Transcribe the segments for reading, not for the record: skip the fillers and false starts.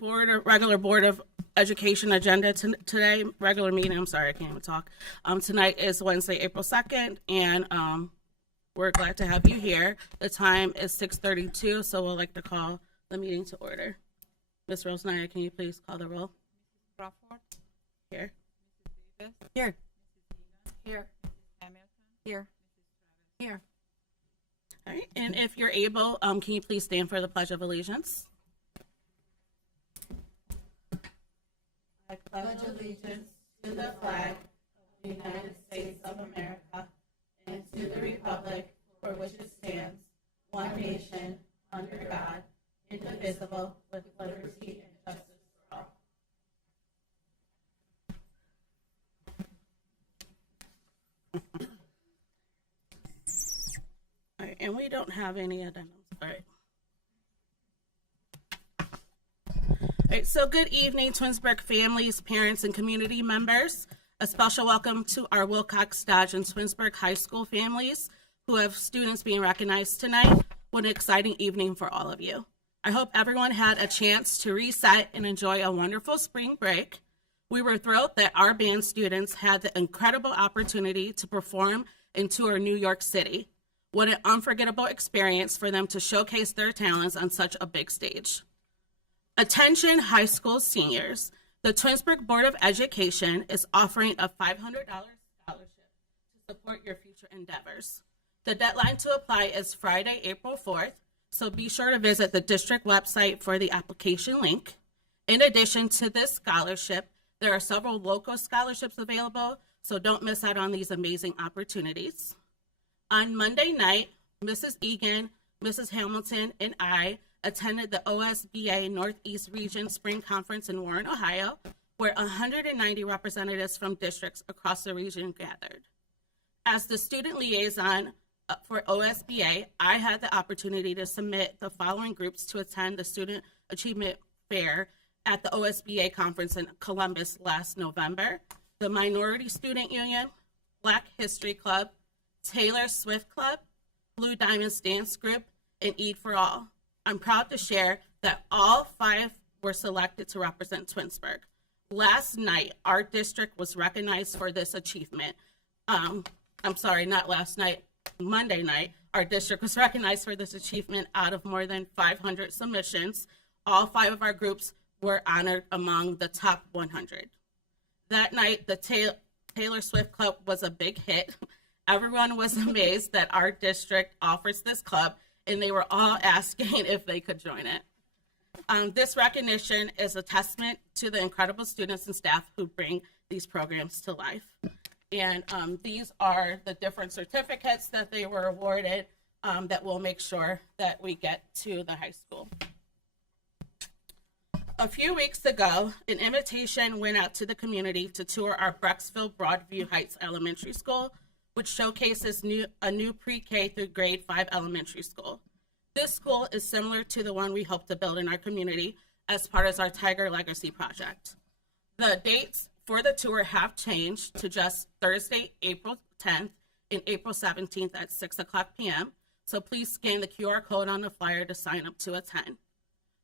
regular Board of Education agenda today, regular meeting, I'm sorry, I can't even talk. Tonight is Wednesday, April 2nd, and we're glad to have you here. The time is 6:32, so we'll like to call the meeting to order. Ms. Rosenauer, can you please call the roll? Crawford. Here. Davis. Here. Here. Hamilton. Here. Here. All right, and if you're able, can you please stand for the Pledge of Allegiance? I pledge allegiance to the flag of the United States of America and to the republic for which it stands, one nation, under God, indivisible, with liberty and justice for all. All right, and we don't have any addendums. All right. All right, so good evening, Twinsburg families, parents, and community members. A special welcome to our Wilcox, Dodge, and Twinsburg High School families who have students being recognized tonight. What an exciting evening for all of you. I hope everyone had a chance to reset and enjoy a wonderful spring break. We were thrilled that our band students had the incredible opportunity to perform and tour New York City. What an unforgettable experience for them to showcase their talents on such a big stage. Attention high school seniors, the Twinsburg Board of Education is offering a $500 scholarship to support your future endeavors. The deadline to apply is Friday, April 4th, so be sure to visit the district website for the application link. In addition to this scholarship, there are several local scholarships available, so don't miss out on these amazing opportunities. On Monday night, Mrs. Egan, Mrs. Hamilton, and I attended the OSBA Northeast Region Spring Conference in Warren, Ohio, where 190 representatives from districts across the region gathered. As the student liaison for OSBA, I had the opportunity to submit the following groups to attend the Student Achievement Fair at the OSBA conference in Columbus last November: the Minority Student Union, Black History Club, Taylor Swift Club, Blue Diamonds Dance Group, and Eid for All. I'm proud to share that all 5 were selected to represent Twinsburg. Last night, our district was recognized for this achievement. Not last night, Monday night, our district was recognized for this achievement out of more than 500 submissions. All 5 of our groups were honored among the top 100. That night, the Taylor Swift Club was a big hit. Everyone was amazed that our district offers this club, and they were all asking if they could join it. This recognition is a testament to the incredible students and staff who bring these programs to life. And these are the different certificates that they were awarded that will make sure that we get to the high school. A few weeks ago, an invitation went out to the community to tour our Brecksville Broadview Heights Elementary School, which showcases a new pre-K through grade 5 elementary school. This school is similar to the one we hope to build in our community as part of our Tiger Legacy project. The dates for the tour have changed to just Thursday, April 10th and April 17th at 6:00 p.m., so please scan the QR code on the flyer to sign up to attend.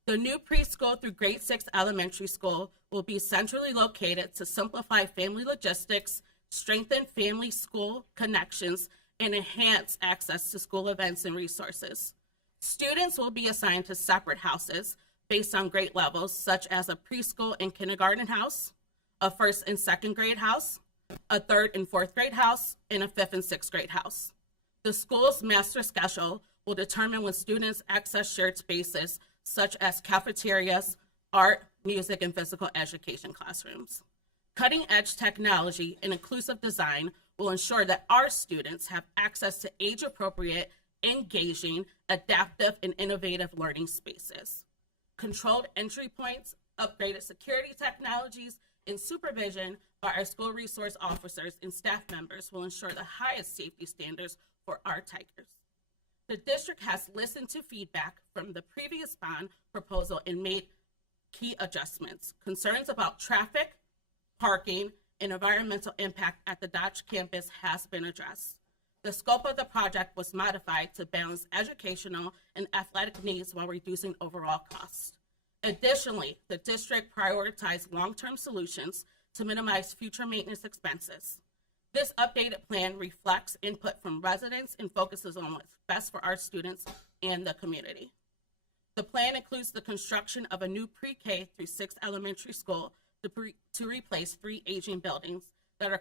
The new preschool through grade 6 elementary school will be centrally located to simplify family logistics, strengthen family school connections, and enhance access to school events and resources. Students will be assigned to separate houses based on grade levels, such as a preschool and kindergarten house, a 1st and 2nd grade house, a 3rd and 4th grade house, and a 5th and 6th grade house. The school's master schedule will determine when students access shared spaces, such as cafeterias, art, music, and physical education classrooms. Cutting-edge technology and inclusive design will ensure that our students have access to age-appropriate, engaging, adaptive, and innovative learning spaces. Controlled entry points, upgraded security technologies, and supervision by our school resource officers and staff members will ensure the highest safety standards for our Tigers. The district has listened to feedback from the previous bond proposal and made key adjustments. Concerns about traffic, parking, and environmental impact at the Dodge campus has been addressed. The scope of the project was modified to balance educational and athletic needs while reducing overall costs. Additionally, the district prioritized long-term solutions to minimize future maintenance expenses. This updated plan reflects input from residents and focuses on what's best for our students and the community. The plan includes the construction of a new pre-K through 6th elementary school to replace 3 aging buildings that are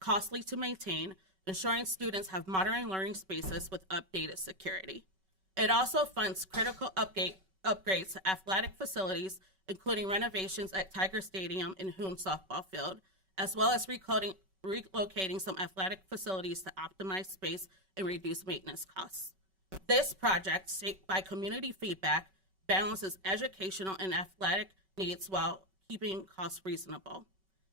costly to maintain, ensuring students have modern learning spaces with updated security. It also funds critical upgrades to athletic facilities, including renovations at Tiger Stadium and Hoon softball field, as well as relocating some athletic facilities to optimize space and reduce maintenance costs. This project, shaped by community feedback, balances educational and athletic needs while keeping costs reasonable.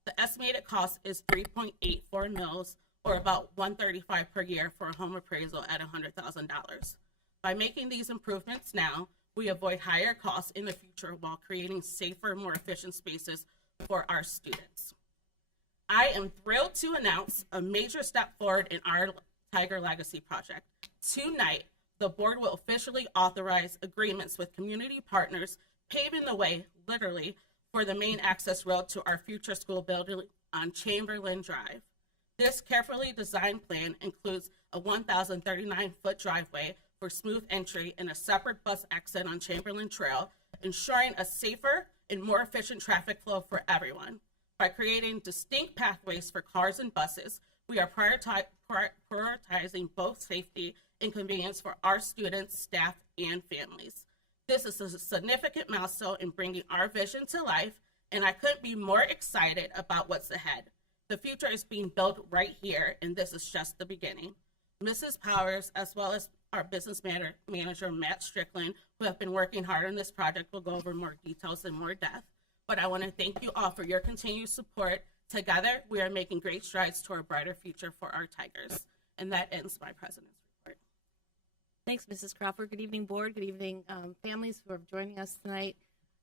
The estimated cost is $3.84 mils, or about $135 per year for a home appraisal at $100,000. By making these improvements now, we avoid higher costs in the future while creating safer, more efficient spaces for our students. I am thrilled to announce a major step forward in our Tiger Legacy project. Tonight, the board will officially authorize agreements with community partners, paving the way, literally, for the main access road to our future school building on Chamberlain Drive. This carefully designed plan includes a 1,039-foot driveway for smooth entry and a separate bus exit on Chamberlain Trail, ensuring a safer and more efficient traffic flow for everyone. By creating distinct pathways for cars and buses, we are prioritizing both safety and convenience for our students, staff, and families. This is a significant milestone in bringing our vision to life, and I couldn't be more excited about what's ahead. The future is being built right here, and this is just the beginning. Mrs. Powers, as well as our business manager, Matt Strickland, who have been working hard on this project, will go over more details in more depth. But I want to thank you all for your continued support. Together, we are making great strides toward a brighter future for our Tigers. And that ends my president's report. Thanks, Mrs. Crawford. Good evening, board. Good evening, families who are joining us tonight.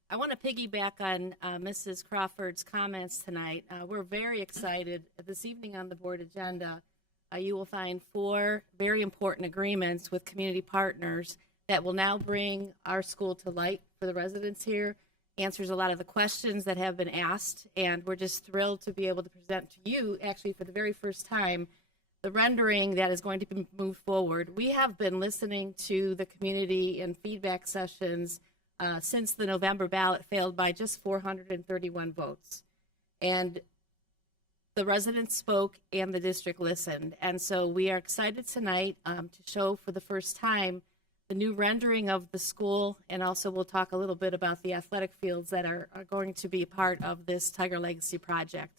I want to piggyback on Mrs. Crawford's comments tonight. We're very excited. This evening on the board agenda, you will find 4 very important agreements with community partners that will now bring our school to light for the residents here, answers a lot of the questions that have been asked, and we're just thrilled to be able to present to you, actually for the very first time, the rendering that is going to be moved forward. We have been listening to the community and feedback sessions since the November ballot failed by just 431 votes. And the residents spoke and the district listened. And so we are excited tonight to show for the first time the new rendering of the school, and also we'll talk a little bit about the athletic fields that are going to be part of this Tiger Legacy project.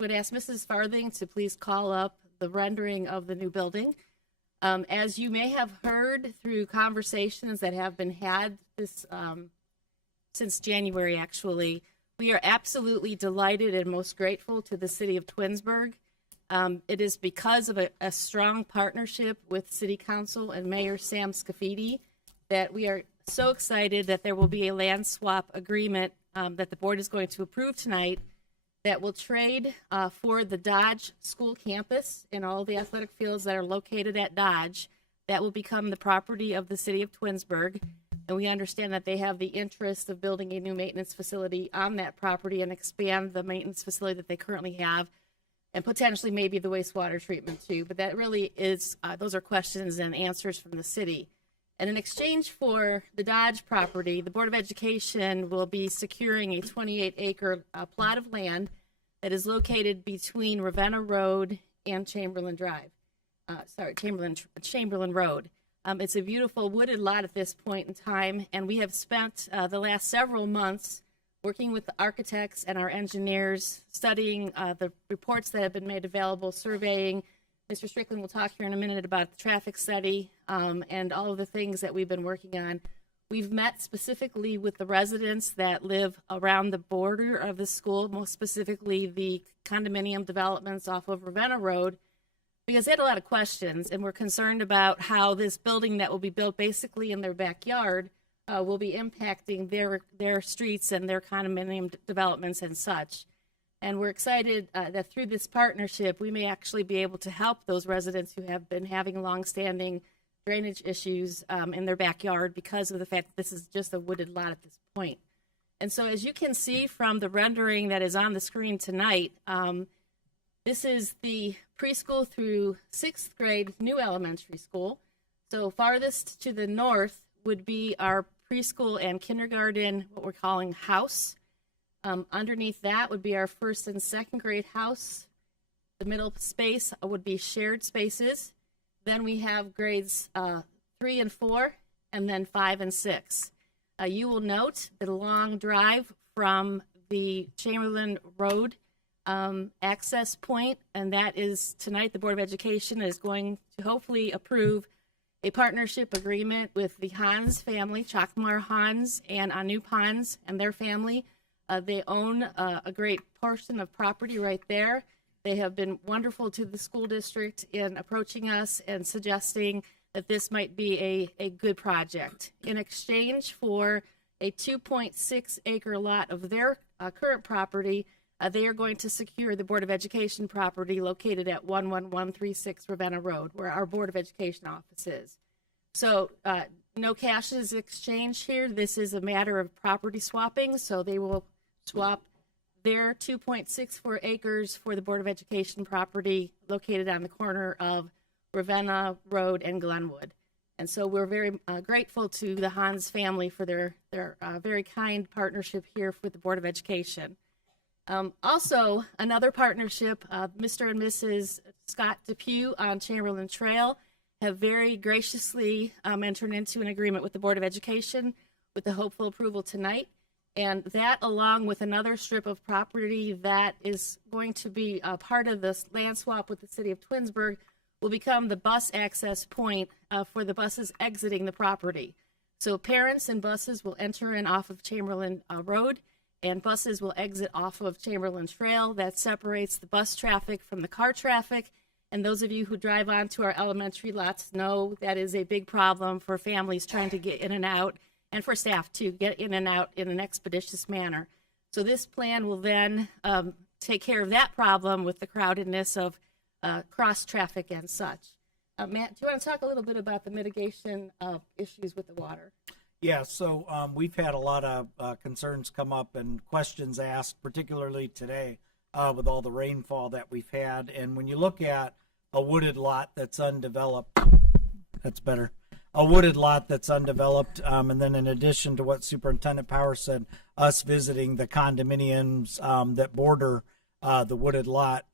I would ask Mrs. Farthing to please call up the rendering of the new building. As you may have heard through conversations that have been had since January, actually, we are absolutely delighted and most grateful to the city of Twinsburg. It is because of a strong partnership with City Council and Mayor Sam Scafidi that we are so excited that there will be a land swap agreement that the board is going to approve tonight that will trade for the Dodge School campus and all the athletic fields that are located at Dodge. That will become the property of the city of Twinsburg. And we understand that they have the interest of building a new maintenance facility on that property and expand the maintenance facility that they currently have, and potentially maybe the wastewater treatment too. But that really is, those are questions and answers from the city. And in exchange for the Dodge property, the Board of Education will be securing a 28-acre plot of land that is located between Ravenna Road and Chamberlain Drive. Chamberlain Road. It's a beautiful wooded lot at this point in time, and we have spent the last several months working with the architects and our engineers, studying the reports that have been made available, surveying. Mr. Strickland will talk here in a minute about the traffic study and all of the things that we've been working on. We've met specifically with the residents that live around the border of the school, most specifically the condominium developments off of Ravenna Road, because they had a lot of questions and were concerned about how this building that will be built basically in their backyard will be impacting their streets and their condominium developments and such. And we're excited that through this partnership, we may actually be able to help those residents who have been having longstanding drainage issues in their backyard because of the fact that this is just a wooded lot at this point. And so as you can see from the rendering that is on the screen tonight, this is the preschool through 6th grade new elementary school. So farthest to the north would be our preschool and kindergarten, what we're calling house. Underneath that would be our 1st and 2nd grade house. The middle space would be shared spaces. Then we have grades 3 and 4, and then 5 and 6. You will note the long drive from the Chamberlain Road access point, and that is tonight the Board of Education is going to hopefully approve a partnership agreement with the Hans family, Chakmar Hans and Anoop Hans and their family. They own a great portion of property right there. They have been wonderful to the school district in approaching us and suggesting that this might be a good project. In exchange for a 2.6 acre lot of their current property, they are going to secure the Board of Education property located at 11136 Ravenna Road, where our Board of Education office is. So no cash is exchanged here. This is a matter of property swapping, so they will swap their 2.64 acres for the Board of Education property located on the corner of Ravenna Road and Glenwood. And so we're very grateful to the Hans family for their very kind partnership here with the Board of Education. Also, another partnership, Mr. and Mrs. Scott Depew on Chamberlain Trail have very graciously entered into an agreement with the Board of Education with the hopeful approval tonight. And that, along with another strip of property that is going to be a part of this land swap with the city of Twinsburg, will become the bus access point for the buses exiting the property. So parents and buses will enter in off of Chamberlain Road, and buses will exit off of Chamberlain Trail. That separates the bus traffic from the car traffic. And those of you who drive onto our elementary lots know that is a big problem for families trying to get in and out, and for staff to get in and out in an expeditious manner. So this plan will then take care of that problem with the crowdedness of cross traffic and such. Matt, do you want to talk a little bit about the mitigation of issues with the water? Yeah, so we've had a lot of concerns come up and questions asked, particularly today with all the rainfall that we've had. And when you look at a wooded lot that's undeveloped, that's better. A wooded lot that's undeveloped, and then in addition to what Superintendent Power said, us visiting the condominiums that border the wooded lot,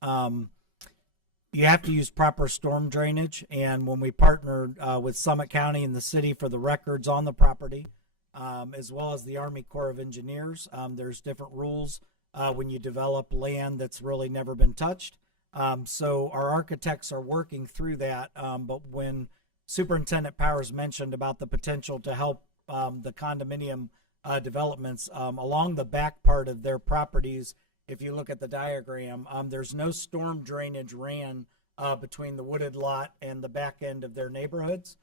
you have to use proper storm drainage. And when we partnered with Summit County and the city for the records on the property, as well as the Army Corps of Engineers, there's different rules when you develop land that's really never been touched. So our architects are working through that, but when Superintendent Powers mentioned about the potential to help the condominium developments along the back part of their properties. If you look at the diagram, there's no storm drainage ran between the wooded lot and the back end of their neighborhoods.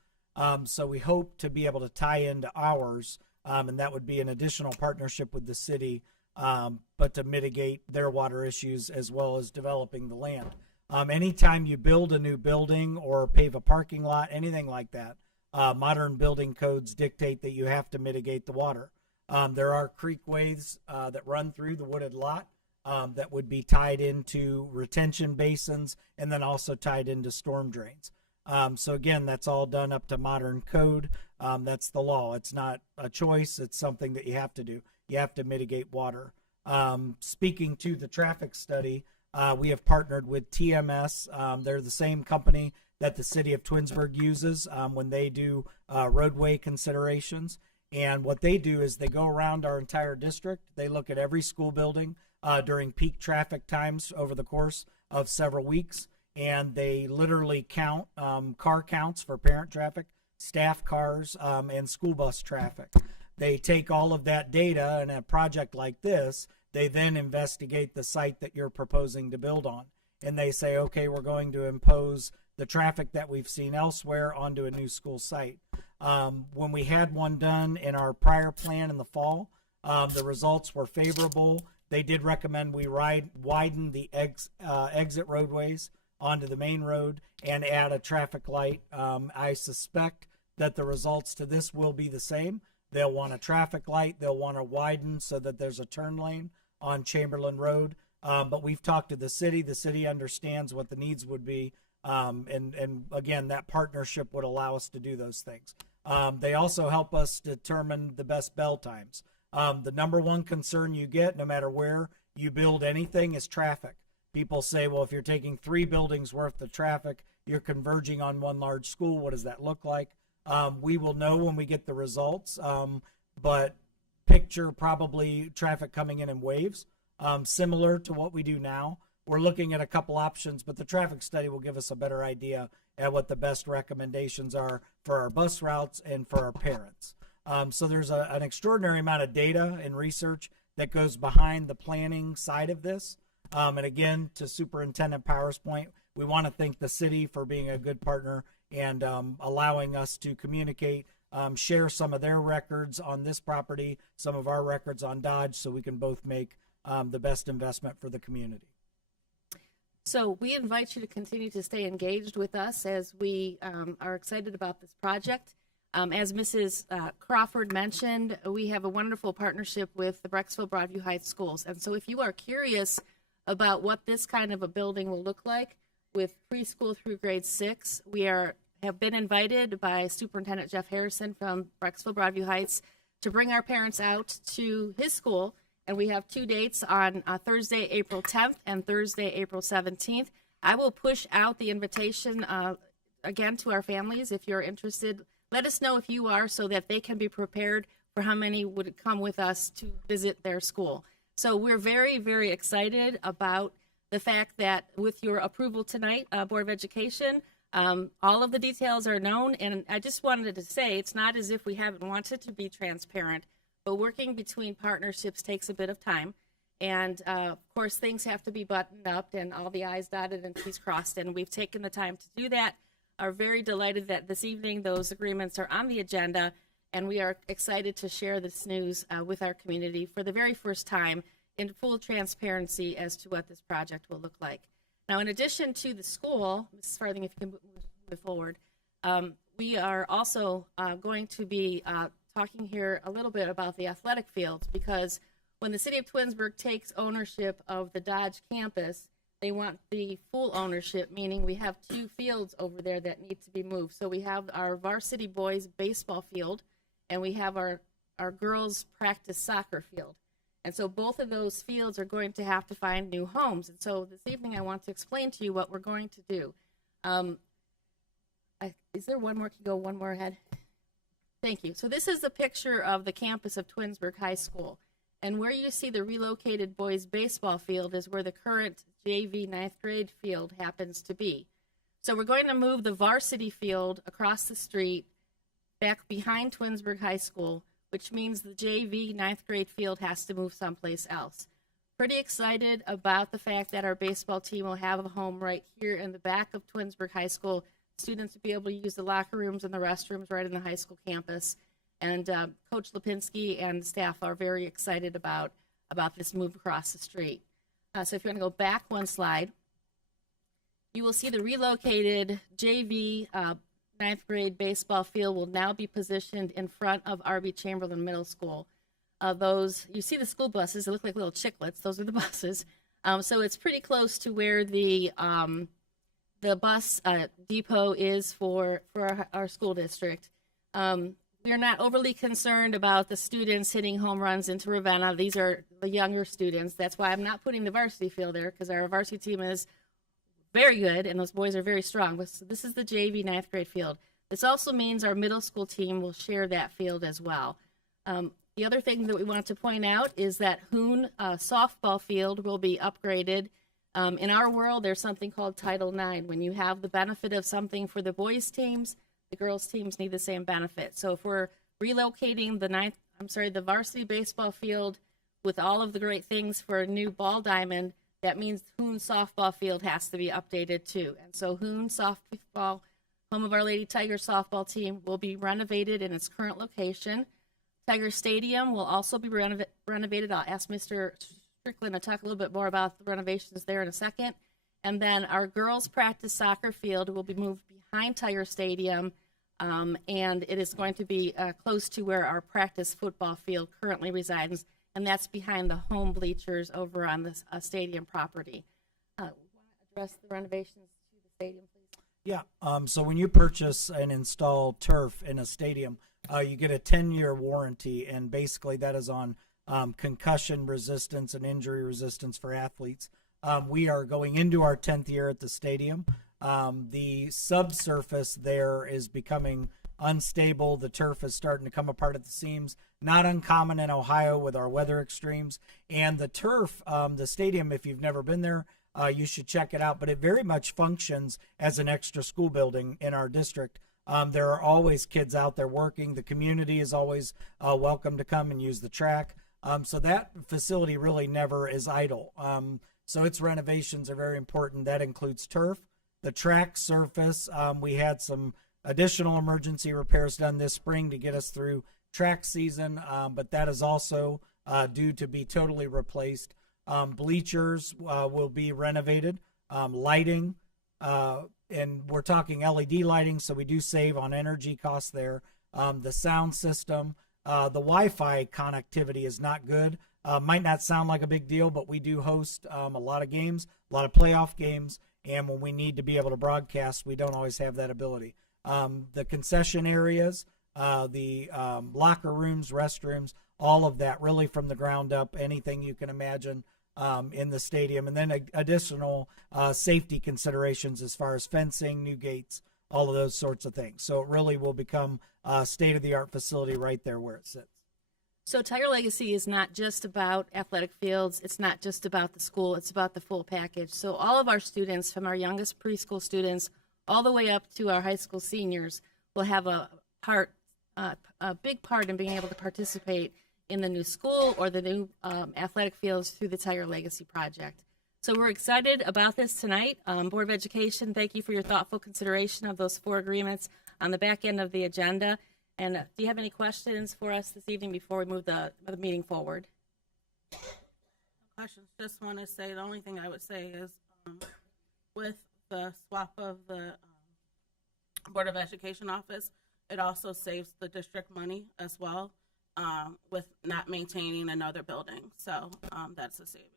So we hope to be able to tie into ours, and that would be an additional partnership with the city, but to mitigate their water issues as well as developing the land. Anytime you build a new building or pave a parking lot, anything like that, modern building codes dictate that you have to mitigate the water. There are creekways that run through the wooded lot that would be tied into retention basins and then also tied into storm drains. So again, that's all done up to modern code. That's the law. It's not a choice. It's something that you have to do. You have to mitigate water. Speaking to the traffic study, we have partnered with TMS. They're the same company that the city of Twinsburg uses when they do roadway considerations. And what they do is they go around our entire district. They look at every school building during peak traffic times over the course of several weeks. And they literally count car counts for parent traffic, staff cars, and school bus traffic. They take all of that data, and a project like this, they then investigate the site that you're proposing to build on. And they say, okay, we're going to impose the traffic that we've seen elsewhere onto a new school site. When we had one done in our prior plan in the fall, the results were favorable. They did recommend we widen the exit roadways onto the main road and add a traffic light. I suspect that the results to this will be the same. They'll want a traffic light. They'll want to widen so that there's a turn lane on Chamberlain Road. But we've talked to the city. The city understands what the needs would be. And again, that partnership would allow us to do those things. They also help us determine the best bell times. The number one concern you get, no matter where you build anything, is traffic. People say, well, if you're taking 3 buildings worth of traffic, you're converging on one large school. What does that look like? We will know when we get the results, but picture probably traffic coming in waves, similar to what we do now. We're looking at a couple options, but the traffic study will give us a better idea at what the best recommendations are for our bus routes and for our parents. So there's an extraordinary amount of data and research that goes behind the planning side of this. And again, to Superintendent Power's point, we want to thank the city for being a good partner and allowing us to communicate, share some of their records on this property, some of our records on Dodge, so we can both make the best investment for the community. So we invite you to continue to stay engaged with us as we are excited about this project. As Mrs. Crawford mentioned, we have a wonderful partnership with the Brecksville Broadview Heights schools. And so if you are curious about what this kind of a building will look like with preschool through grade 6, we have been invited by Superintendent Jeff Harrison from Brecksville Broadview Heights to bring our parents out to his school. And we have 2 dates on Thursday, April 10th and Thursday, April 17th. I will push out the invitation again to our families. If you're interested, let us know if you are so that they can be prepared for how many would come with us to visit their school. So we're very, very excited about the fact that with your approval tonight, Board of Education, all of the details are known. And I just wanted to say, it's not as if we haven't wanted to be transparent, but working between partnerships takes a bit of time. And of course, things have to be buttoned up and all the I's dotted and T's crossed. And we've taken the time to do that. Are very delighted that this evening those agreements are on the agenda. And we are excited to share this news with our community for the very first time in full transparency as to what this project will look like. Now, in addition to the school, Mrs. Farthing, if you can move forward, we are also going to be talking here a little bit about the athletic fields, because when the city of Twinsburg takes ownership of the Dodge campus, they want the full ownership, meaning we have 2 fields over there that need to be moved. So we have our varsity boys baseball field, and we have our girls practice soccer field. And so both of those fields are going to have to find new homes. And so this evening I want to explain to you what we're going to do. Is there one more? Can you go one more ahead? Thank you. So this is a picture of the campus of Twinsburg High School. And where you see the relocated boys baseball field is where the current JV 9th grade field happens to be. So we're going to move the varsity field across the street back behind Twinsburg High School, which means the JV 9th grade field has to move someplace else. Pretty excited about the fact that our baseball team will have a home right here in the back of Twinsburg High School. Students will be able to use the locker rooms and the restrooms right in the high school campus. And Coach Lipinski and staff are very excited about this move across the street. So if you want to go back one slide, you will see the relocated JV 9th grade baseball field will now be positioned in front of R.B. Chamberlain Middle School. You see the school buses, they look like little chiclets. Those are the buses. So it's pretty close to where the bus depot is for our school district. We're not overly concerned about the students hitting home runs into Ravenna. These are the younger students. That's why I'm not putting the varsity field there, because our varsity team is very good, and those boys are very strong. But so this is the JV 9th grade field. This also means our middle school team will share that field as well. The other thing that we want to point out is that Hoon softball field will be upgraded. In our world, there's something called Title IX. When you have the benefit of something for the boys' teams, the girls' teams need the same benefit. So if we're relocating the varsity baseball field with all of the great things for a new ball diamond, that means Hoon softball field has to be updated too. And so Hoon softball, home of Our Lady Tiger softball team, will be renovated in its current location. Tiger Stadium will also be renovated. I'll ask Mr. Strickland to talk a little bit more about the renovations there in a second. And then our girls practice soccer field will be moved behind Tiger Stadium and it is going to be close to where our practice football field currently resides, and that's behind the home bleachers over on the stadium property. Want to address the renovations to the stadium, please? Yeah. So when you purchase and install turf in a stadium, you get a 10-year warranty, and basically that is on concussion resistance and injury resistance for athletes. We are going into our 10th year at the stadium. The subsurface there is becoming unstable. The turf is starting to come apart at the seams. Not uncommon in Ohio with our weather extremes. And the turf, the stadium, if you've never been there, you should check it out. But it very much functions as an extra school building in our district. There are always kids out there working. The community is always welcome to come and use the track. So that facility really never is idle. So its renovations are very important. That includes turf. The track surface, we had some additional emergency repairs done this spring to get us through track season, but that is also due to be totally replaced. Bleachers will be renovated. Lighting, and we're talking LED lighting, so we do save on energy costs there. The sound system, the Wi-Fi connectivity is not good. Might not sound like a big deal, but we do host a lot of games, a lot of playoff games, and when we need to be able to broadcast, we don't always have that ability. The concession areas, the locker rooms, restrooms, all of that really from the ground up, anything you can imagine in the stadium. And then additional safety considerations as far as fencing, new gates, all of those sorts of things. So it really will become a state-of-the-art facility right there where it sits. So Tiger Legacy is not just about athletic fields. It's not just about the school. It's about the full package. So all of our students, from our youngest preschool students all the way up to our high school seniors, will have a big part in being able to participate in the new school or the new athletic fields through the Tiger Legacy project. So we're excited about this tonight. Board of Education, thank you for your thoughtful consideration of those 4 agreements on the back end of the agenda. And do you have any questions for us this evening before we move the meeting forward? Questions. Just want to say the only thing I would say is with the swap of the Board of Education office, it also saves the district money as well with not maintaining another building. So that's a savings.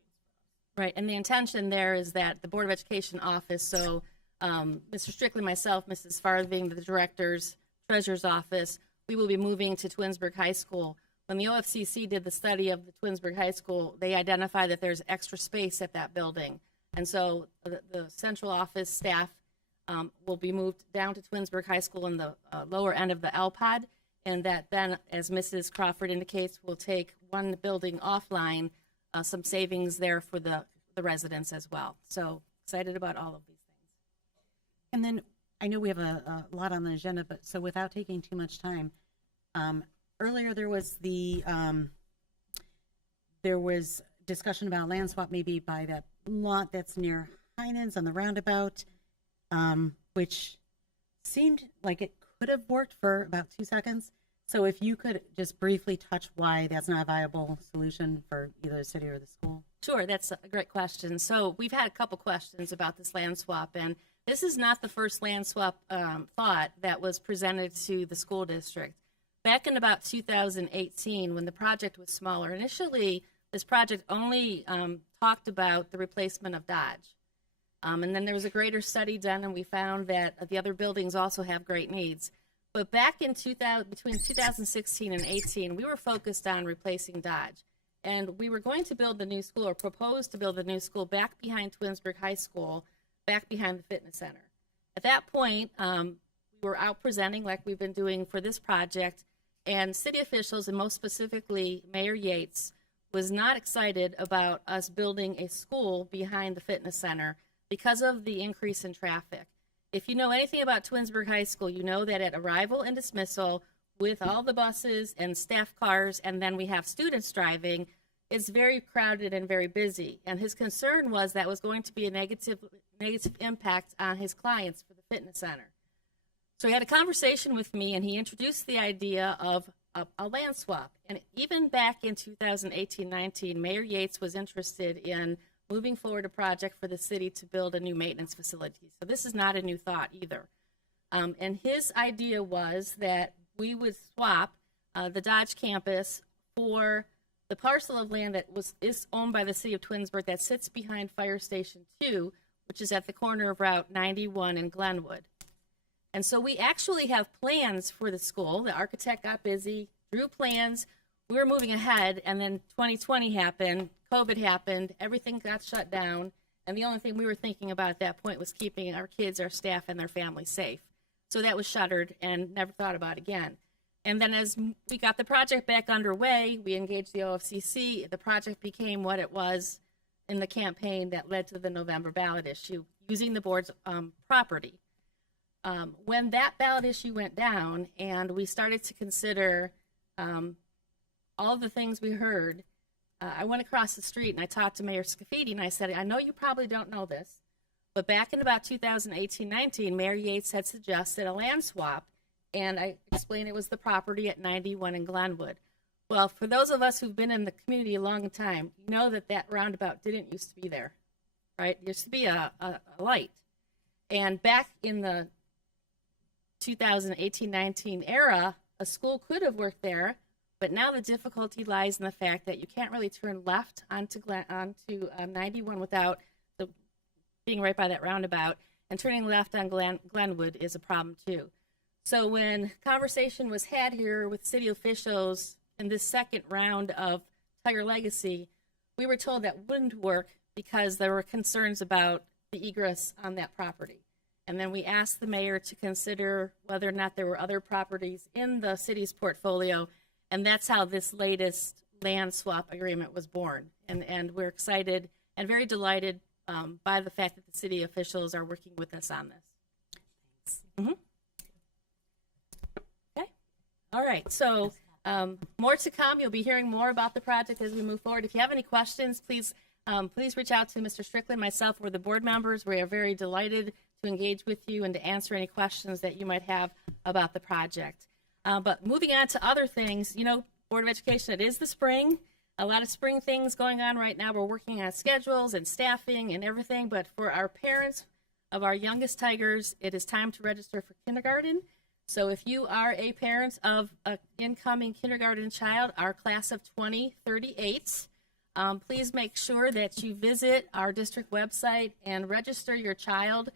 Right, and the intention there is that the Board of Education office, so Mr. Strickland, myself, Mrs. Farthing, the directors, treasurer's office, we will be moving to Twinsburg High School. When the OFCC did the study of the Twinsburg High School, they identified that there's extra space at that building. And so the central office staff will be moved down to Twinsburg High School in the lower end of the LPOD, and that then, as Mrs. Crawford indicates, will take one building offline, some savings there for the residents as well. So excited about all of these things. And then I know we have a lot on the agenda, but so without taking too much time, earlier there was discussion about land swap maybe by that lot that's near Heinen's on the roundabout, which seemed like it could have worked for about 2 seconds. So if you could just briefly touch why that's not a viable solution for either the city or the school. Sure, that's a great question. So we've had a couple questions about this land swap, and this is not the first land swap thought that was presented to the school district. Back in about 2018, when the project was smaller, initially this project only talked about the replacement of Dodge. And then there was a greater study done, and we found that the other buildings also have great needs. But back in between 2016 and 18, we were focused on replacing Dodge. And we were going to build the new school, or propose to build the new school, back behind Twinsburg High School, back behind the fitness center. At that point, we were out presenting like we've been doing for this project, and city officials, and most specifically Mayor Yates, was not excited about us building a school behind the fitness center because of the increase in traffic. If you know anything about Twinsburg High School, you know that at arrival and dismissal, with all the buses and staff cars, and then we have students driving, it's very crowded and very busy. And his concern was that was going to be a negative impact on his clients for the fitness center. So he had a conversation with me, and he introduced the idea of a land swap. And even back in 2018-19, Mayor Yates was interested in moving forward a project for the city to build a new maintenance facility. So this is not a new thought either. And his idea was that we would swap the Dodge campus for the parcel of land that is owned by the city of Twinsburg that sits behind Fire Station 2, which is at the corner of Route 91 in Glenwood. And so we actually have plans for the school. The architect got busy, drew plans. We were moving ahead, and then 2020 happened, COVID happened, everything got shut down, and the only thing we were thinking about at that point was keeping our kids, our staff, and their families safe. So that was shuttered and never thought about again. And then as we got the project back underway, we engaged the OFCC. The project became what it was in the campaign that led to the November ballot issue, using the board's property. When that ballot issue went down and we started to consider all of the things we heard, I went across the street and I talked to Mayor Scafidi and I said, I know you probably don't know this, but back in about 2018-19, Mayor Yates had suggested a land swap, and I explained it was the property at 91 in Glenwood. Well, for those of us who've been in the community a long time, you know that that roundabout didn't used to be there, right? There used to be a light. And back in the 2018-19 era, a school could have worked there, but now the difficulty lies in the fact that you can't really turn left onto 91 without being right by that roundabout, and turning left on Glenwood is a problem too. So when conversation was had here with city officials in this second round of Tiger Legacy, we were told that wouldn't work because there were concerns about the egress on that property. And then we asked the mayor to consider whether or not there were other properties in the city's portfolio, and that's how this latest land swap agreement was born. And we're excited and very delighted by the fact that the city officials are working with us on this. Mm-hmm. Okay. All right. So more to come. You'll be hearing more about the project as we move forward. If you have any questions, please reach out to Mr. Strickland, myself, or the board members. We are very delighted to engage with you and to answer any questions that you might have about the project. But moving on to other things, Board of Education, it is the spring. A lot of spring things going on right now. We're working on schedules and staffing and everything, but for our parents of our youngest Tigers, it is time to register for kindergarten. So if you are a parent of an incoming kindergarten child, our class of 2038, please make sure that you visit our district website and register your child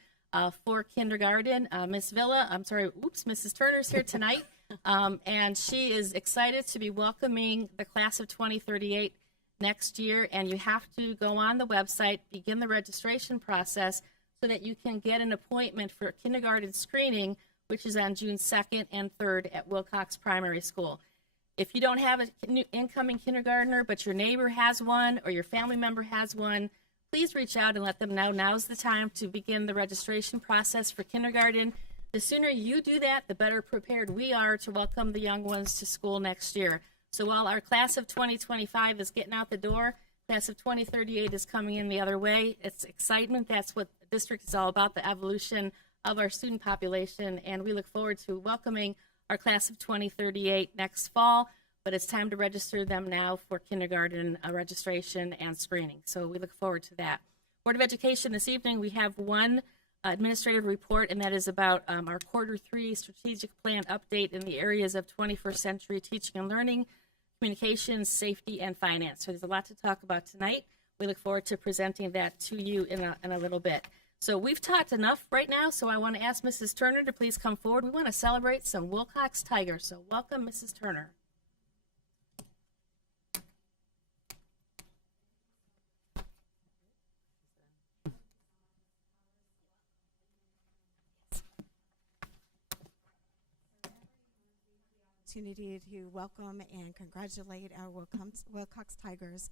for kindergarten. Mrs. Turner's here tonight. And she is excited to be welcoming the class of 2038 next year. And you have to go on the website, begin the registration process so that you can get an appointment for kindergarten screening, which is on June 2nd and 3rd at Wilcox Primary School. If you don't have an incoming kindergartner, but your neighbor has one or your family member has one, please reach out and let them know now's the time to begin the registration process for kindergarten. The sooner you do that, the better prepared we are to welcome the young ones to school next year. So while our class of 2025 is getting out the door, class of 2038 is coming in the other way. It's excitement. That's what the district is all about, the evolution of our student population. And we look forward to welcoming our class of 2038 next fall. But it's time to register them now for kindergarten registration and screening. So we look forward to that. Board of Education, this evening we have one administrative report, and that is about our Q3 strategic plan update in the areas of 21st century teaching and learning, communications, safety, and finance. So there's a lot to talk about tonight. We look forward to presenting that to you in a little bit. So we've talked enough right now, so I want to ask Mrs. Turner to please come forward. We want to celebrate some Wilcox Tigers, so welcome, Mrs. Turner. Opportunity to welcome and congratulate our Wilcox Tigers.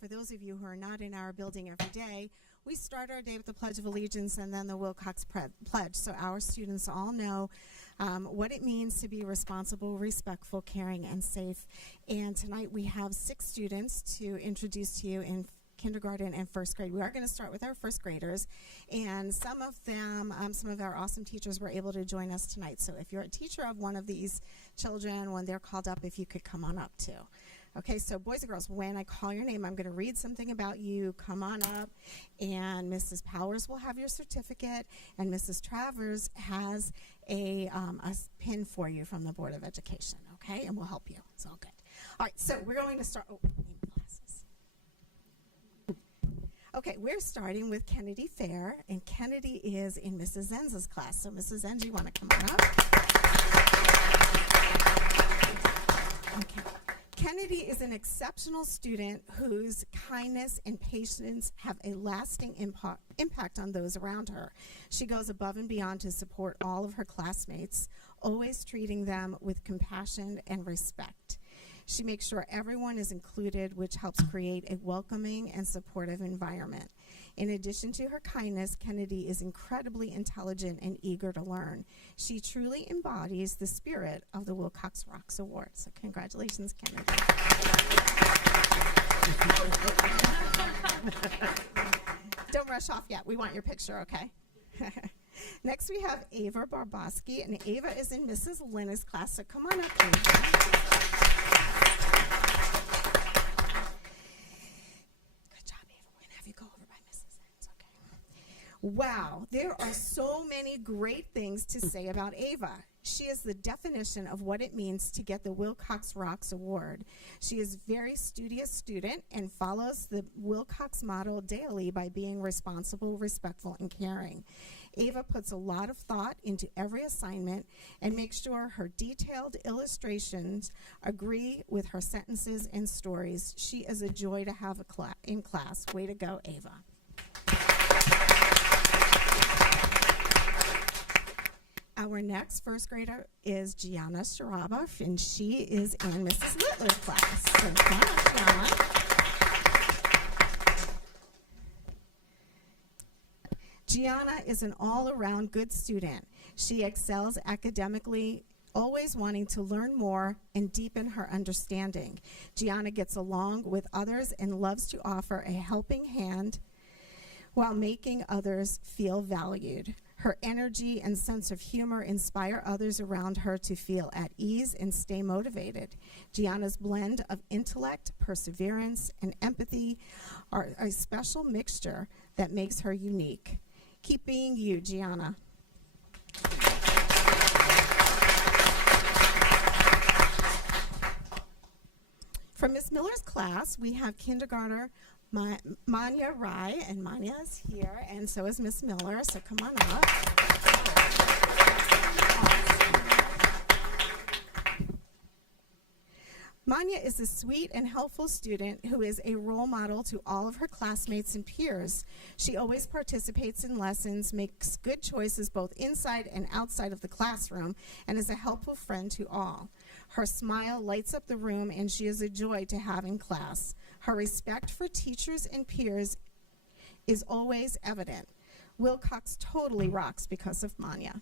For those of you who are not in our building every day, we start our day with the Pledge of Allegiance and then the Wilcox Pledge, so our students all know what it means to be responsible, respectful, caring, and safe. And tonight we have 6 students to introduce to you in kindergarten and first grade. We are going to start with our first graders, and some of them, some of our awesome teachers were able to join us tonight. So if you're a teacher of one of these children, when they're called up, if you could come on up too. Okay, so boys and girls, when I call your name, I'm going to read something about you. Come on up, and Mrs. Powers will have your certificate, and Mrs. Travers has a pin for you from the Board of Education, okay? And we'll help you. It's all good. All right, so we're going to start. Oh, I need glasses. Okay, we're starting with Kennedy Fair, and Kennedy is in Mrs. Zenza's class. So, Mrs. Zenza, you want to come on up? Okay. Kennedy is an exceptional student whose kindness and patience have a lasting impact on those around her. She goes above and beyond to support all of her classmates, always treating them with compassion and respect. She makes sure everyone is included, which helps create a welcoming and supportive environment. In addition to her kindness, Kennedy is incredibly intelligent and eager to learn. She truly embodies the spirit of the Wilcox Rocks Award. So congratulations, Kennedy. Don't rush off yet. We want your picture, okay? Next, we have Ava Barboski, and Ava is in Mrs. Lenna's class. So come on up, Ava. Wow, there are so many great things to say about Ava. She is the definition of what it means to get the Wilcox Rocks Award. She is a very studious student and follows the Wilcox motto daily by being responsible, respectful, and caring. Ava puts a lot of thought into every assignment and makes sure her detailed illustrations agree with her sentences and stories. She is a joy to have in class. Way to go, Ava. Our next first grader is Gianna Sharaba, and she is in Mrs. Littler's class. So come on, Gianna. Gianna is an all-around good student. She excels academically, always wanting to learn more and deepen her understanding. Gianna gets along with others and loves to offer a helping hand while making others feel valued. Her energy and sense of humor inspire others around her to feel at ease and stay motivated. Gianna's blend of intellect, perseverance, and empathy are a special mixture that makes her unique. Keep being you, Gianna. From Miss Miller's class, we have kindergartner Manya Rai, and Manya is here, and so is Miss Miller, so come on up. Manya is a sweet and helpful student who is a role model to all of her classmates and peers. She always participates in lessons, makes good choices both inside and outside of the classroom, and is a helpful friend to all. Her smile lights up the room, and she is a joy to have in class. Her respect for teachers and peers is always evident. Wilcox totally rocks because of Manya.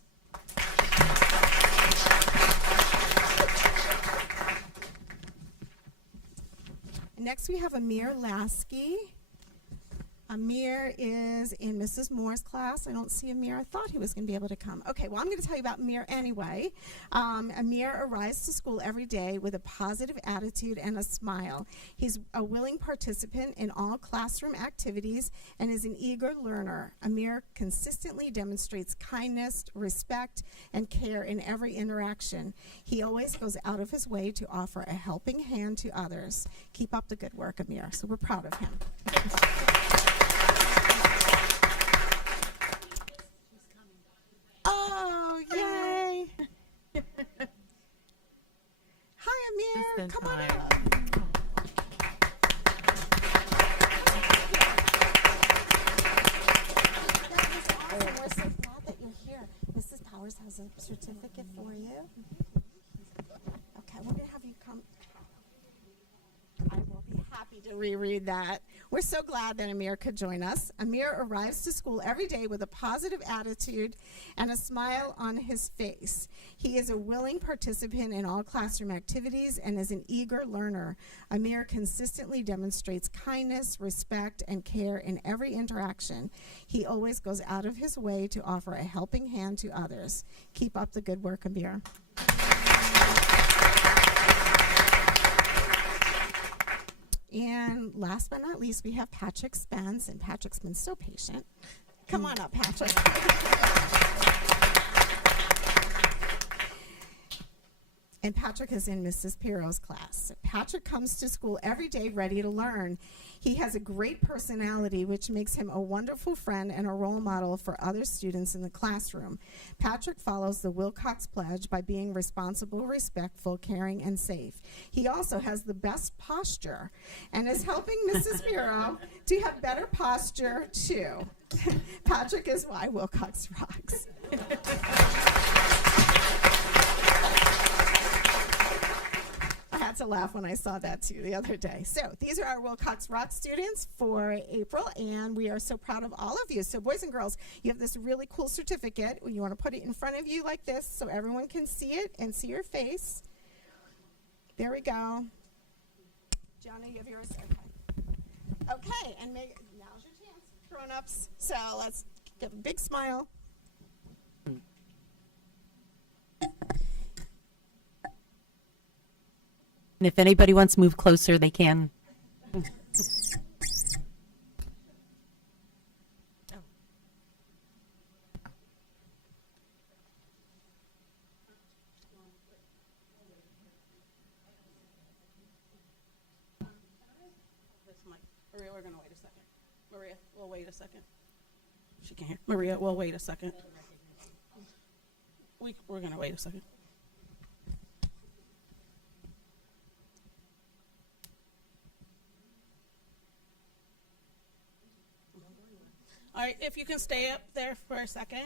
Next, we have Amir Lasky. Amir is in Mrs. Moore's class. I don't see Amir. I thought he was going to be able to come. Okay, well, I'm going to tell you about Amir anyway. Amir arrives to school every day with a positive attitude and a smile. He's a willing participant in all classroom activities and is an eager learner. Amir consistently demonstrates kindness, respect, and care in every interaction. He always goes out of his way to offer a helping hand to others. Keep up the good work, Amir. So we're proud of him. Oh, yay. Hi, Amir. Come on up. That was awesome. We're so glad that you're here. Mrs. Powers has a certificate for you. Okay, we're going to have you come. I will be happy to reread that. We're so glad that Amir could join us. Amir arrives to school every day with a positive attitude and a smile on his face. He is a willing participant in all classroom activities and is an eager learner. Amir consistently demonstrates kindness, respect, and care in every interaction. He always goes out of his way to offer a helping hand to others. Keep up the good work, Amir. And last but not least, we have Patrick Spence, and Patrick's been so patient. Come on up, Patrick. And Patrick is in Mrs. Piro's class. Patrick comes to school every day ready to learn. He has a great personality, which makes him a wonderful friend and a role model for other students in the classroom. Patrick follows the Wilcox Pledge by being responsible, respectful, caring, and safe. He also has the best posture and is helping Mrs. Piro to have better posture, too. Patrick is why Wilcox rocks. I had to laugh when I saw that too the other day. So these are our Wilcox Rock students for April, and we are so proud of all of you. So boys and girls, you have this really cool certificate. You want to put it in front of you like this so everyone can see it and see your face. There we go. Johnny, you have yours? Okay. Okay, and now's your chance, grown-ups. So let's give a big smile. And if anybody wants to move closer, they can. Maria, we're gonna wait a second. Maria, we'll wait a second. She can't hear. Maria, we'll wait a second. We're gonna wait a second. All right, if you can stay up there for a second.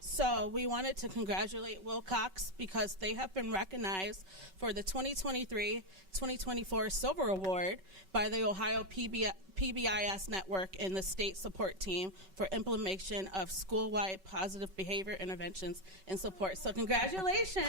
So we wanted to congratulate Wilcox because they have been recognized for the 2023-2024 Silver Award by the Ohio PBIS Network and the State Support Team for implementation of school-wide positive behavior interventions and support. So congratulations.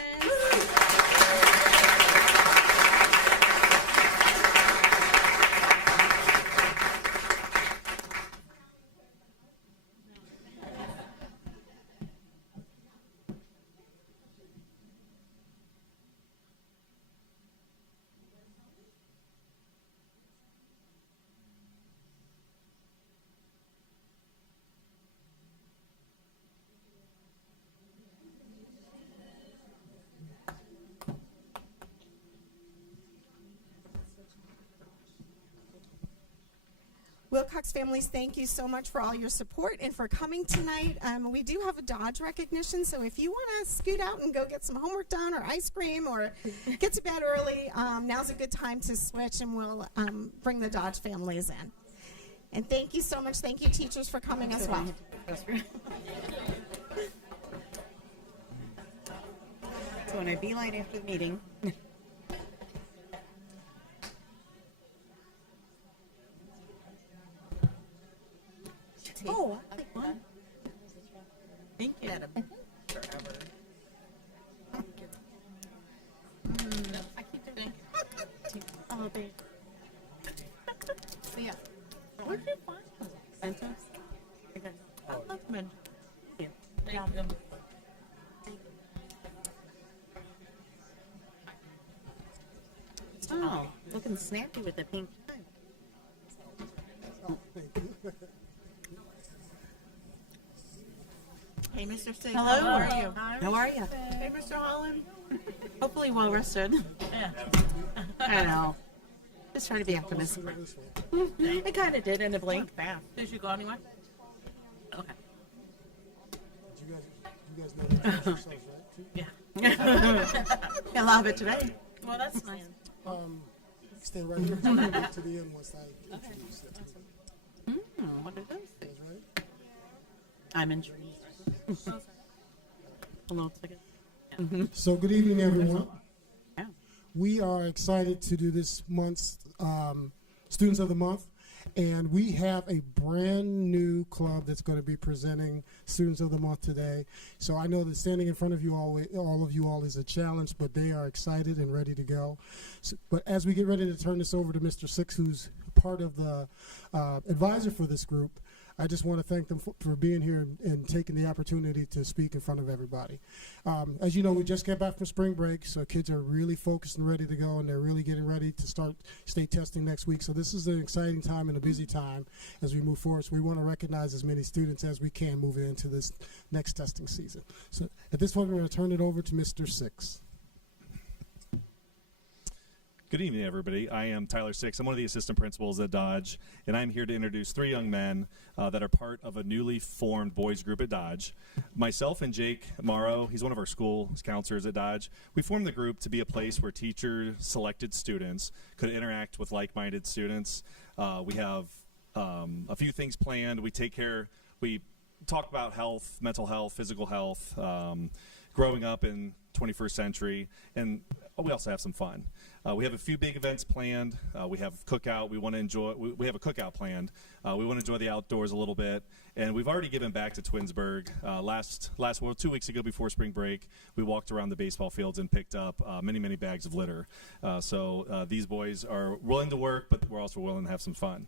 Wilcox families, thank you so much for all your support and for coming tonight. We do have a Dodge recognition, so if you want to scoot out and go get some homework done or ice cream or get to bed early, now's a good time to switch, and we'll bring the Dodge families in. And thank you so much. Thank you, teachers, for coming as well. So when I beeline after the meeting. Oh, I like one. Thank you. Forever. I keep doing. Oh, babe. So yeah. Where'd you find them? Mentos? I love Mentos. Thank you. Thank you. Oh, looking snappy with the pink tie. Hey, Mr. Singh. Hello. How are you? How are you? Hey, Mr. Holland. Hopefully well rested. Yeah. I know. Just trying to be optimistic. I kind of did in a blink. Fast. Did you go anywhere? Okay. You guys know that yourselves, right? Too? Yeah. A lot of it today. Well, that's nice. Stay right here to the end once I introduce it. What are those things? That's right. I'm intrigued. Hello, second. So good evening, everyone. Yeah. We are excited to do this month's Students of the Month, and we have a brand new club that's going to be presenting Students of the Month today. So I know that standing in front of you all of you all is a challenge, but they are excited and ready to go. So, but as we get ready to turn this over to Mr. Six, who's part of the advisor for this group, I just want to thank them for being here and taking the opportunity to speak in front of everybody. As you know, we just got back from spring break, so kids are really focused and ready to go, and they're really getting ready to start state testing next week. So this is an exciting time and a busy time as we move forward. So we want to recognize as many students as we can moving into this next testing season. So at this point, we're going to turn it over to Mr. Six. Good evening, everybody. I am Tyler Six. I'm one of the assistant principals at Dodge, and I'm here to introduce three young men that are part of a newly formed boys group at Dodge. Myself and Jake Morrow, he's one of our school counselors at Dodge. We formed the group to be a place where teacher-selected students could interact with like-minded students. We have a few things planned. We talk about health, mental health, physical health, growing up in 21st century, and we also have some fun. We have a few big events planned. We have cookout. We want to enjoy. We have a cookout planned. We want to enjoy the outdoors a little bit, and we've already given back to Twinsburg. Well, 2 weeks ago before spring break, we walked around the baseball fields and picked up many bags of litter. So these boys are willing to work, but we're also willing to have some fun.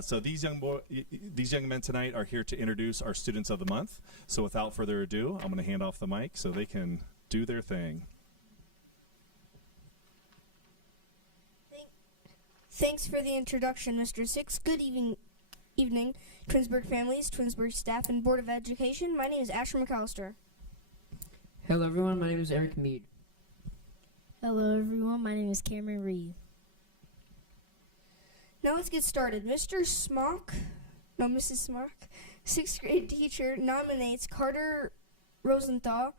So these young men tonight are here to introduce our students of the month. So without further ado, I'm going to hand off the mic so they can do their thing. Thanks for the introduction, Mr. Six. Good evening, Twinsburg families, Twinsburg staff, and Board of Education. My name is Asher McAllister. Hello, everyone. My name is Eric Mead. Hello, everyone. My name is Cameron Reed. Now let's get started. Mrs. Smock, 6th grade teacher, nominates Carter Rosenthal.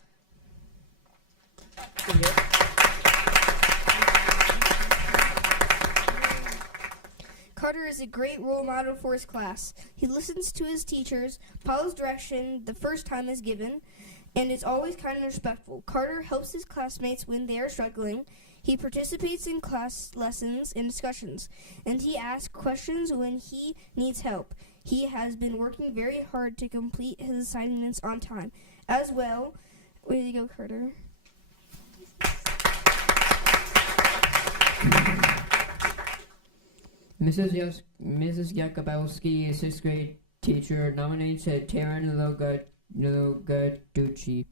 Carter is a great role model for his class. He listens to his teachers, follows direction the first time is given, and is always kind and respectful. Carter helps his classmates when they are struggling. He participates in class lessons and discussions, and he asks questions when he needs help. He has been working very hard to complete his assignments on time. As well, way to go, Carter. Mrs. Yakubowski, 6th grade teacher, nominates Taryn Logaducci.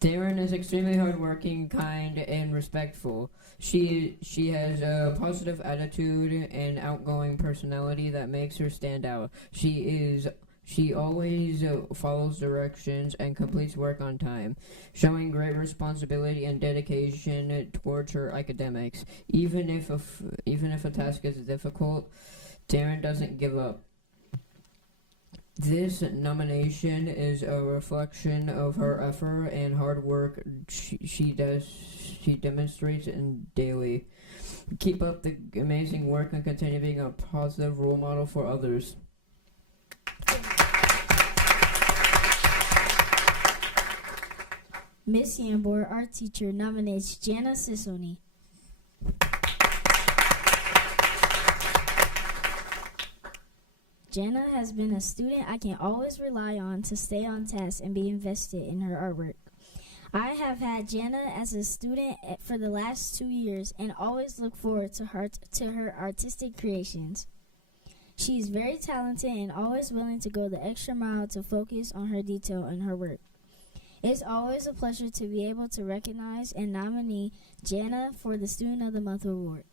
Taryn is extremely hardworking, kind, and respectful. She has a positive attitude and outgoing personality that makes her stand out. She always follows directions and completes work on time, showing great responsibility and dedication towards her academics. Even if a task is difficult, Taryn doesn't give up. This nomination is a reflection of her effort and hard work she demonstrates daily. Keep up the amazing work and continue being a positive role model for others. Miss Yambor, our teacher, nominates Jana Sissoni. Jana has been a student I can always rely on to stay on task and be invested in her artwork. I have had Jana as a student for the last 2 years and always look forward to her artistic creations. She is very talented and always willing to go the extra mile to focus on her detail in her work. It's always a pleasure to be able to recognize and nominate Jana for the Student of the Month Award.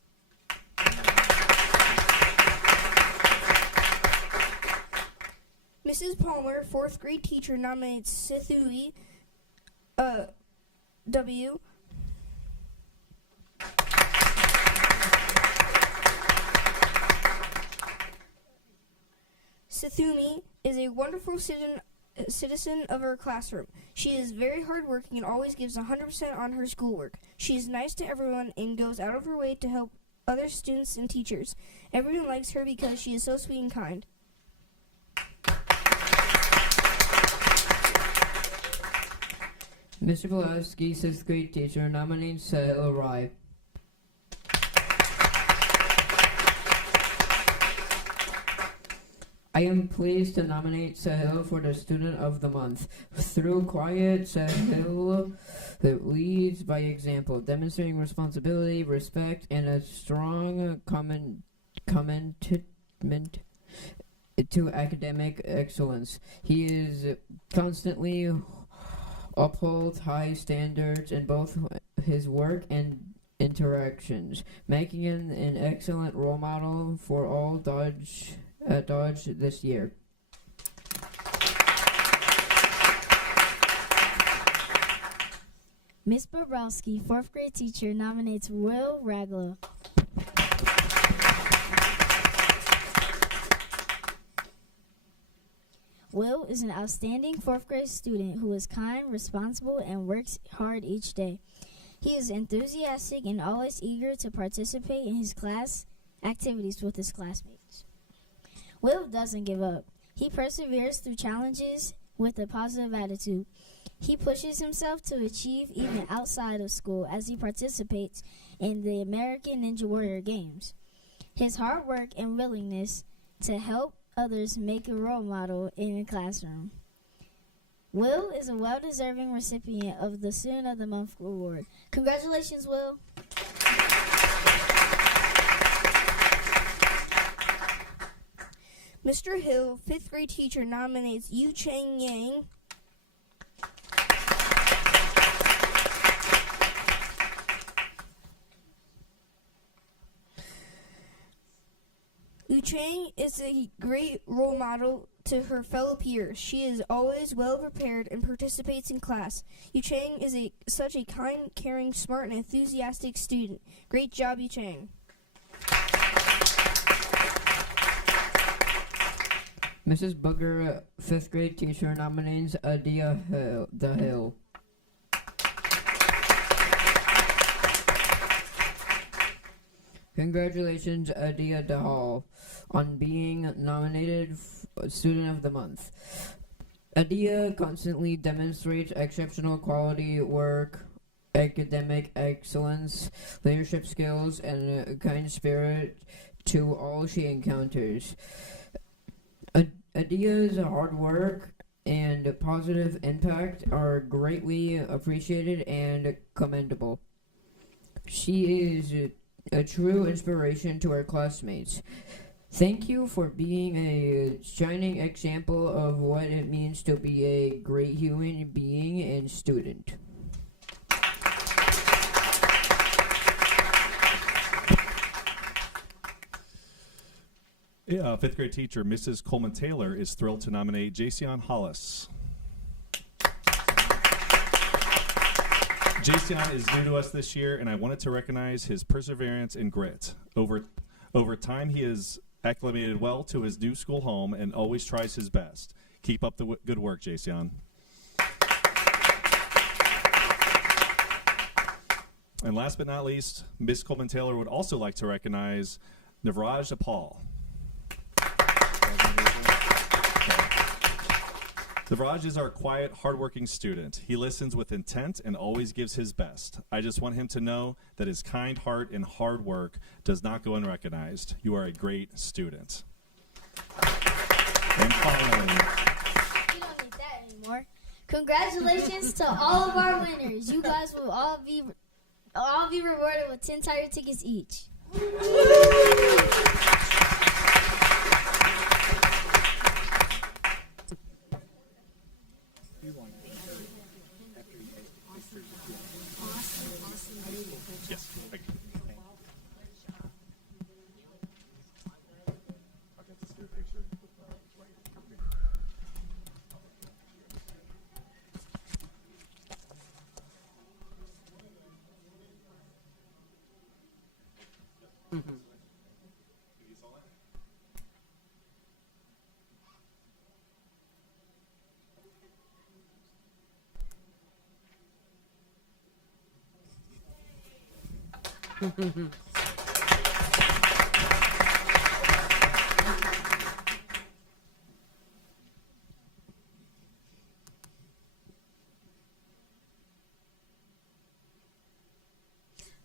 Mrs. Palmer, 4th grade teacher, nominates Sithui W. Sithumi is a wonderful citizen of her classroom. She is very hardworking and always gives 100% on her schoolwork. She is nice to everyone and goes out of her way to help other students and teachers. Everyone likes her because she is so sweet and kind. Mr. Pulaski, 6th grade teacher, nominates Sahil Rai. I am pleased to nominate Sahil for the Student of the Month. Through quiet, Sahil that leads by example, demonstrating responsibility, respect, and a strong commitment to academic excellence. He is constantly upholds high standards in both his work and interactions, making him an excellent role model for all Dodge this year. Miss Bobrowski, 4th grade teacher, nominates Will Ragla. Will is an outstanding 4th grade student who is kind, responsible, and works hard each day. He is enthusiastic and always eager to participate in his class activities with his classmates. Will doesn't give up. He perseveres through challenges with a positive attitude. He pushes himself to achieve even outside of school as he participates in the American Ninja Warrior Games. His hard work and willingness to help others make a role model in the classroom. Will is a well-deserving recipient of the Student of the Month award. Congratulations, Will. Mr. Hill, 5th grade teacher, nominates Yu Chang Yang. Yu Chang is a great role model to her fellow peers. She is always well prepared and participates in class. Yu Chang is such a kind, caring, smart, and enthusiastic student. Great job, Yu Chang. Mrs. Booger, 5th grade teacher, nominates Adia Hill. Congratulations, Adia Dahal, on being nominated Student of the Month. Adia constantly demonstrates exceptional quality work, academic excellence, leadership skills, and a kind spirit to all she encounters. Adia's hard work and positive impact are greatly appreciated and commendable. She is a true inspiration to our classmates. Thank you for being a shining example of what it means to be a great human being and student. Fifth grade teacher Mrs. Coleman Taylor is thrilled to nominate Jason Hollis. Jason is new to us this year, and I wanted to recognize his perseverance and grit. Over time, he has acclimated well to his new school home and always tries his best. Keep up the good work, Jason. And last but not least, Miss Coleman Taylor would also like to recognize Navraj Apal. Navraj is our quiet, hardworking student. He listens with intent and always gives his best. I just want him to know that his kind heart and hard work does not go unrecognized. You are a great student. And finally, You don't need that anymore. Congratulations to all of our winners. You guys will all be rewarded with 10 tire tickets each. yes. Thank you.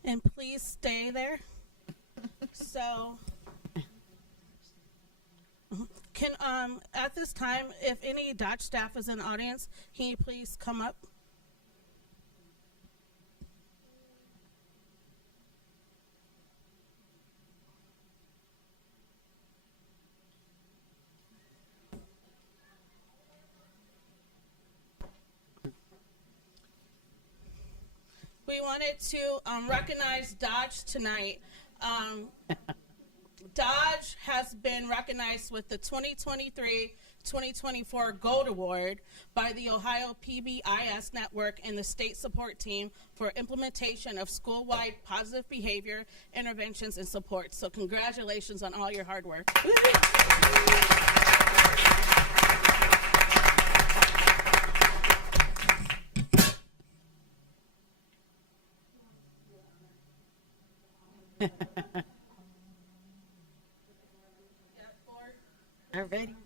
And please stay there. So, can at this time, if any Dodge staff is in the audience, can you please come up? we wanted to recognize Dodge tonight. Dodge has been recognized with the 2023-2024 Gold Award by the Ohio PBIS Network and the State Support Team for implementation of school-wide positive behavior interventions and support. So congratulations on all your hard work. All ready.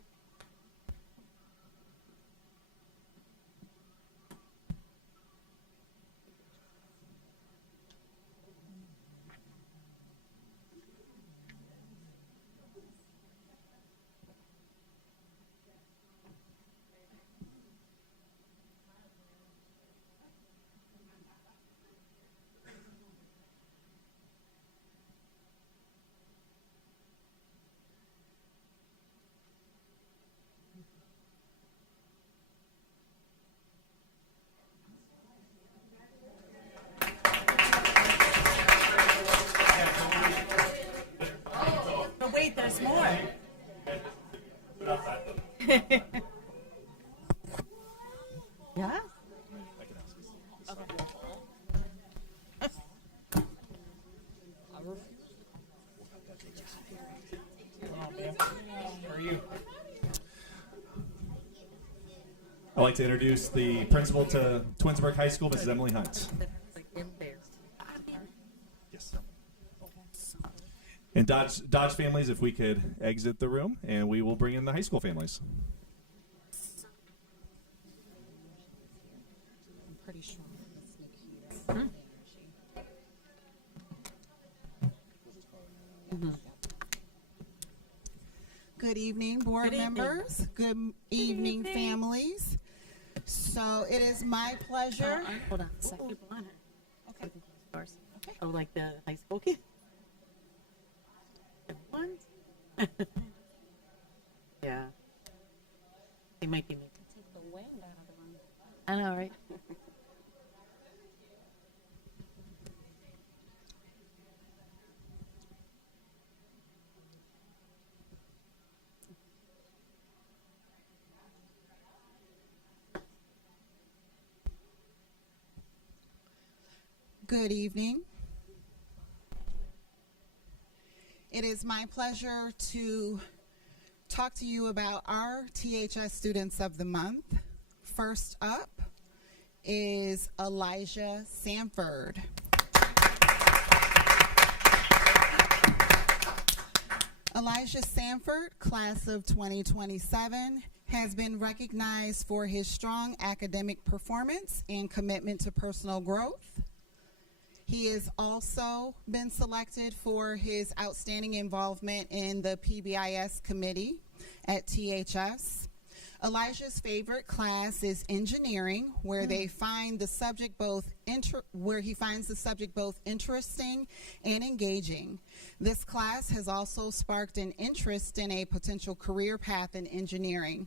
But wait, there's more. Yeah? For you. I'd like to introduce the principal to Twinsburg High School, Mrs. Emily Hunt. Yes. And Dodge families, if we could exit the room, and we will bring in the high school families. I'm pretty sure it's Nikita. Good evening, board members. Good evening, families. So it is my pleasure. Hold on a second. Okay. Okay. Oh, like the high school kid? One? Yeah. They might be making. Take the wind out of the room. I know, right? Good evening. It is my pleasure to talk to you about our THS Students of the Month. First up is Elijah Sanford. Elijah Sanford, class of 2027, has been recognized for his strong academic performance and commitment to personal growth. He has also been selected for his outstanding involvement in the PBIS committee at THS. Elijah's favorite class is engineering, where they find the subject where he finds the subject both interesting and engaging. This class has also sparked an interest in a potential career path in engineering.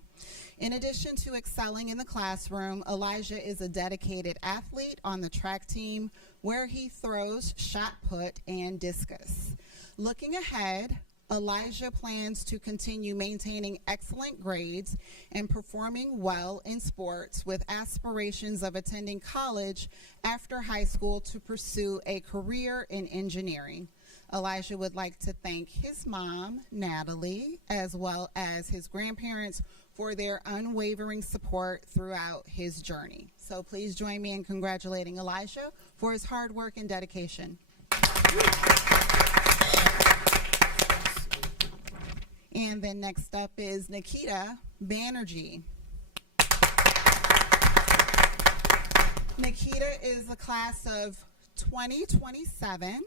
In addition to excelling in the classroom, Elijah is a dedicated athlete on the track team, where he throws shot put and discus. Looking ahead, Elijah plans to continue maintaining excellent grades and performing well in sports, with aspirations of attending college after high school to pursue a career in engineering. Elijah would like to thank his mom, Natalie, as well as his grandparents for their unwavering support throughout his journey. So please join me in congratulating Elijah for his hard work and dedication. And then next up is Nikita Banerjee. Nikita is the class of 2027,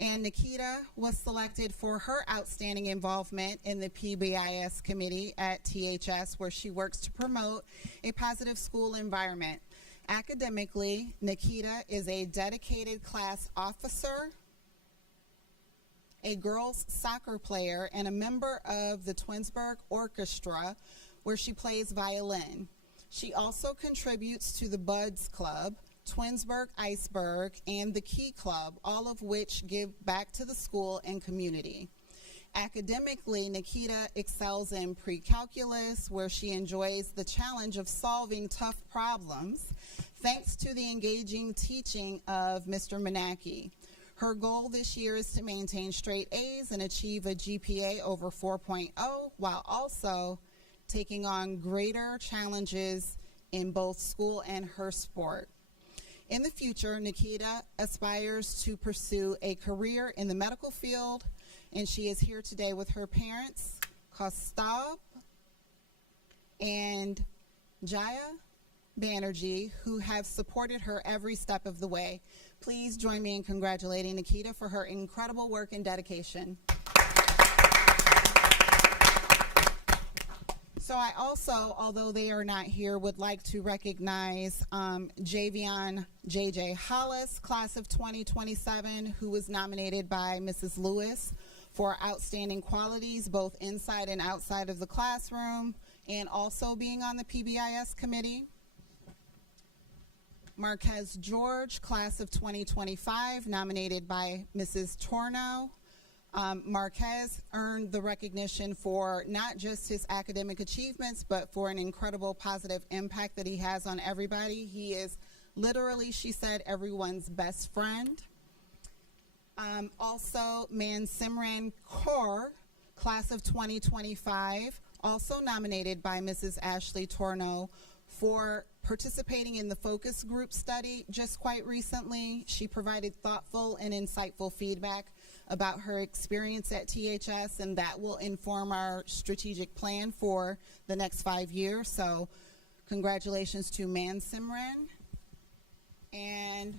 and Nikita was selected for her outstanding involvement in the PBIS committee at THS, where she works to promote a positive school environment. Academically, Nikita is a dedicated class officer, a girls soccer player, and a member of the Twinsburg Orchestra, where she plays violin. She also contributes to the Buds Club, Twinsburg Iceberg, and the Key Club, all of which give back to the school and community. Academically, Nikita excels in pre-calculus, where she enjoys the challenge of solving tough problems, thanks to the engaging teaching of Mr. Manaki. Her goal this year is to maintain straight A's and achieve a GPA over 4.0, while also taking on greater challenges in both school and her sport. In the future, Nikita aspires to pursue a career in the medical field, and she is here today with her parents, Kaustab and Jaya Banerjee, who have supported her every step of the way. Please join me in congratulating Nikita for her incredible work and dedication. So I also, although they are not here, would like to recognize Javion J.J. Hollis, class of 2027, who was nominated by Mrs. Lewis for outstanding qualities both inside and outside of the classroom, and also being on the PBIS committee. Marquez George, class of 2025, nominated by Mrs. Torno. Marquez earned the recognition for not just his academic achievements, but for an incredible positive impact that he has on everybody. He is literally, she said, everyone's best friend. Also, Man Simran Kaur, class of 2025, also nominated by Mrs. Ashley Torno for participating in the focus group study just quite recently. She provided thoughtful and insightful feedback about her experience at THS, and that will inform our strategic plan for the next 5 years. So congratulations to Man Simran. And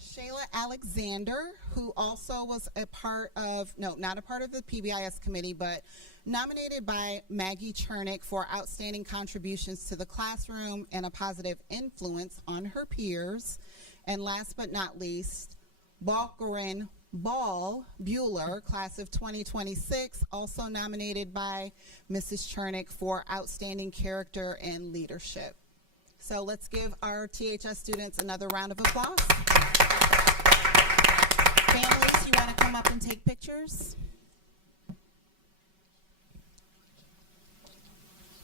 Shayla Alexander, who also was a part of, no, not a part of the PBIS committee, but nominated by Maggie Chernick for outstanding contributions to the classroom and a positive influence on her peers. And last but not least, Balkarin Ball Bueller, class of 2026, also nominated by Mrs. Chernick for outstanding character and leadership. So let's give our THS students another round of applause. Families, you want to come up and take pictures?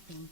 Thank you.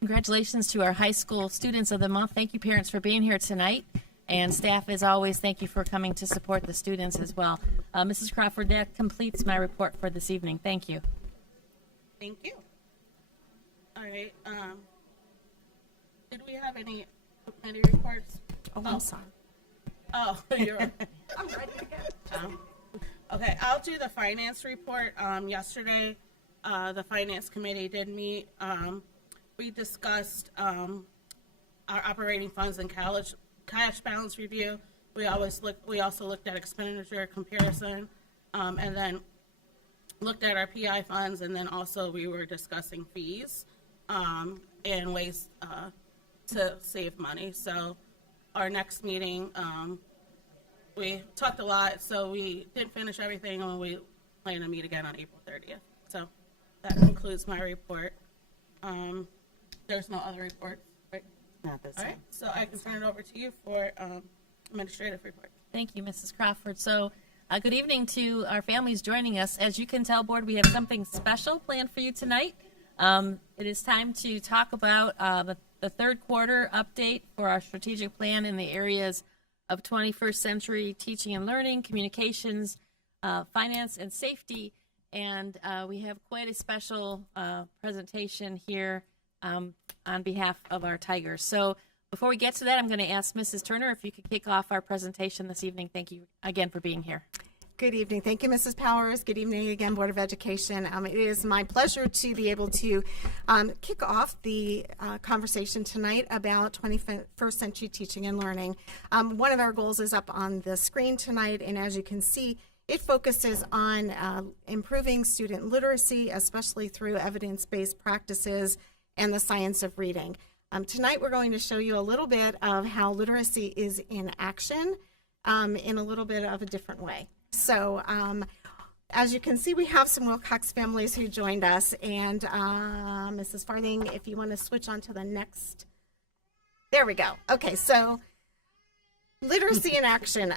Congratulations to our high school students of the month. Thank you, parents, for being here tonight. And staff, as always, thank you for coming to support the students as well. Mrs. Crawford, that completes my report for this evening. Thank you. Thank you. All right. Did we have any committee reports? Oh, I'm sorry. Oh, you're. I'm ready to go. Okay, I'll do the finance report. Yesterday, the finance committee did meet. We discussed our operating funds and cash balance review. We also looked at expenditure comparison, and then looked at our PI funds, and then also we were discussing fees and ways to save money. So our next meeting, we talked a lot, so we didn't finish everything, and we plan to meet again on April 30th. So that concludes my report. There's no other reports. Not this All time. right, so I can turn it over to you for administrative report. Thank you, Mrs. Crawford. So, good evening to our families joining us. As you can tell, board, we have something special planned for you tonight. It is time to talk about the third quarter update for our strategic plan in the areas of 21st century teaching and learning, communications, finance, and safety. And we have quite a special presentation here on behalf of our Tigers. So before we get to that, I'm going to ask Mrs. Turner if you could kick off our presentation this evening. Thank you again for being here. Good evening. Thank you, Mrs. Powers. Good evening again, Board of Education. It is my pleasure to be able to kick off the conversation tonight about 21st century teaching and learning. One of our goals is up on the screen tonight, and as you can see, it focuses on improving student literacy, especially through evidence-based practices and the science of reading. Tonight, we're going to show you a little bit of how literacy is in action in a little bit of a different way. So as you can see, we have some Wilcox families who joined us, and Mrs. Farthing, if you want to switch on to the next. There we go. Okay, so literacy in action.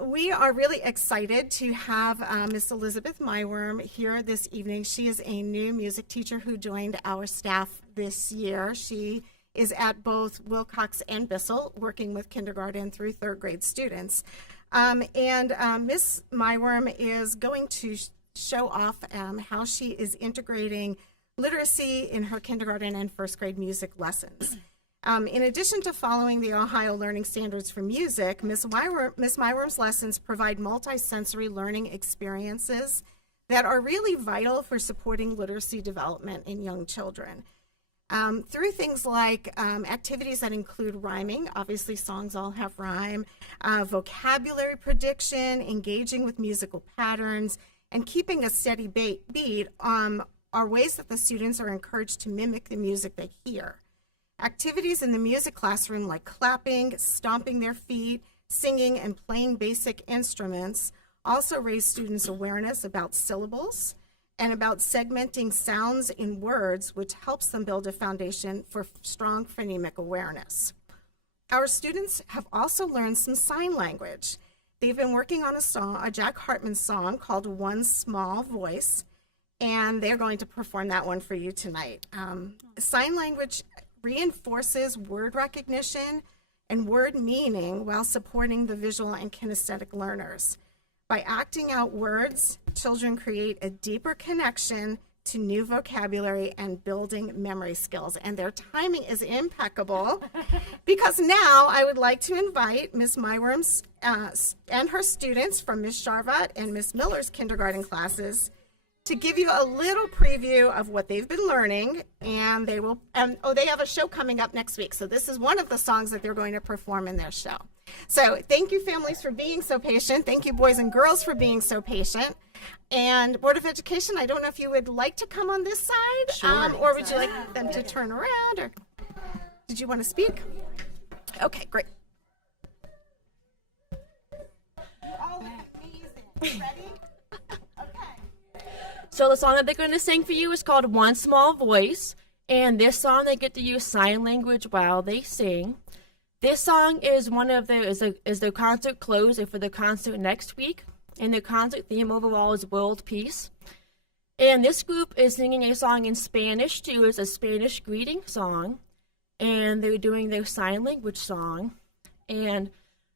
We are really excited to have Miss Elizabeth Myworm here this evening. She is a new music teacher who joined our staff this year. She is at both Wilcox and Bissell, working with kindergarten through third grade students. Miss Myworm is going to show off how she is integrating literacy in her kindergarten and first grade music lessons. In addition to following the Ohio Learning Standards for Music, Miss Myworm's lessons provide multi-sensory learning experiences that are really vital for supporting literacy development in young children. Through things like activities that include rhyming, obviously songs all have rhyme, vocabulary prediction, engaging with musical patterns, and keeping a steady beat are ways that the students are encouraged to mimic the music they hear. Activities in the music classroom like clapping, stomping their feet, singing, and playing basic instruments also raise students' awareness about syllables and about segmenting sounds in words, which helps them build a foundation for strong phonemic awareness. Our students have also learned some sign language. They've been working on a Jack Hartman song called One Small Voice, and they're going to perform that one for you tonight. Sign language reinforces word recognition and word meaning while supporting the visual and kinesthetic learners. By acting out words, children create a deeper connection to new vocabulary and building memory skills. And their timing is impeccable because now I would like to invite Ms. Myworm's and her students from Ms. Sharvat and Ms. Miller's kindergarten classes to give you a little preview of what they've been learning. And they will, they have a show coming up next week. So this is one of the songs that they're going to perform in their show. So thank you, families, for being so patient. Thank you, boys and girls, for being so patient. And Board of Education, I don't know if you would like to come on this side, Sure. or would you like them to turn around, or did you want to speak? Okay, great. Oh, amazing. Ready? So the song that they're going to sing for you is called One Small Voice, and this song they get to use sign language while they sing. This song is one of the is the concert close for the concert next week, and the concert theme overall is world peace. And this group is singing a song in Spanish too. It's a Spanish greeting song, and they're doing their sign language song. And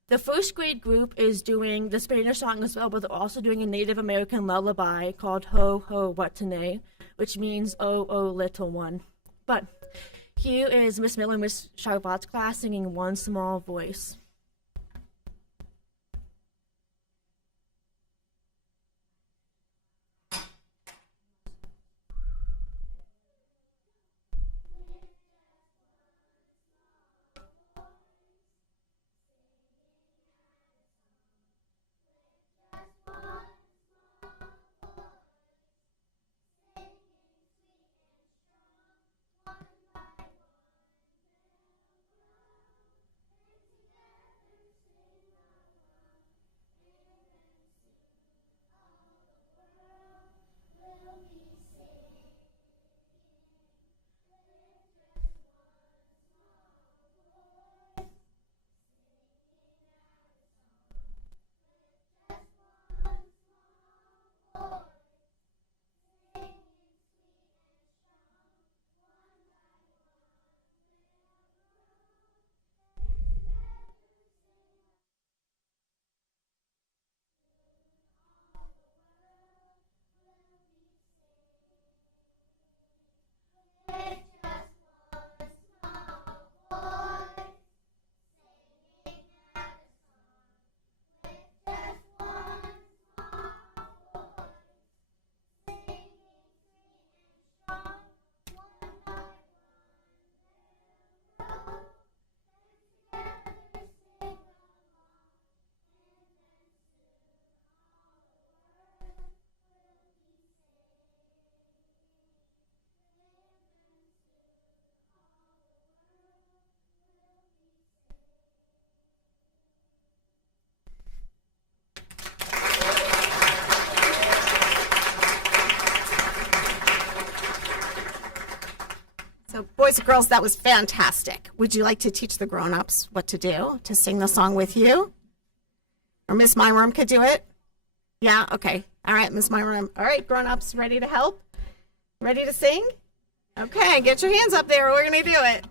the first grade group is doing the Spanish song as well, but they're also doing a Native American lullaby called Ho Ho Watane, which means Oh Oh Little One. But here is Miss Miller and Miss Charlotte's class singing One Small Voice. Boys and girls, that was fantastic. Would you like to teach the grown-ups what to do to sing the song with you? Or Miss Myram could do it? Yeah, okay. All right, Miss Myram. All right, grown-ups, ready to help? Ready to sing? Okay, get your hands up there. We're going to do it.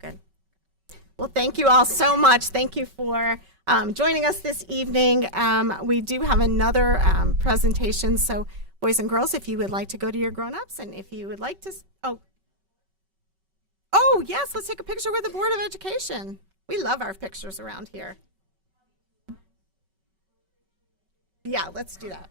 Good. Well, thank you all so much. Thank you for joining us this evening. We do have another presentation, so boys and girls, if you would like to go to your grown-ups, and if you would like to, oh yes, let's take a picture with the Board of Education. We love our pictures around here. Yeah, let's do that.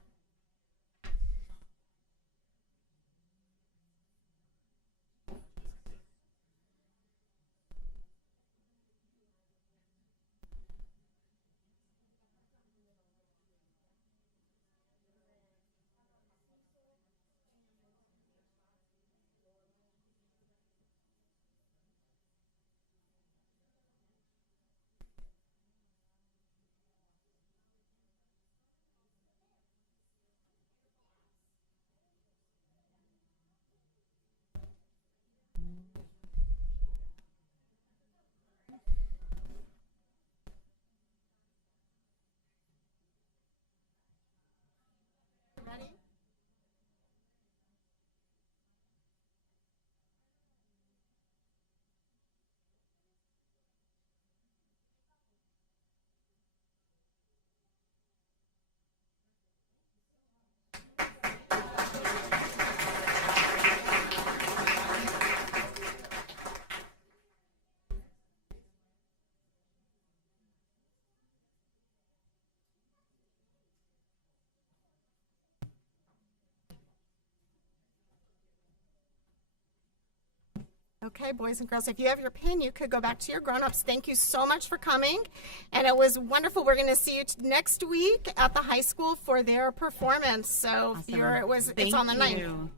Okay, boys and girls, if you have your pin, you could go back to your grown-ups. Thank you so much for coming, and it was wonderful. We're going to see you next week at the high school for their performance. So if you're, it's on the 9th.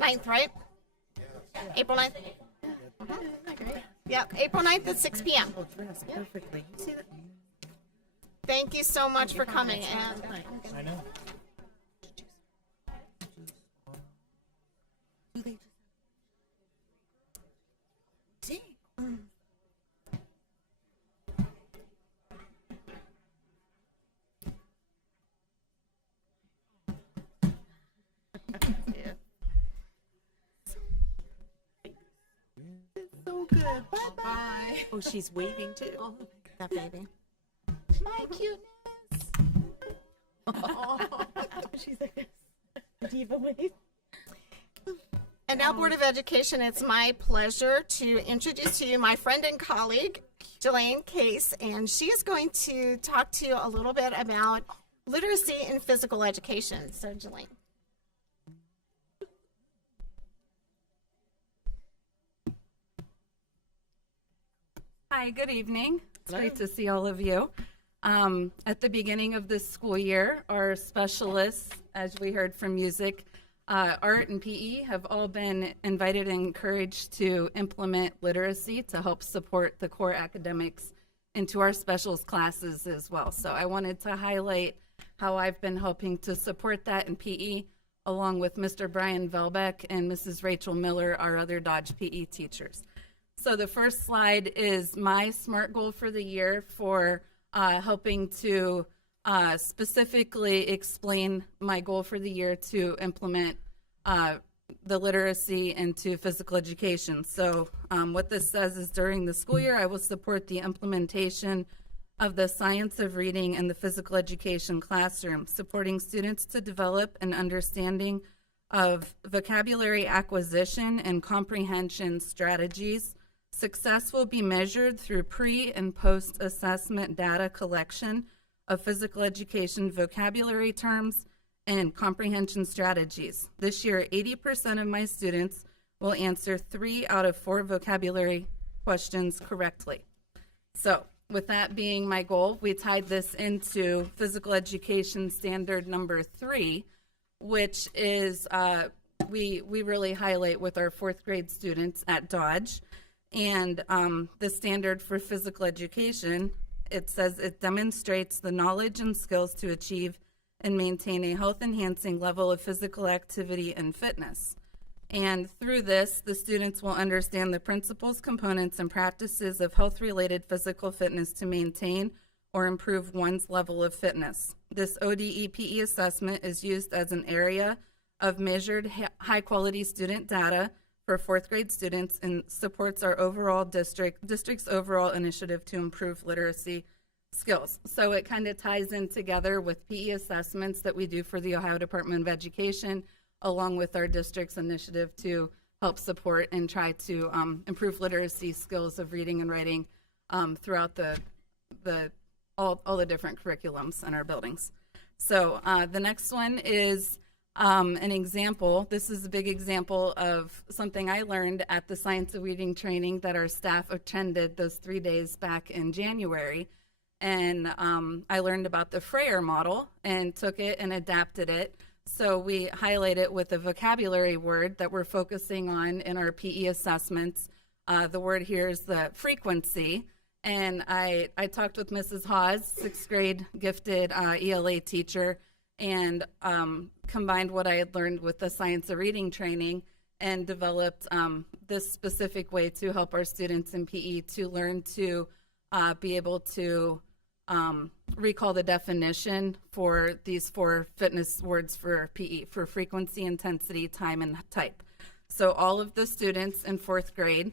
9th, right? April 9th? Yep, April 9th at 6 p.m. Perfectly. You see that? Thank you so much for coming. And I know. so good. Bye-bye. Oh, she's waving too. Oh, that baby. My cuteness. Oh, she's like this. Diva wave. And now, Board of Education, it's my pleasure to introduce to you my friend and colleague, Jelaine Case, and she is going to talk to you a little bit about literacy in physical education. So, Jelaine. Hi, good evening. It's great to see all of you. At the beginning of this school year, our specialists, as we heard from music, art, and PE have all been invited and encouraged to implement literacy to help support the core academics into our specials classes as well. So I wanted to highlight how I've been helping to support that in PE, along with Mr. Brian Velbeck and Mrs. Rachel Miller, our other Dodge PE teachers. So the first slide is my SMART goal for the year for helping to specifically explain my goal for the year to implement the literacy into physical education. So what this says is during the school year, I will support the implementation of the science of reading in the physical education classroom, supporting students to develop an understanding of vocabulary acquisition and comprehension strategies. Success will be measured through pre- and post-assessment data collection of physical education vocabulary terms and comprehension strategies. This year, 80% of my students will answer 3 out of 4 vocabulary questions correctly. So, with that being my goal, we tied this into physical education standard number 3, which is we really highlight with our 4th grade students at Dodge. And the standard for physical education, it says it demonstrates the knowledge and skills to achieve and maintain a health-enhancing level of physical activity and fitness. And through this, the students will understand the principles, components, and practices of health-related physical fitness to maintain or improve one's level of fitness. This ODEPE assessment is used as an area of measured high-quality student data for 4th grade students and supports our overall district's overall initiative to improve literacy skills. So it kind of ties in together with PE assessments that we do for the Ohio Department of Education, along with our district's initiative to help support and try to improve literacy skills of reading and writing throughout all the different curriculums in our buildings. So the next one is an example. This is a big example of something I learned at the Science of Reading training that our staff attended those 3 days back in January. And I learned about the Freyer model and took it and adapted it. So we highlight it with a vocabulary word that we're focusing on in our PE assessments. The word here is the frequency. And I talked with Mrs. Hawes, 6th grade gifted ELA teacher, and combined what I had learned with the Science of Reading training and developed this specific way to help our students in PE to learn to be able to recall the definition for these 4 fitness words for PE, for frequency, intensity, time, and type. So all of the students in 4th grade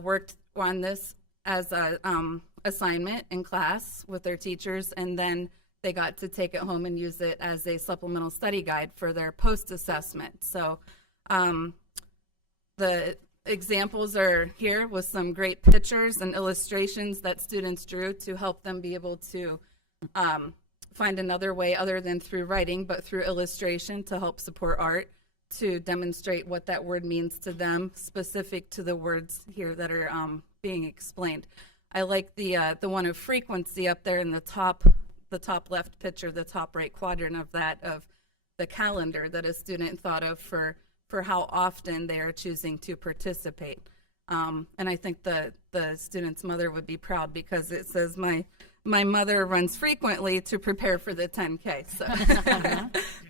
worked on this as a assignment in class with their teachers, and then they got to take it home and use it as a supplemental study guide for their post-assessment. So the examples are here with some great pictures and illustrations that students drew to help them be able to find another way other than through writing, but through illustration to help support art, to demonstrate what that word means to them, specific to the words here that are being explained. I like the one of frequency up there in the top left picture, the top right quadrant of that, of the calendar that a student thought of for how often they are choosing to participate. And I think the student's mother would be proud because it says my mother runs frequently to prepare for the 10K. So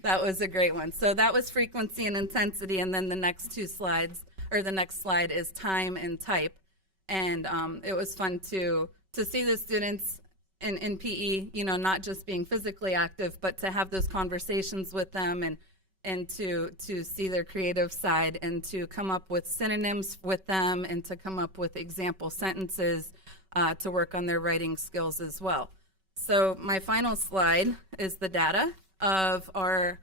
that was a great one. So that was frequency and intensity. And then the next 2 slides, or the next slide, is time and type. And it was fun to see the students in PE, you know, not just being physically active, but to have those conversations with them and to see their creative side and to come up with synonyms with them and to come up with example sentences to work on their writing skills as well. So my final slide is the data of our,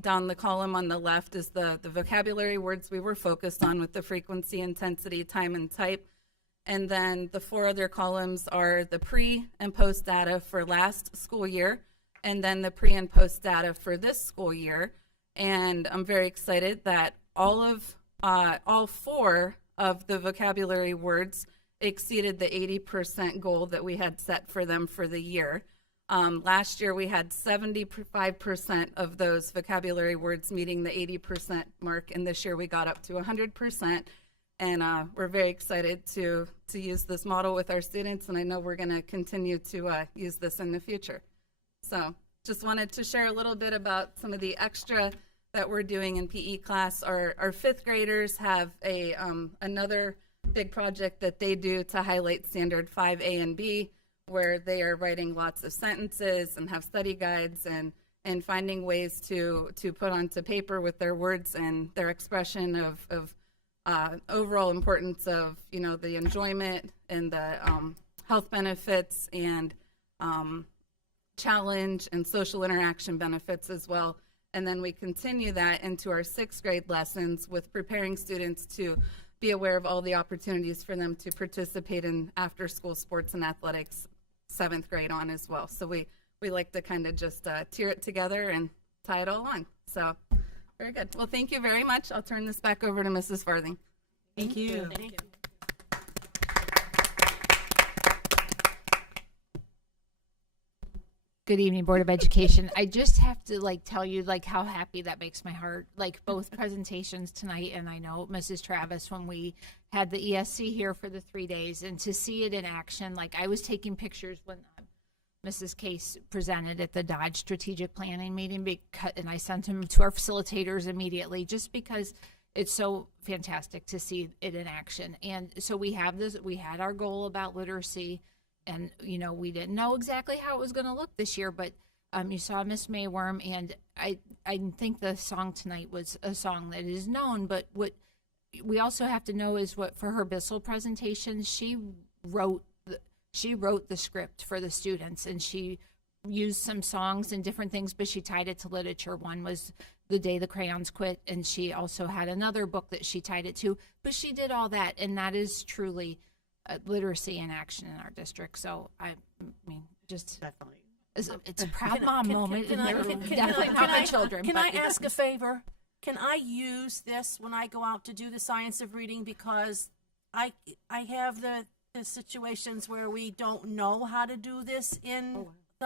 down the column on the left is the vocabulary words we were focused on with the frequency, intensity, time, and type. And then the 4 other columns are the pre and post data for last school year, and then the pre and post data for this school year. And I'm very excited that all 4 of the vocabulary words exceeded the 80% goal that we had set for them for the year. Last year we had 75% of those vocabulary words meeting the 80% mark, and this year we got up to 100%. And we're very excited to use this model with our students, and I know we're going to continue to use this in the future. So just wanted to share a little bit about some of the extra that we're doing in PE class. Our fifth graders have another big project that they do to highlight standard 5A and B, where they are writing lots of sentences and have study guides and finding ways to put onto paper with their words and their expression of overall importance of, you know, the enjoyment and the health benefits and challenge and social interaction benefits as well. And then we continue that into our sixth grade lessons with preparing students to be aware of all the opportunities for them to participate in after school sports and athletics, seventh grade on as well. So we like to kind of just tier it together and tie it all on. So very good. Well, thank you very much. I'll turn this back over to Mrs. Farthing. Thank you. Thank you. Good evening, Board of Education. I just have to tell you how happy that makes my heart. Both presentations tonight, and I know Mrs. Travis, when we had the ESC here for the 3 days, and to see it in action. I was taking pictures when Mrs. Case presented at the Dodge Strategic Planning meeting, and I sent them to our facilitators immediately, just because it's so fantastic to see it in action. And so we had our goal about literacy. And, you know, we didn't know exactly how it was going to look this year, but you saw Miss Mayworm, and I think the song tonight was a song that is known, but what we also have to know is what, for her Bissell presentation, she wrote the script for the students, and she used some songs and different things, but she tied it to literature. One was The Day the Crayons Quit, and she also had another book that she tied it to, but she did all that, and that is truly literacy in action in our district. So I mean, just definitely, it's a proud mom moment. Can I ask a favor? Can I use this when I go out to do the science of reading, because I have the situations where we don't know how to do this in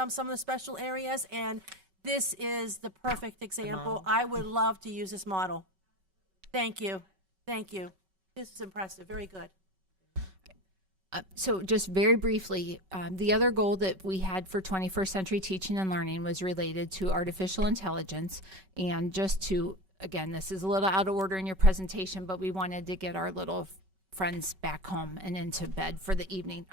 some of the special areas, and this is the perfect example. I would love to use this model. Thank you. This is impressive. Very good. So just very briefly, the other goal that we had for 21st century teaching and learning was related to artificial intelligence. And just to, again, this is a little out of order in your presentation, but we wanted to get our little friends back home and into bed for the evening.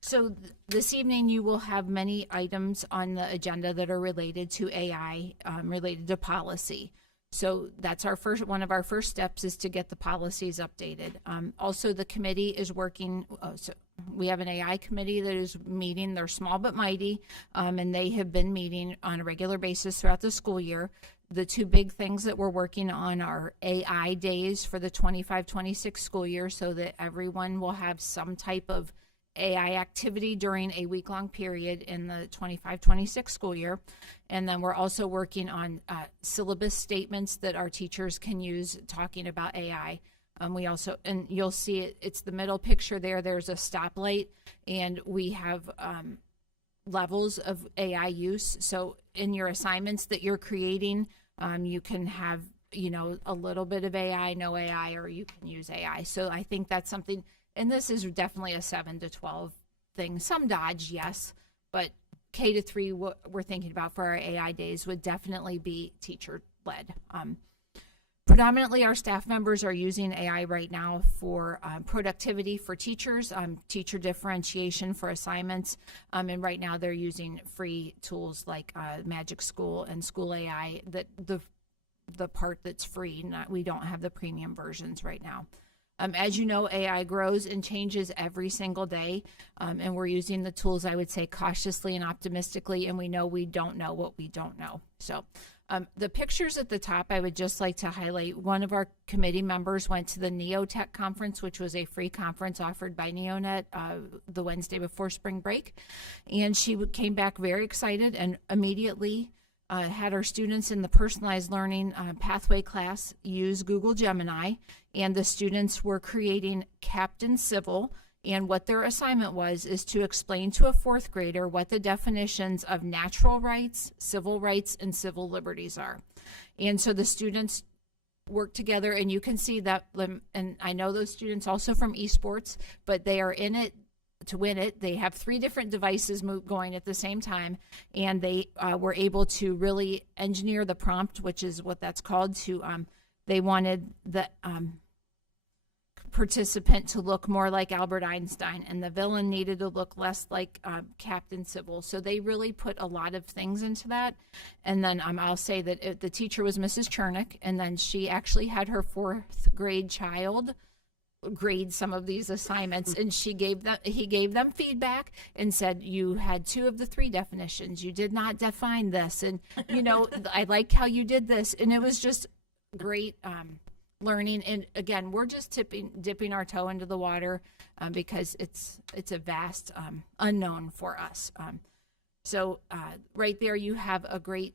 So this evening you will have many items on the agenda that are related to AI, related to policy. So that's one of our first steps, is to get the policies updated. Also, the committee is working. So we have an AI committee that is meeting. They're small but mighty, and they have been meeting on a regular basis throughout the school year. The two big things that we're working on are AI days for the 25-26 school year, so that everyone will have some type of AI activity during a week-long period in the 25-26 school year. And then we're also working on syllabus statements that our teachers can use talking about AI. We also, and you'll see it's the middle picture there, there's a stoplight, and we have levels of AI use. So in your assignments that you're creating, you can have, you know, a little bit of AI, no AI, or you can use AI. So I think that's something. And this is definitely a 7 to 12 thing. Some Dodge, yes, but K to 3, what we're thinking about for our AI days would definitely be teacher-led. Predominantly, our staff members are using AI right now for productivity for teachers, teacher differentiation for assignments, and right now they're using free tools like Magic School and School AI. That the part that's free. We don't have the premium versions right now. As you know, AI grows and changes every single day, and we're using the tools, I would say, cautiously and optimistically, and we know we don't know what we don't know. So the pictures at the top, I would just like to highlight. One of our committee members went to the NeoTech conference, which was a free conference offered by NeoNet the Wednesday before spring break, and she came back very excited and immediately had our students in the personalized learning pathway class use Google Gemini, and the students were creating Captain Civil And what their assignment was is to explain to a fourth grader what the definitions of natural rights, civil rights, and civil liberties are. And so the students work together, and you can see that, and I know those students also from esports, but they are in it to win it. They have 3 different devices going at the same time, and they were able to really engineer the prompt, which is what that's called, to they wanted the participant to look more like Albert Einstein, and the villain needed to look less like Captain Sybil. So they really put a lot of things into that. And then I'll say that the teacher was Mrs. Chernick, and then she actually had her 4th grade child grade some of these assignments, and he gave them feedback and said, you had 2 of the 3 definitions, you did not define this, and I like how you did this. And it was just great learning. And again, we're just dipping our toe into the water because it's a vast unknown for us. So right there you have a great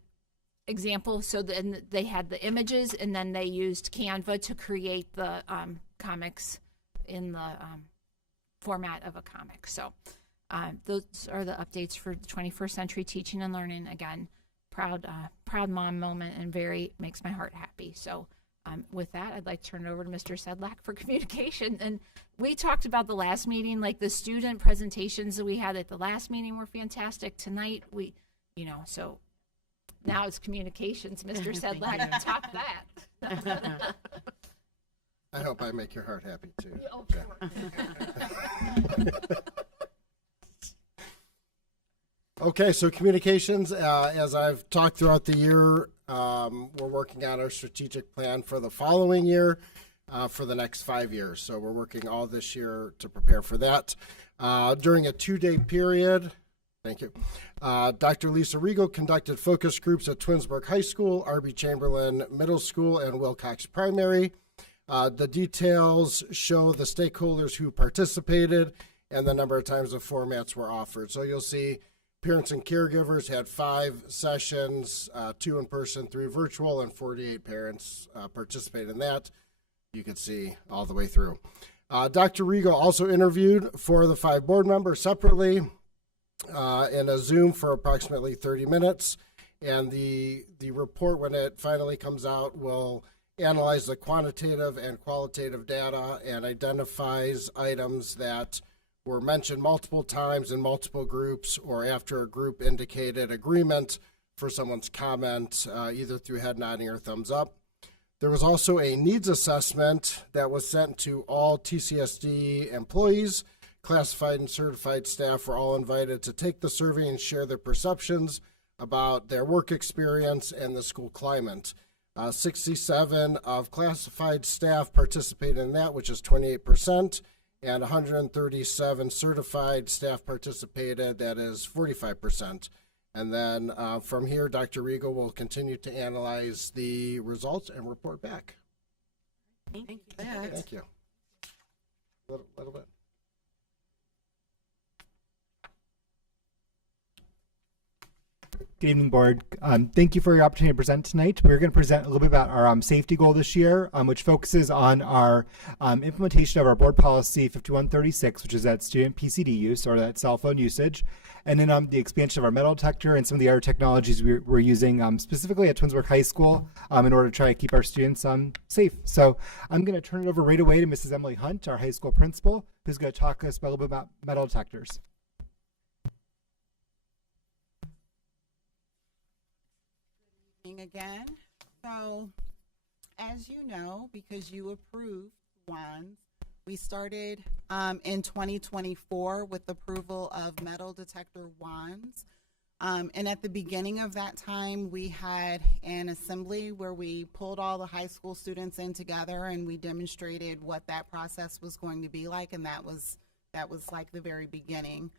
example. So then they had the images, and then they used Canva to create the comics in the format of a comic. So those are the updates for the 21st Century Teaching and Learning. Again, proud mom moment, and very makes my heart happy. So with that, I'd like to turn it over to Mr. Sedlak for communication. And we talked about the last meeting, like the student presentations that we had at the last meeting were fantastic. Tonight, so now it's communications. Mr. Sedlak, top that. I hope I make your heart happy too. Oh, Okay, so communications, as I've talked throughout the year, we're working on our strategic plan for the following year, for the next 5 years. So we're working all this year to prepare for that. During a 2-day period, thank you, Dr. Lisa Rigo conducted focus groups at Twinsburg High School, R.B. Chamberlain Middle School, and Wilcox Primary. The details show the stakeholders who participated and the number of times the formats were offered. So you'll see parents and caregivers had 5 sessions, 2 in person, 3 virtual, and 48 parents participated in that. You can see all the way through. Dr. Rigo also interviewed 4 of the 5 board members separately in a Zoom for approximately 30 minutes. And the report, when it finally comes out, will analyze the quantitative and qualitative data and identifies items that were mentioned multiple times in multiple groups, or after a group indicated agreement for someone's comment, either through head nodding or thumbs up. There was also a needs assessment that was sent to all TCSD employees. Classified and certified staff were all invited to take the survey and share their perceptions about their work experience and the school climate. 67 of classified staff participated in that, which is 28%, and 137 certified staff participated, that is 45%. And then from here, Dr. Rigo will continue to analyze the results and report back. Thank you. Thank you. A little bit. Good evening, board. Thank you for your opportunity to present tonight. We're going to present a little bit about our safety goal this year, which focuses on our implementation of our board policy 5136, which is that student PCD use, or that cell phone usage, and then the expansion of our metal detector and some of the other technologies we're using specifically at Twinsburg High School in order to try to keep our students safe. So I'm going to turn it over right away to Mrs. Emily Hunt, our high school principal, who's going to talk to us a little bit about metal detectors. Again. So, as you know, because you approved wands, we started in 2024 with approval of metal detector wands. And at the beginning of that time, we had an assembly where we pulled all the high school students in together and we demonstrated what that process was going to be like, and that was like the very beginning.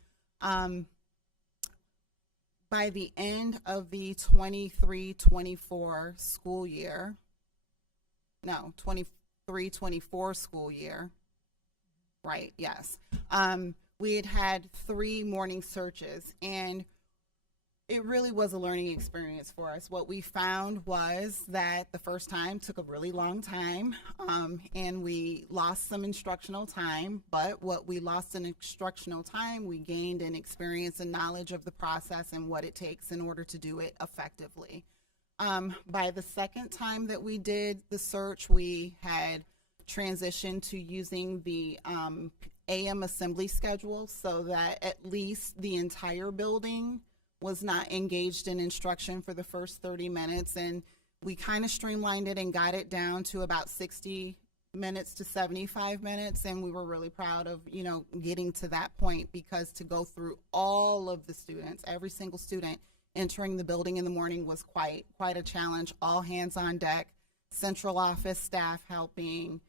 By the end of the 23-24 school year, no, 23-24 school year, right, yes, we had 3 morning searches, and It really was a learning experience for us. What we found was that the first time took a really long time, and we lost some instructional time, but what we lost in instructional time, we gained in experience and knowledge of the process and what it takes in order to do it effectively. By the second time that we did the search, we had transitioned to using the AM assembly schedule so that at least the entire building was not engaged in instruction for the first 30 minutes. And we kind of streamlined it and got it down to about 60 minutes to 75 minutes. And we were really proud of, getting to that point, because to go through all of the students, every single student entering the building in the morning was quite a challenge. All hands on deck, central office staff helping,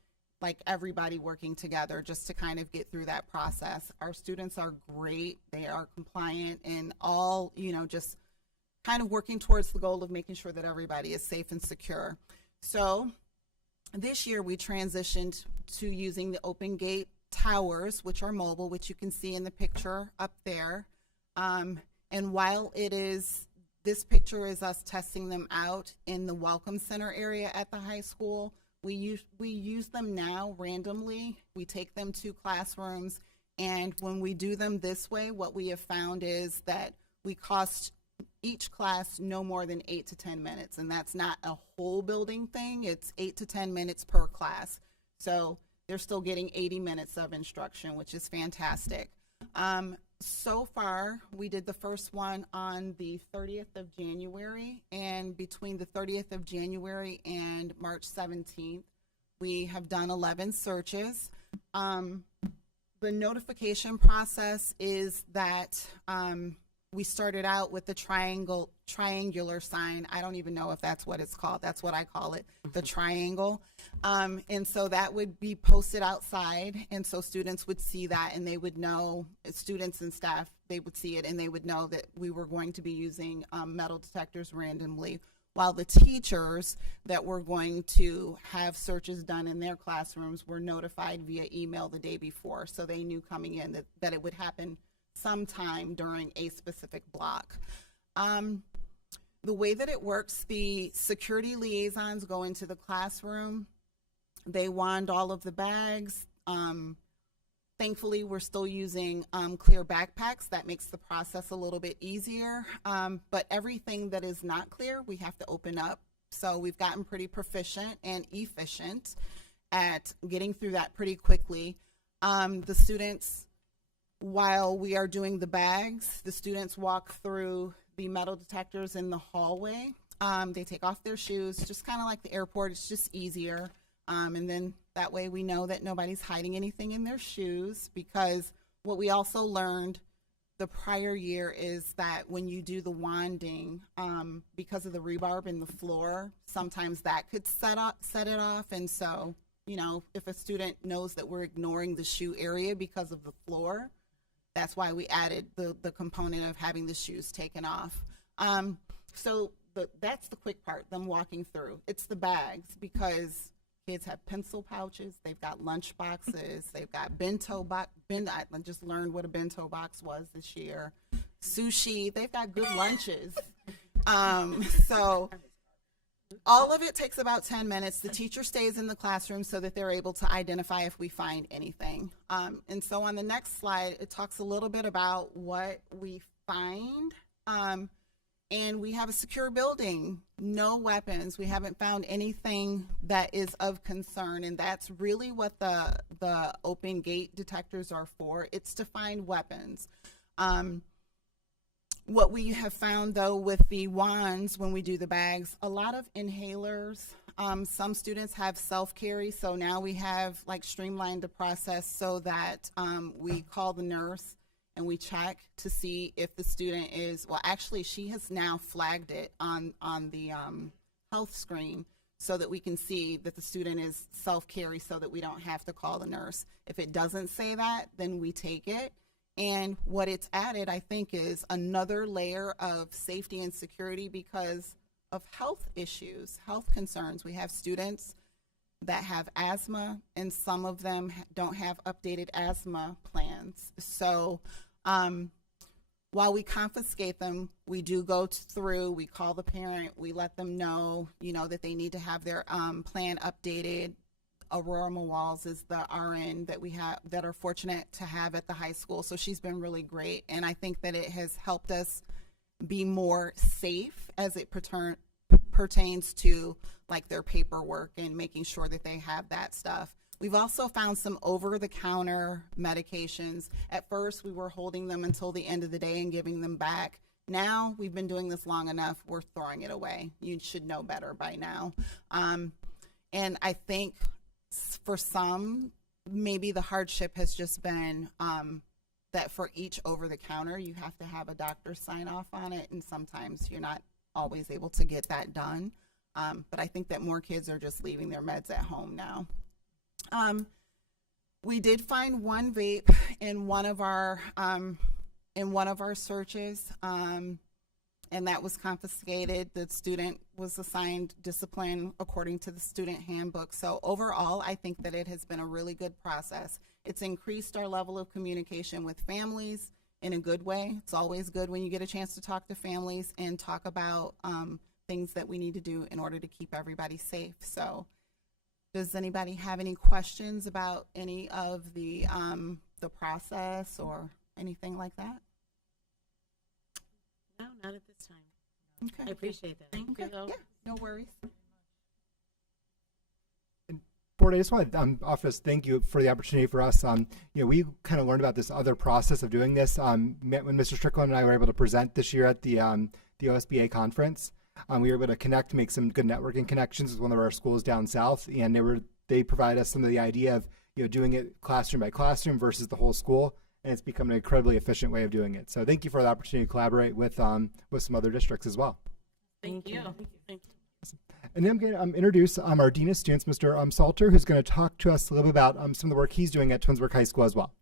like everybody working together just to kind of get through that process. Our students are great. They are compliant and all, just kind of working towards the goal of making sure that everybody is safe and secure. So this year we transitioned to using the open gate towers, which are mobile, which you can see in the picture up there. And while this picture is us testing them out in the Welcome Center area at the high school, we use them now randomly. We take them to classrooms, and when we do them this way, what we have found is that we cost each class no more than 8 to 10 minutes, and that's not a whole building thing. It's 8 to 10 minutes per class. So they're still getting 80 minutes of instruction, which is fantastic. So far, we did the first one on the 30th of January, and between the 30th of January and March 17th, we have done 11 searches. The notification process is that we started out with the triangular sign. I don't even know if that's what it's called. That's what I call it, the triangle. And so that would be posted outside, and so students would see that, and they would know, students and staff, they would see it, and they would know that we were going to be using metal detectors randomly, while the teachers that were going to have searches done in their classrooms were notified via email the day before, so they knew coming in that it would happen sometime during a specific block. The way that it works, the security liaisons go into the classroom. They wand all of the bags. Thankfully, we're still using clear backpacks. That makes the process a little bit easier. But everything that is not clear, we have to open up. So we've gotten pretty proficient and efficient at getting through that pretty quickly. The students, while we are doing the bags, the students walk through the metal detectors in the hallway. They take off their shoes, just kind of like the airport. It's just easier. And then that way we know that nobody's hiding anything in their shoes, because what we also learned the prior year is that when you do the wanding, because of the rebarb in the floor, sometimes that could set it off. And so, if a student knows that we're ignoring the shoe area because of the floor, that's why we added the component of having the shoes taken off. So that's the quick part, them walking through. It's the bags, because kids have pencil pouches, they've got lunch boxes, they've got bento box. I just learned what a bento box was this year. Sushi, they've got good lunches. So all of it takes about 10 minutes. The teacher stays in the classroom so that they're able to identify if we find anything. And so on the next slide, it talks a little bit about what we find. And we have a secure building, no weapons. We haven't found anything that is of concern, and that's really what the open gate detectors are for. It's to find weapons. What we have found, though, with the wands when we do the bags, a lot of inhalers. Some students have self-carry, so now we have streamlined the process so that we call the nurse and we check to see if the student is, well, actually she has now flagged it on the health screen so that we can see that the student is self-carry so that we don't have to call the nurse. If it doesn't say that, then we take it. And what it's added, I think, is another layer of safety and security because of health issues, health concerns. We have students that have asthma, and some of them don't have updated asthma plans. So while we confiscate them, we do go through, we call the parent, we let them know, that they need to have their plan updated. Aurora Walls is the RN that we have that are fortunate to have at the high school. So she's been really great. And I think that it has helped us be more safe as it pertains to like their paperwork and making sure that they have that stuff. We've also found some over-the-counter medications. At first, we were holding them until the end of the day and giving them back. Now, we've been doing this long enough, we're throwing it away. You should know better by now. And I think for some, maybe the hardship has just been that for each over-the-counter, you have to have a doctor sign off on it, and sometimes you're not always able to get that done. But I think that more kids are just leaving their meds at home now. We did find one vape in one of our searches, and that was confiscated. The student was assigned discipline according to the student handbook. So overall, I think that it has been a really good process. It's increased our level of communication with families in a good way. It's always good when you get a chance to talk to families and talk about things that we need to do in order to keep everybody safe. So does anybody have any questions about any of the process or anything like that? No, not at this time. Okay. I appreciate that. Thank you. Yeah, no worries. Board, I just want to offer us thank you for the opportunity for us. We kind of learned about this other process of doing this when Mr. Strickland and I were able to present this year at the OSBA conference. We were able to connect, make some good networking connections with one of our schools down south, and they provide us some of the idea of doing it classroom by classroom versus the whole school, and it's become an incredibly efficient way of doing it. So thank you for the opportunity to collaborate with some other districts as well. Thank you. Thank you. And then I'm going to introduce our Dean of Students, Mr. Salter, who's going to talk to us a little bit about some of the work he's doing at Twinsburg High School as well.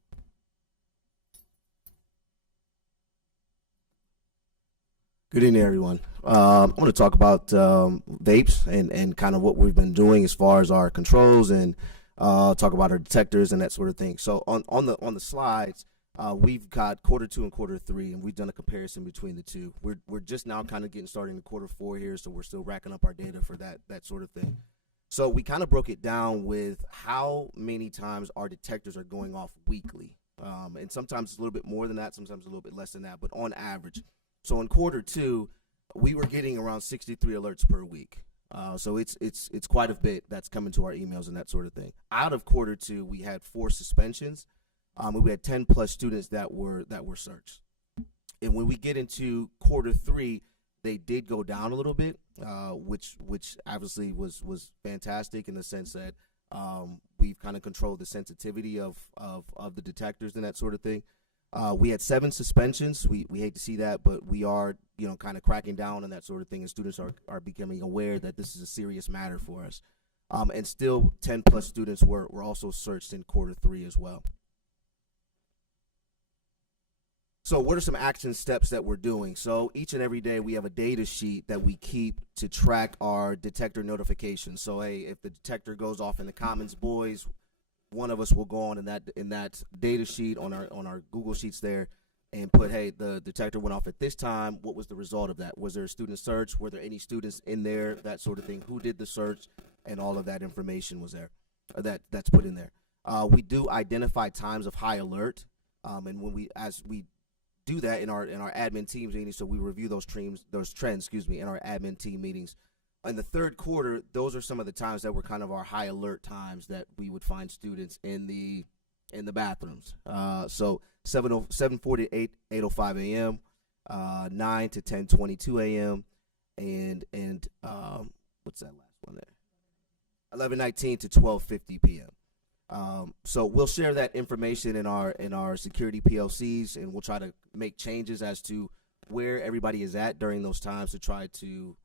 Good evening, everyone. I want to talk about vapes and kind of what we've been doing as far as our controls and talk about our detectors and that sort of thing. So on the slides, we've got quarter 2 and quarter 3, and we've done a comparison between the two. We're just now kind of getting started in quarter 4 here, so we're still racking up our data for that sort of thing. So we kind of broke it down with how many times our detectors are going off weekly, and sometimes it's a little bit more than that, sometimes a little bit less than that, but on average. So in quarter 2, we were getting around 63 alerts per week. So it's quite a bit that's coming to our emails and that sort of thing. Out of quarter 2, we had 4 suspensions. And we had 10 plus students that were searched. And when we get into quarter 3, they did go down a little bit, which obviously was fantastic in the sense that we've kind of controlled the sensitivity of the detectors and that sort of thing. We had 7 suspensions. We hate to see that, but we are kind of cracking down on that sort of thing, and students are becoming aware that this is a serious matter for us. And still 10 plus students were also searched in quarter 3 as well. So what are some action steps that we're doing? So each and every day we have a data sheet that we keep to track our detector notifications. So hey, if the detector goes off in the Commons boys, one of us will go on in that data sheet on our Google Sheets there and put, hey, the detector went off at this time. What was the result of that? Was there a student search? Were there any students in there? That sort of thing. Who did the search? And all of that information was there. That's put in there. We do identify times of high alert, and as we do that in our admin teams meetings, so we review those trends, in our admin team meetings. In the third quarter, those are some of the times that were kind of our high alert times that we would find students in the bathrooms. So 7:40 to 8:05 a.m., 9 to 10:22 a.m., and what's that last one there? 11:19 to 12:50 p.m. So we'll share that information in our security PLCs, and we'll try to make changes as to where everybody is at during those times to try to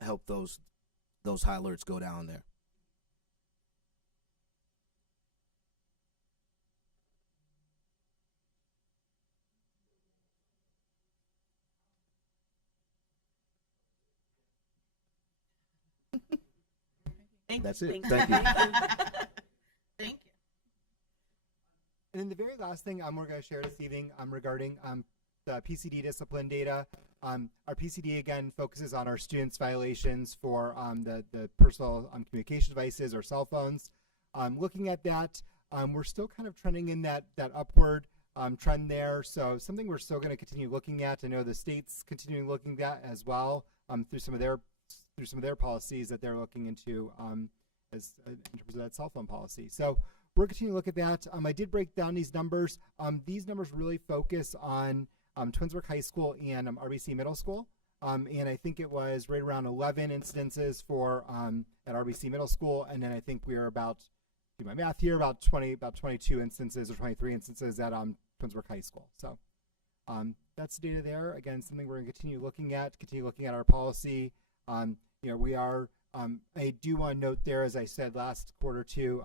help those high alerts go down there. That's it. Thank you. Thank you. And then the very last thing we're going to share this evening regarding the PCD discipline data. Our PCD again focuses on our students' violations for the personal communication devices or cell phones. Looking at that, we're still kind of trending in that upward trend there. So something we're still going to continue looking at. I know the state's continuing looking at as well through some of their policies that they're looking into as in terms of that cell phone policy. So we're continuing to look at that. I did break down these numbers. These numbers really focus on Twinsburg High School and RBC Middle School. And I think it was right around 11 incidences for at RBC Middle School, and then I think we were about, do my math here, about 22 instances or 23 instances at Twinsburg High School. So that's the data there. Again, something we're going to continue looking at our policy. We are. I do want to note there, as I said last quarter too.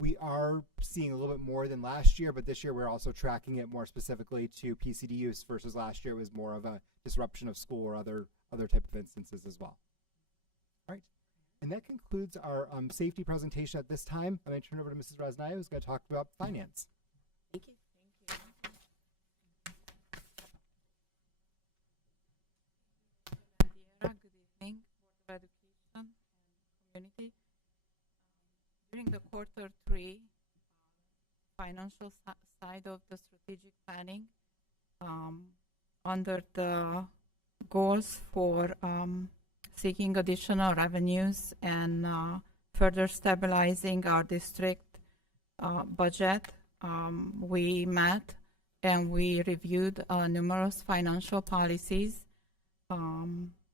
We are seeing a little bit more than last year, but this year we're also tracking it more specifically to PCD use versus last year it was more of a disruption of school or other type of instances as well. All right, and that concludes our safety presentation at this time. I'm going to turn it over to Mrs. Rasnaya, who's going to talk about finance. Thank you. Good evening, Board of Education and community. During the quarter 3 financial side of the strategic planning, under the goals for seeking additional revenues and further stabilizing our district budget, we met and we reviewed numerous financial policies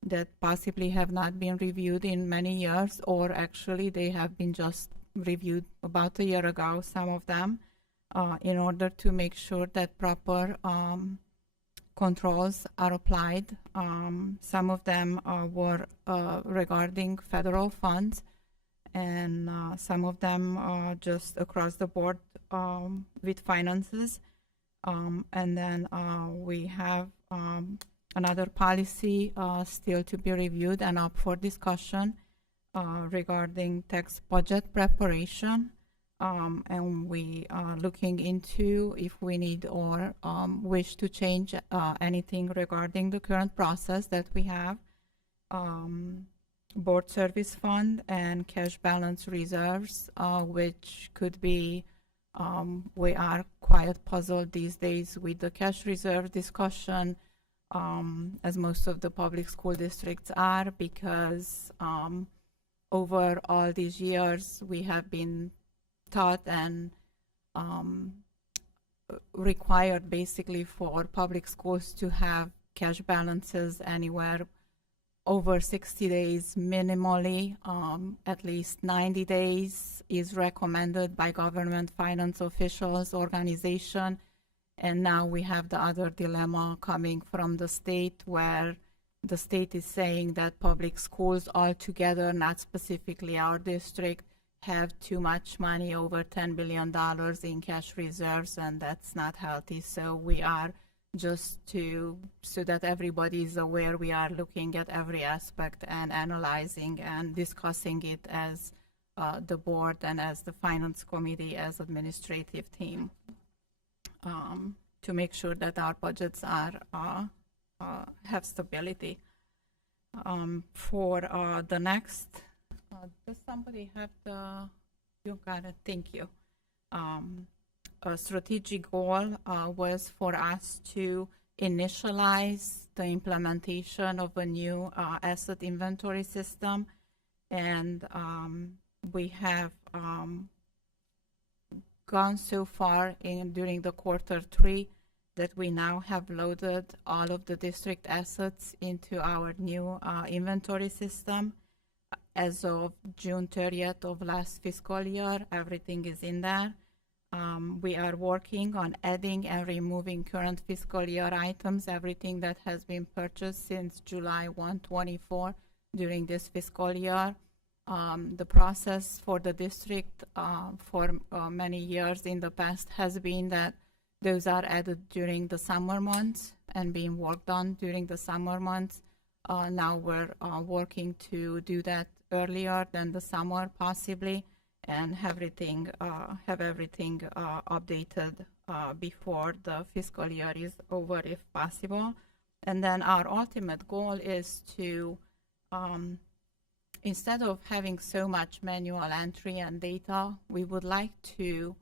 that possibly have not been reviewed in many years, or actually they have been just reviewed about a year ago, some of them, in order to make sure that proper controls are applied. Some of them were regarding federal funds, and some of them are just across the board with finances. And then we have another policy still to be reviewed and up for discussion regarding tax budget preparation. And we are looking into if we need or wish to change anything regarding the current process that we have. Board service fund and cash balance reserves, which could be, we are quite puzzled these days with the cash reserve discussion, as most of the public school districts are, because over all these years we have been taught and required basically for public schools to have cash balances anywhere over 60 days minimally. At least 90 days is recommended by government finance officials, organization. And now we have the other dilemma coming from the state, where the state is saying that public schools altogether, not specifically our district, have too much money, over $10 billion in cash reserves, and that's not healthy. So we are, just so that everybody is aware, we are looking at every aspect and analyzing and discussing it as the board and as the finance committee, as administrative team, to make sure that our budgets are have stability. For the next, does somebody have the? You got it. Thank you. A strategic goal was for us to initialize the implementation of a new asset inventory system, and we have gone so far during the quarter 3 that we now have loaded all of the district assets into our new inventory system. As of June 30th of last fiscal year, everything is in there. We are working on adding and removing current fiscal year items, everything that has been purchased since July 1, 24 during this fiscal year. The process for the district for many years in the past has been that those are added during the summer months and being worked on during the summer months. Now we're working to do that earlier than the summer possibly, and have everything updated before the fiscal year is over if possible. And then our ultimate goal is to, instead of having so much manual entry and data, we would like to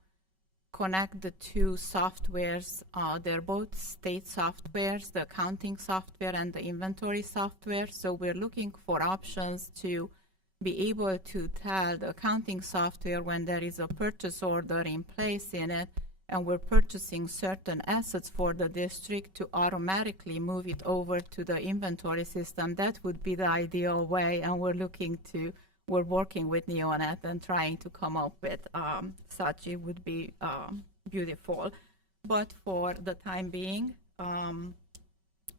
connect the two softwares. They're both state softwares, the accounting software and the inventory software. So we're looking for options to be able to tell the accounting software when there is a purchase order in place in it, and we're purchasing certain assets for the district, to automatically move it over to the inventory system. That would be the ideal way, and we're working with Neonet and trying to come up with such. It would be beautiful. But for the time being, and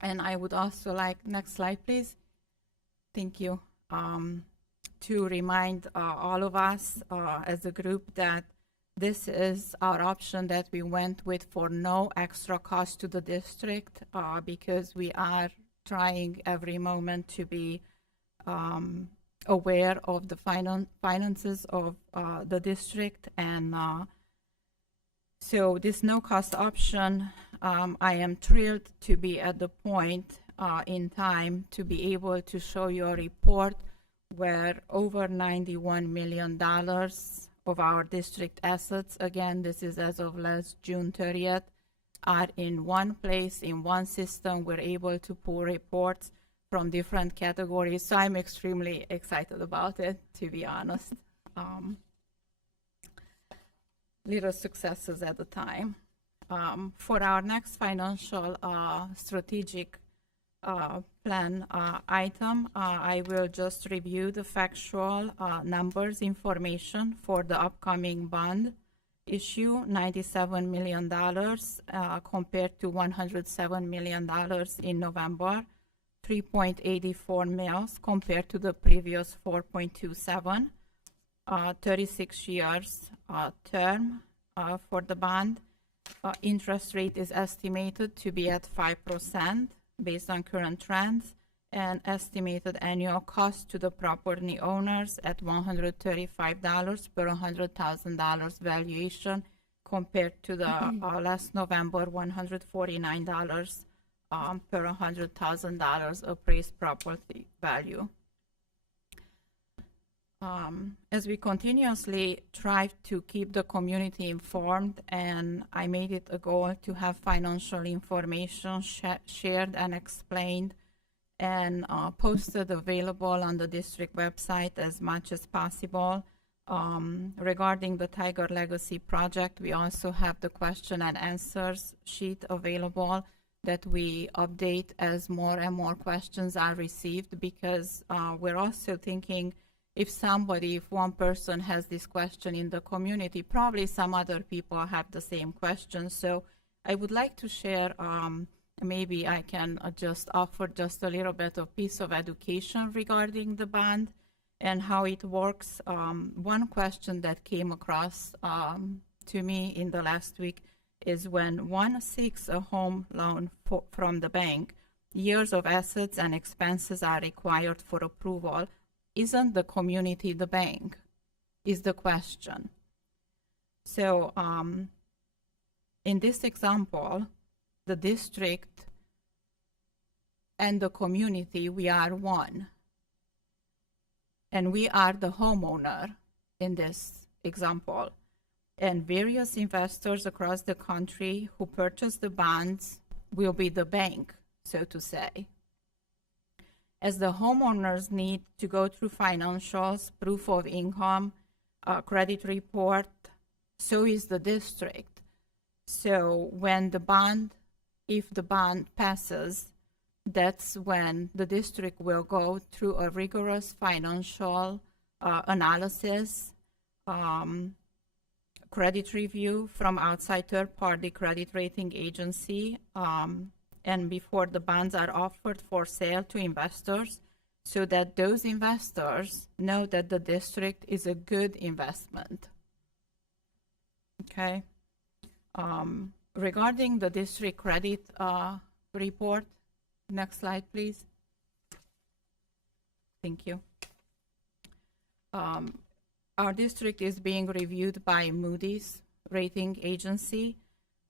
I would also like, next slide please. Thank you. To remind all of us as a group that this is our option that we went with for no extra cost to the district, because we are trying every moment to be aware of the finances of the district. And so this no-cost option, I am thrilled to be at the point in time to be able to show you a report where over $91 million of our district assets, again, this is as of last June 30th, are in one place, in one system. We're able to pull reports from different categories. So I'm extremely excited about it, to be honest. Little successes at the time. For our next financial strategic plan item, I will just review the factual numbers information for the upcoming bond issue, $97 million compared to $107 million in November, 3.84 mils compared to the previous 4.27, 36 years term for the bond. Interest rate is estimated to be at 5% based on current trends, and estimated annual cost to the property owners at $135 per $100,000 valuation compared to the last November $149 per $100,000 appraised property value. As we continuously try to keep the community informed, and I made it a goal to have financial information shared and explained and posted available on the district website as much as possible. Regarding the Tiger Legacy project, we also have the question and answers sheet available that we update as more and more questions are received, because we're also thinking if one person has this question in the community, probably some other people have the same question. So I would like to share, maybe I can just offer just a little bit of piece of education regarding the bond and how it works. One question that came across to me in the last week is when one seeks a home loan from the bank, years of assets and expenses are required for approval. Isn't the community the bank, is the question. So in this example, the district and the community, we are one. And we are the homeowner in this example. And various investors across the country who purchase the bonds will be the bank, so to say. As the homeowners need to go through financials, proof of income, credit report, so is the district. So when the bond, if the bond passes, that's when the district will go through a rigorous financial analysis, credit review from outside third-party credit rating agency, and before the bonds are offered for sale to investors, so that those investors know that the district is a good investment. Okay. Regarding the district credit report, next slide, please. Thank you. Our district is being reviewed by Moody's rating agency.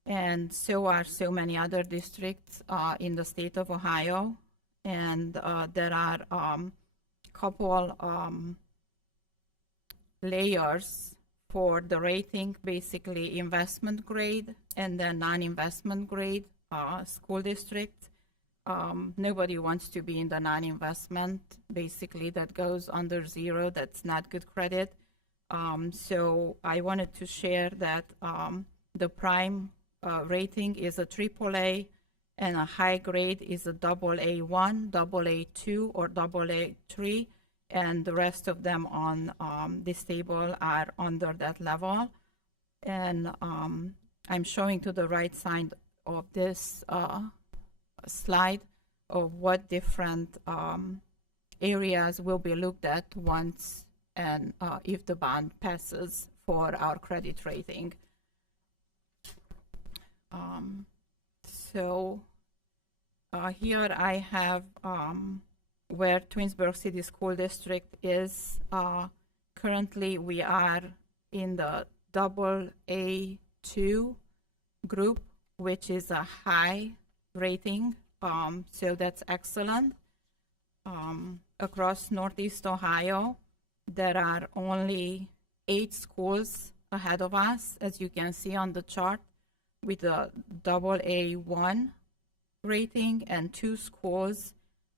and so are so many other districts in the state of Ohio. And there are couple layers for the rating, basically investment grade and then non-investment grade school district. Nobody wants to be in the non-investment, basically that goes under 0. That's not good credit. So I wanted to share that the prime rating is a AAA, and a high grade is a AA1, AA2, or AA3, and the rest of them on this table are under that level. And I'm showing to the right side of this slide of what different areas will be looked at once and if the bond passes for our credit rating. So here I have where Twinsburg City School District is. Currently we are in the AA2 group, which is a high rating, so that's excellent. Across Northeast Ohio, there are only 8 schools ahead of us, as you can see on the chart, with a AA1 rating and 2 schools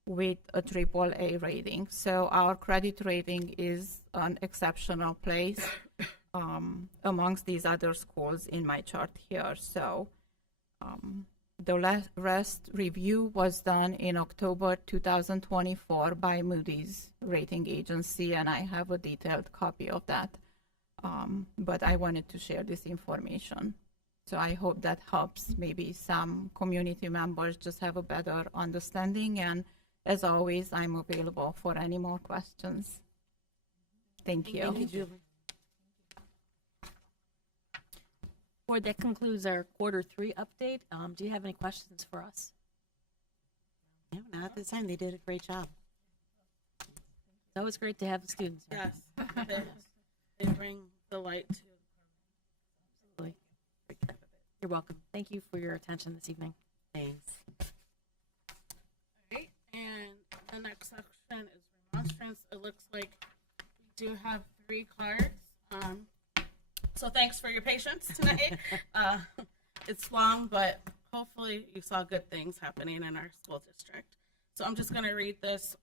with a AAA rating. So our credit rating is an exceptional place amongst these other schools in my chart here. So the rest review was done in October 2024 by Moody's rating agency, and I have a detailed copy of that. But I wanted to share this information. So I hope that helps maybe some community members just have a better understanding. And as always, I'm available for any more questions. Thank you. Thank you, Julie. Board, that concludes our Q3 update. Do you have any questions for us? No, not at this time. They did a great job. It's always great to have the students. Yes, they bring the light to. Absolutely. You're welcome. Thank you for your attention this evening. Thanks. All right, and the next section is remonstrance. It looks like we do have 3 cards. So thanks for your patience tonight. It's long, but hopefully you saw good things happening in our school district. So I'm just going to read this.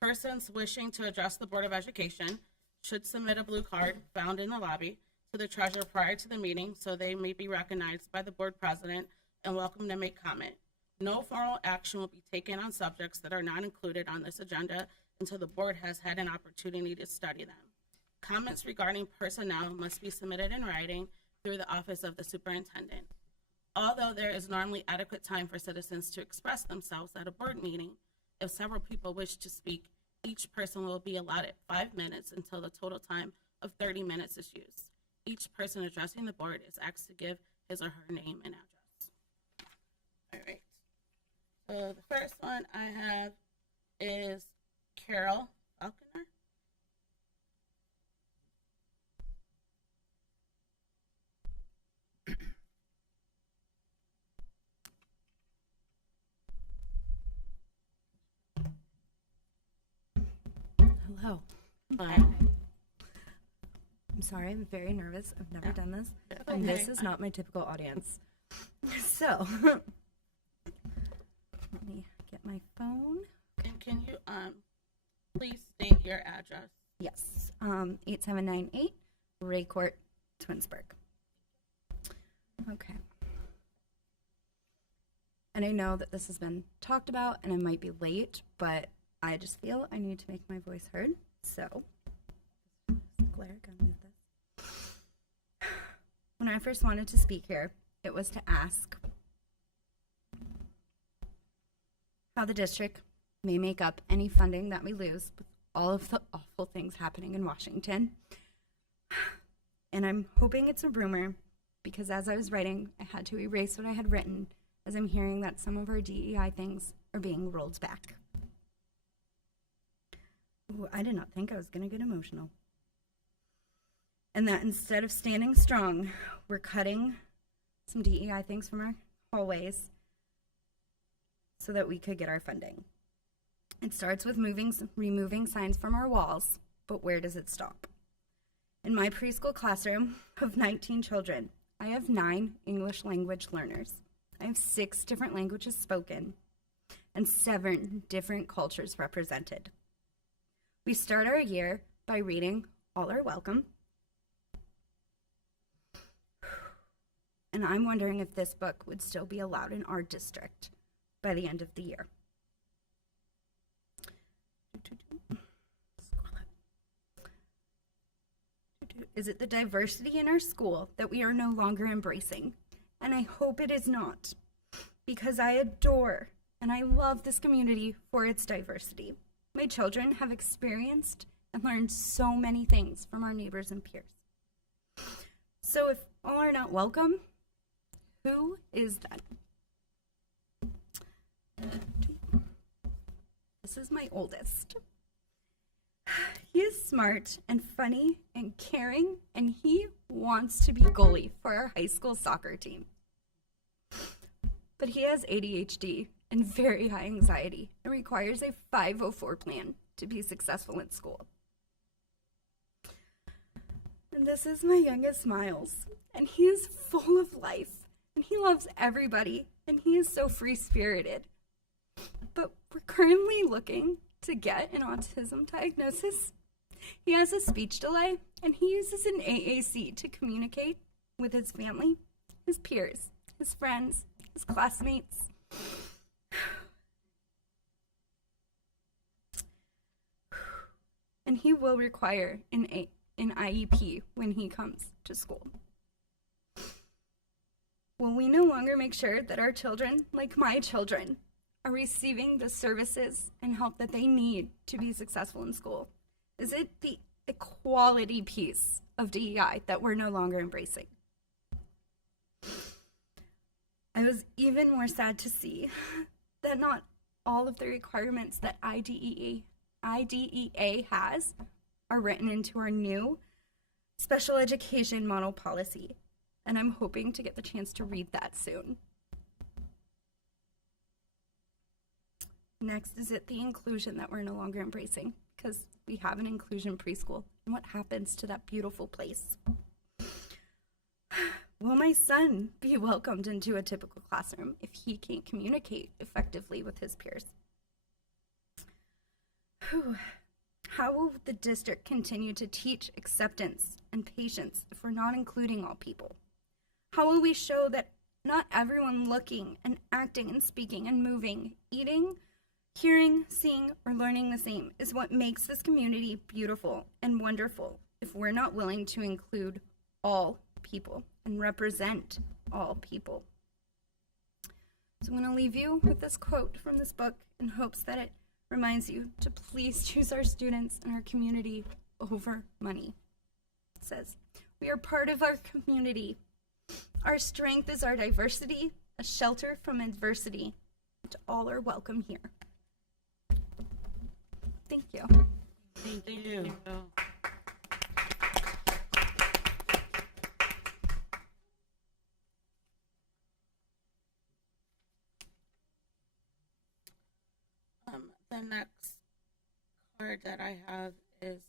Persons wishing to address the Board of Education should submit a blue card found in the lobby to the treasurer prior to the meeting so they may be recognized by the board president and welcome to make comment. No formal action will be taken on subjects that are not included on this agenda until the board has had an opportunity to study them. Comments regarding personnel must be submitted in writing through the office of the superintendent. Although there is normally adequate time for citizens to express themselves at a board meeting, if several people wish to speak, each person will be allotted 5 minutes until the total time of 30 minutes is used. Each person addressing the board is asked to give his or her name and address. All right. So the first one I have is Carol Falconer. Hello. Hi. I'm sorry, I'm very nervous. I've never done this. That's And okay. this is not my typical audience. So, let me get my phone. And can you please state your address? Yes, 8798 Ray Court, Twinsburg. Okay. And I know that this has been talked about and I might be late, but I just feel I need to make my voice heard. So, Claire, go move this. When I first wanted to speak here, it was to ask how the district may make up any funding that we lose with all of the awful things happening in Washington. And I'm hoping it's a rumor because as I was writing, I had to erase what I had written as I'm hearing that some of our DEI things are being rolled back. Ooh, I did not think I was going to get emotional. And that instead of standing strong, we're cutting some DEI things from our hallways so that we could get our funding. It starts with removing signs from our walls, but where does it stop? In my preschool classroom of 19 children, I have 9 English language learners. I have 6 different languages spoken and 7 different cultures represented. We start our year by reading All Are Welcome. And I'm wondering if this book would still be allowed in our district by the end of the year. Is it the diversity in our school that we are no longer embracing? And I hope it is not, because I adore and I love this community for its diversity. My children have experienced and learned so many things from our neighbors and peers. So if all are not welcome, who is that? This is my oldest. He is smart and funny and caring, and he wants to be goalie for our high school soccer team. But he has ADHD and very high anxiety and requires a 504 plan to be successful in school. And this is my youngest, Miles, and he is full of life, and he loves everybody, and he is so free-spirited. But we're currently looking to get an autism diagnosis. He has a speech delay, and he uses an AAC to communicate with his family, his peers, his friends, his classmates. And he will require an IEP when he comes to school. Will we no longer make sure that our children, like my children, are receiving the services and help that they need to be successful in school? Is it the equality piece of DEI that we're no longer embracing? I was even more sad to see that not all of the requirements that IDEA has are written into our new special education model policy, and I'm hoping to get the chance to read that soon. Next, is it the inclusion that we're no longer embracing? Because we have an inclusion preschool, and what happens to that beautiful place? Will my son be welcomed into a typical classroom if he can't communicate effectively with his peers? How will the district continue to teach acceptance and patience if we're not including all people? How will we show that not everyone looking and acting and speaking and moving, eating, hearing, seeing, or learning the same is what makes this community beautiful and wonderful if we're not willing to include all people and represent all people? So I'm going to leave you with this quote from this book in hopes that it reminds you to please choose our students and our community over money. It says, "We are part of our community. Our strength is our diversity, a shelter from adversity, and all are welcome here." Thank you. Thank you. The next card that I have is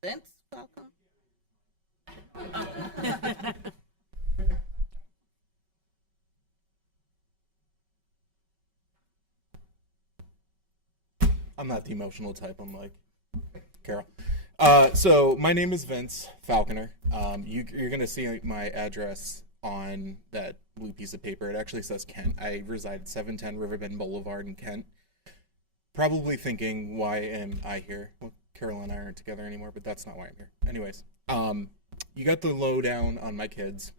Vince. Welcome. I'm not the emotional type. I'm like Carol. So my name is Vince Falconer. You're going to see my address on that blue piece of paper. It actually says Kent. I reside at 710 Riverbend Boulevard in Kent. Probably thinking, why am I here? Well, Carol and I aren't together anymore, but that's not why I'm here. Anyways, you got the lowdown on my kids.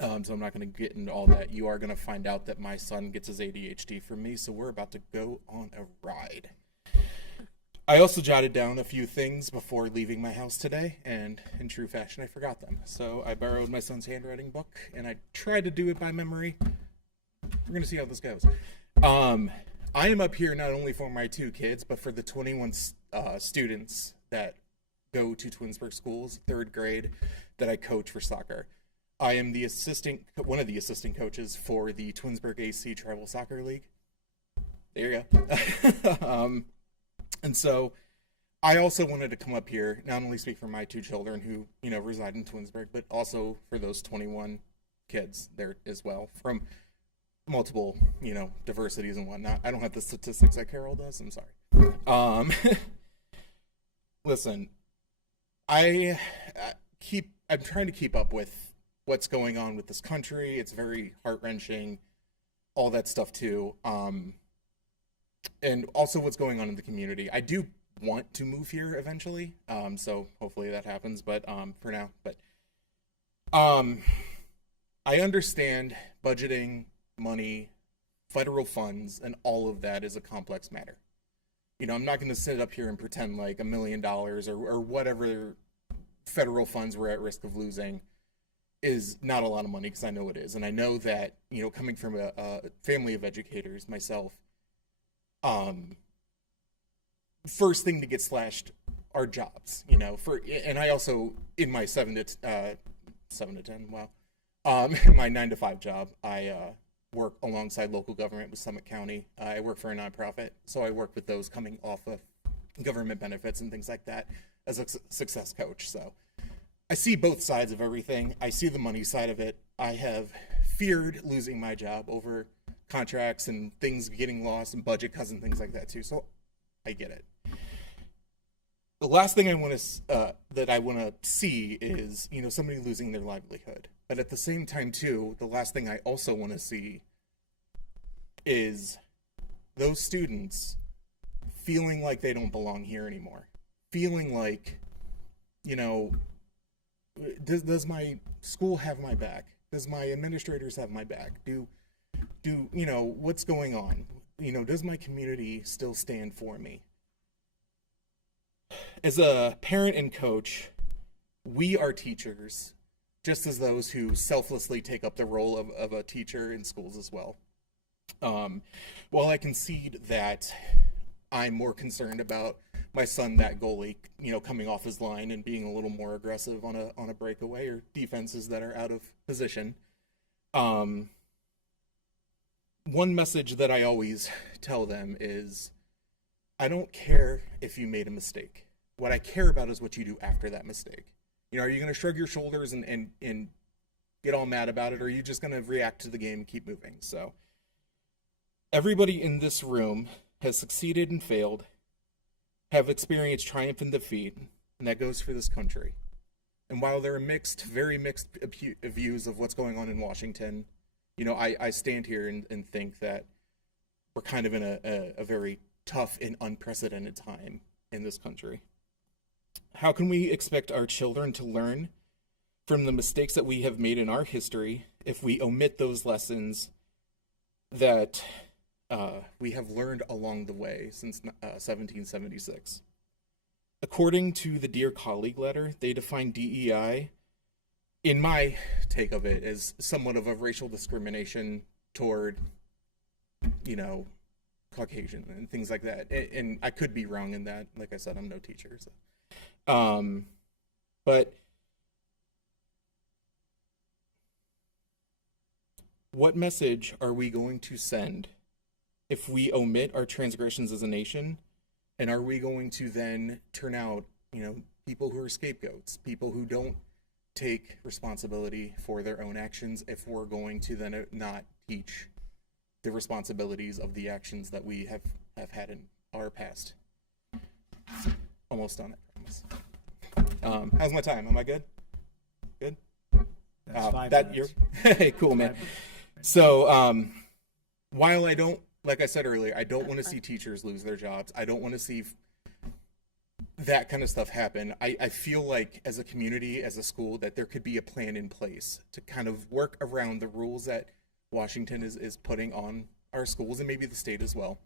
So I'm not going to get into all that. You are going to find out that my son gets his ADHD from me, so we're about to go on a ride. I also jotted down a few things before leaving my house today, and in true fashion, I forgot them. So I borrowed my son's handwriting book, and I tried to do it by memory. We're going to see how this goes. I am up here not only for my 2 kids, but for the 21 students that go to Twinsburg schools, 3rd grade that I coach for soccer. I am one of the assistant coaches for the Twinsburg AC Travel Soccer League. There you go. And so I also wanted to come up here, not only speak for my two children who, reside in Twinsburg, but also for those 21 kids there as well from multiple, diversities and whatnot. I don't have the statistics that Carol does. I'm sorry. Listen, I'm trying to keep up with what's going on with this country. It's very heart-wrenching, all that stuff too. And also what's going on in the community. I do want to move here eventually, so hopefully that happens, but for now. But I understand budgeting, money, federal funds, and all of that is a complex matter. I'm not going to sit up here and pretend like $1 million or whatever federal funds we're at risk of losing is not a lot of money, because I know it is. And I know that, coming from a family of educators myself, first thing to get slashed are jobs, and I also, in my 7 to 10, my 9 to 5 job, I work alongside local government with Summit County. I work for a nonprofit, so I work with those coming off of government benefits and things like that as a success coach. So I see both sides of everything. I see the money side of it. I have feared losing my job over contracts and things getting lost and budget cuts and things like that too. So I get it. The last thing I want to see is, somebody losing their livelihood. But at the same time too, the last thing I also want to see is those students feeling like they don't belong here anymore. Feeling like, does my school have my back? Does my administrators have my back? Do what's going on? Does my community still stand for me? As a parent and coach, we are teachers, just as those who selflessly take up the role of a teacher in schools as well. While I concede that I'm more concerned about my son, that goalie, coming off his line and being a little more aggressive on a breakaway or defenses that are out of position. One message that I always tell them is, I don't care if you made a mistake. What I care about is what you do after that mistake. Are you going to shrug your shoulders and get all mad about it, or are you just going to react to the game and keep moving? So everybody in this room has succeeded and failed, have experienced triumph and defeat, and that goes for this country. And while there are very mixed views of what's going on in Washington, I stand here and think that we're kind of in a very tough and unprecedented time in this country. How can we expect our children to learn from the mistakes that we have made in our history if we omit those lessons that we have learned along the way since 1776? According to the Dear Colleague letter, they define DEI, in my take of it, as somewhat of a racial discrimination toward, Caucasian and things like that. And I could be wrong in that. Like I said, I'm no teacher. So. But what message are we going to send if we omit our transgressions as a nation? And are we going to then turn out, people who are scapegoats, people who don't take responsibility for their own actions, if we're going to then not teach the responsibilities of the actions that we have had in our past? Almost done, I promise. How's my time? Am I good? Good? That's 5 minutes. Hey, cool, man. So, while I don't, like I said earlier, I don't want to see teachers lose their jobs. I don't want to see that kind of stuff happen. I feel like as a community, as a school, that there could be a plan in place to kind of work around the rules that Washington is putting on our schools, and maybe the state as well.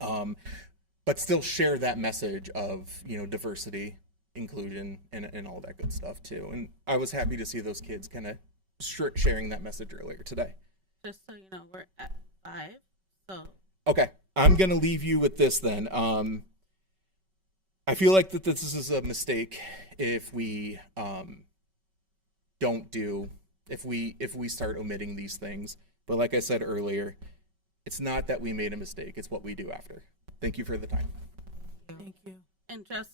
But still share that message of, diversity, inclusion, and all that good stuff too. And I was happy to see those kids kind of sharing that message earlier today. Just so you know, we're at 5. So okay, I'm gonna leave you with this then. I feel like that this is a mistake if we don't do if we start omitting these things. But like I said earlier, it's not that we made a mistake, it's what we do after. Thank you for the time. Thank you. And just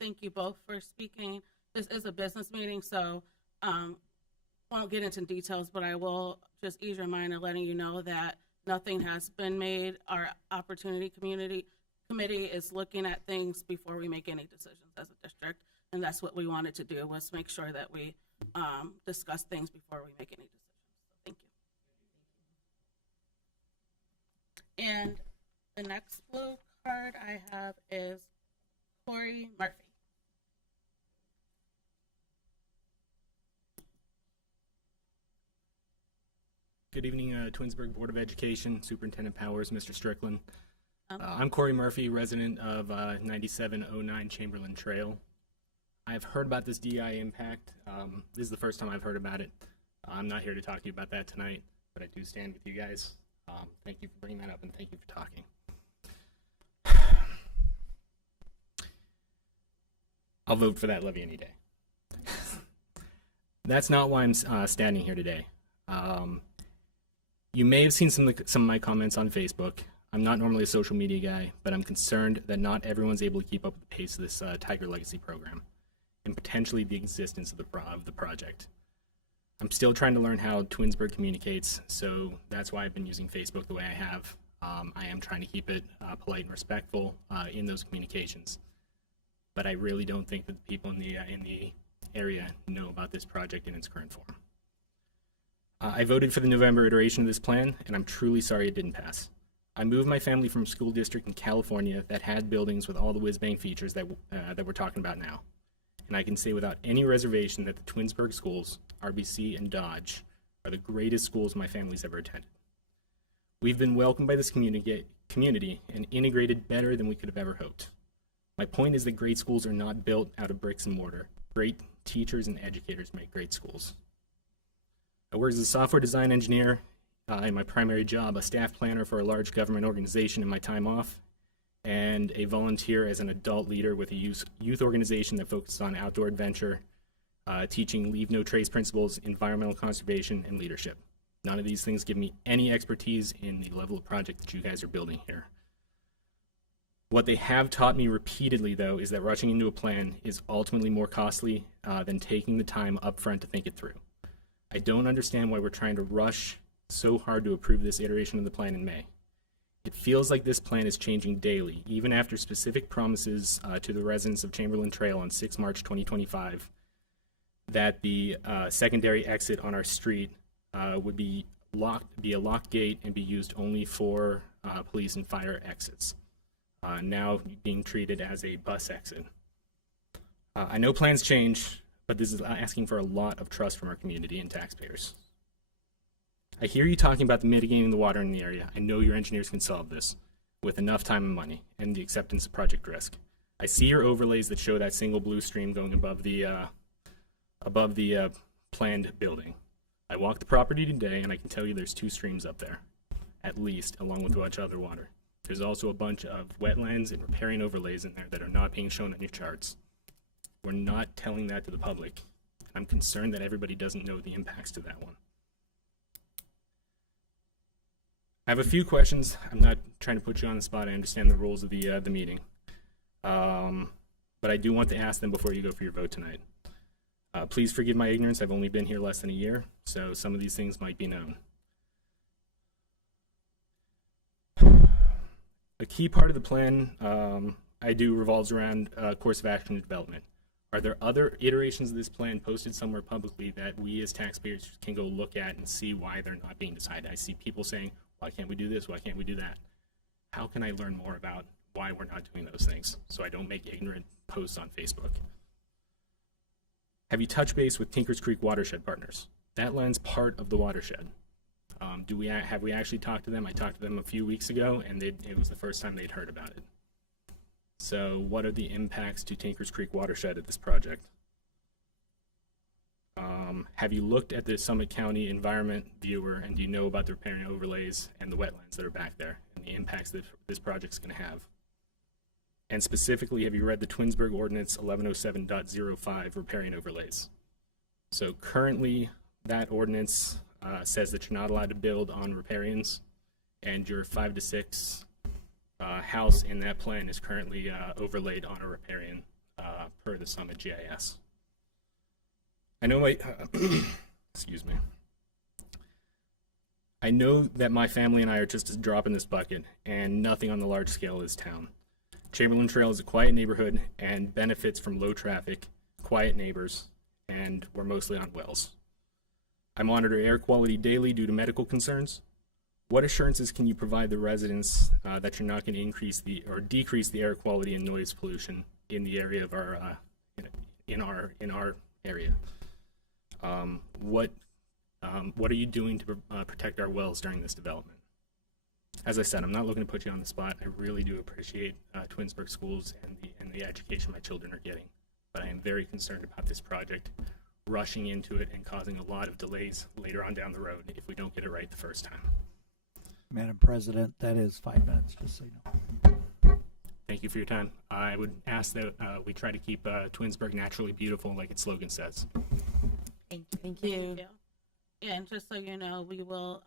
thank you both for speaking. This is a business meeting, so won't get into details, but I will just ease your mind in letting you know that nothing has been made. Our Opportunity Committee is looking at things before we make any decisions as a district, and that's what we wanted to do, was make sure that we discuss things before we make any decisions. So thank you. And the next blue card I have is Corey Murphy. Good evening, Twinsburg Board of Education, Superintendent Powers, Mr. Strickland. I'm Corey Murphy, resident of 9709 Chamberlain Trail. I've heard about this DI impact. This is the first time I've heard about it. I'm not here to talk to you about that tonight, but I do stand with you guys. Thank you for bringing that up, and thank you for talking. I'll vote for that levy any day. That's not why I'm standing here today. You may have seen some of my comments on Facebook. I'm not normally a social media guy, but I'm concerned that not everyone's able to keep up with the pace of this Tiger Legacy program and potentially the existence of the project. I'm still trying to learn how Twinsburg communicates, so that's why I've been using Facebook the way I have. I am trying to keep it polite and respectful in those communications, but I really don't think that the people in the area know about this project in its current form. I voted for the November iteration of this plan, and I'm truly sorry it didn't pass. I moved my family from a school district in California that had buildings with all the whiz-bang features that we're talking about now. And I can say without any reservation that the Twinsburg schools, RBC and Dodge, are the greatest schools my family's ever attended. We've been welcomed by this community and integrated better than we could have ever hoped. My point is that great schools are not built out of bricks and mortar. Great teachers and educators make great schools. I work as a software design engineer in my primary job, a staff planner for a large government organization in my time off, and a volunteer as an adult leader with a youth organization that focuses on outdoor adventure, teaching leave no trace principles, environmental conservation, and leadership. None of these things give me any expertise in the level of project that you guys are building here. What they have taught me repeatedly, though, is that rushing into a plan is ultimately more costly than taking the time up front to think it through. I don't understand why we're trying to rush so hard to approve this iteration of the plan in May. It feels like this plan is changing daily, even after specific promises to the residents of Chamberlain Trail on 6 March 2025 that the secondary exit on our street would be a locked gate and be used only for police and fire exits, now being treated as a bus exit. I know plans change, but this is asking for a lot of trust from our community and taxpayers. I hear you talking about mitigating the water in the area. I know your engineers can solve this with enough time and money and the acceptance of project risk. I see your overlays that show that single blue stream going above the planned building. I walked the property today, and I can tell you there's 2 streams up there, at least, along with much other water. There's also a bunch of wetlands and riparian overlays in there that are not being shown on your charts. We're not telling that to the public. I'm concerned that everybody doesn't know the impacts to that one. I have a few questions. I'm not trying to put you on the spot. I understand the rules of the meeting. But I do want to ask them before you go for your vote tonight. Please forgive my ignorance. I've only been here less than a year, so some of these things might be known. A key part of the plan I do revolves around course of action and development. Are there other iterations of this plan posted somewhere publicly that we as taxpayers can go look at and see why they're not being decided? I see people saying, why can't we do this? Why can't we do that? How can I learn more about why we're not doing those things so I don't make ignorant posts on Facebook? Have you touched base with Tinkers Creek Watershed Partners? That land's part of the watershed. Have we actually talked to them? I talked to them a few weeks ago, and it was the first time they'd heard about it. So what are the impacts to Tinkers Creek Watershed of this project? Have you looked at the Summit County Environment Viewer, and do you know about the riparian overlays and the wetlands that are back there and the impacts that this project's going to have? And specifically, have you read the Twinsburg Ordinance 1107.05 riparian overlays? So currently, that ordinance says that you're not allowed to build on riparians, and your 5 to 6 house in that plan is currently overlaid on a riparian per the Summit GIS. I know my excuse me. I know that my family and I are just a drop in this bucket, and nothing on the large scale is town. Chamberlain Trail is a quiet neighborhood and benefits from low traffic, quiet neighbors, and we're mostly on wells. I monitor air quality daily due to medical concerns. What assurances can you provide the residents that you're not going to increase or decrease the air quality and noise pollution in the area of our in our area? What are you doing to protect our wells during this development? As I said, I'm not looking to put you on the spot. I really do appreciate Twinsburg schools and the education my children are getting, but I am very concerned about this project rushing into it and causing a lot of delays later on down the road if we don't get it right the first time. Madam President, that is 5 minutes, just so you know. Thank you for your time. I would ask that we try to keep Twinsburg naturally beautiful, like its slogan says. Thank you. Yeah, and just so you know, we will,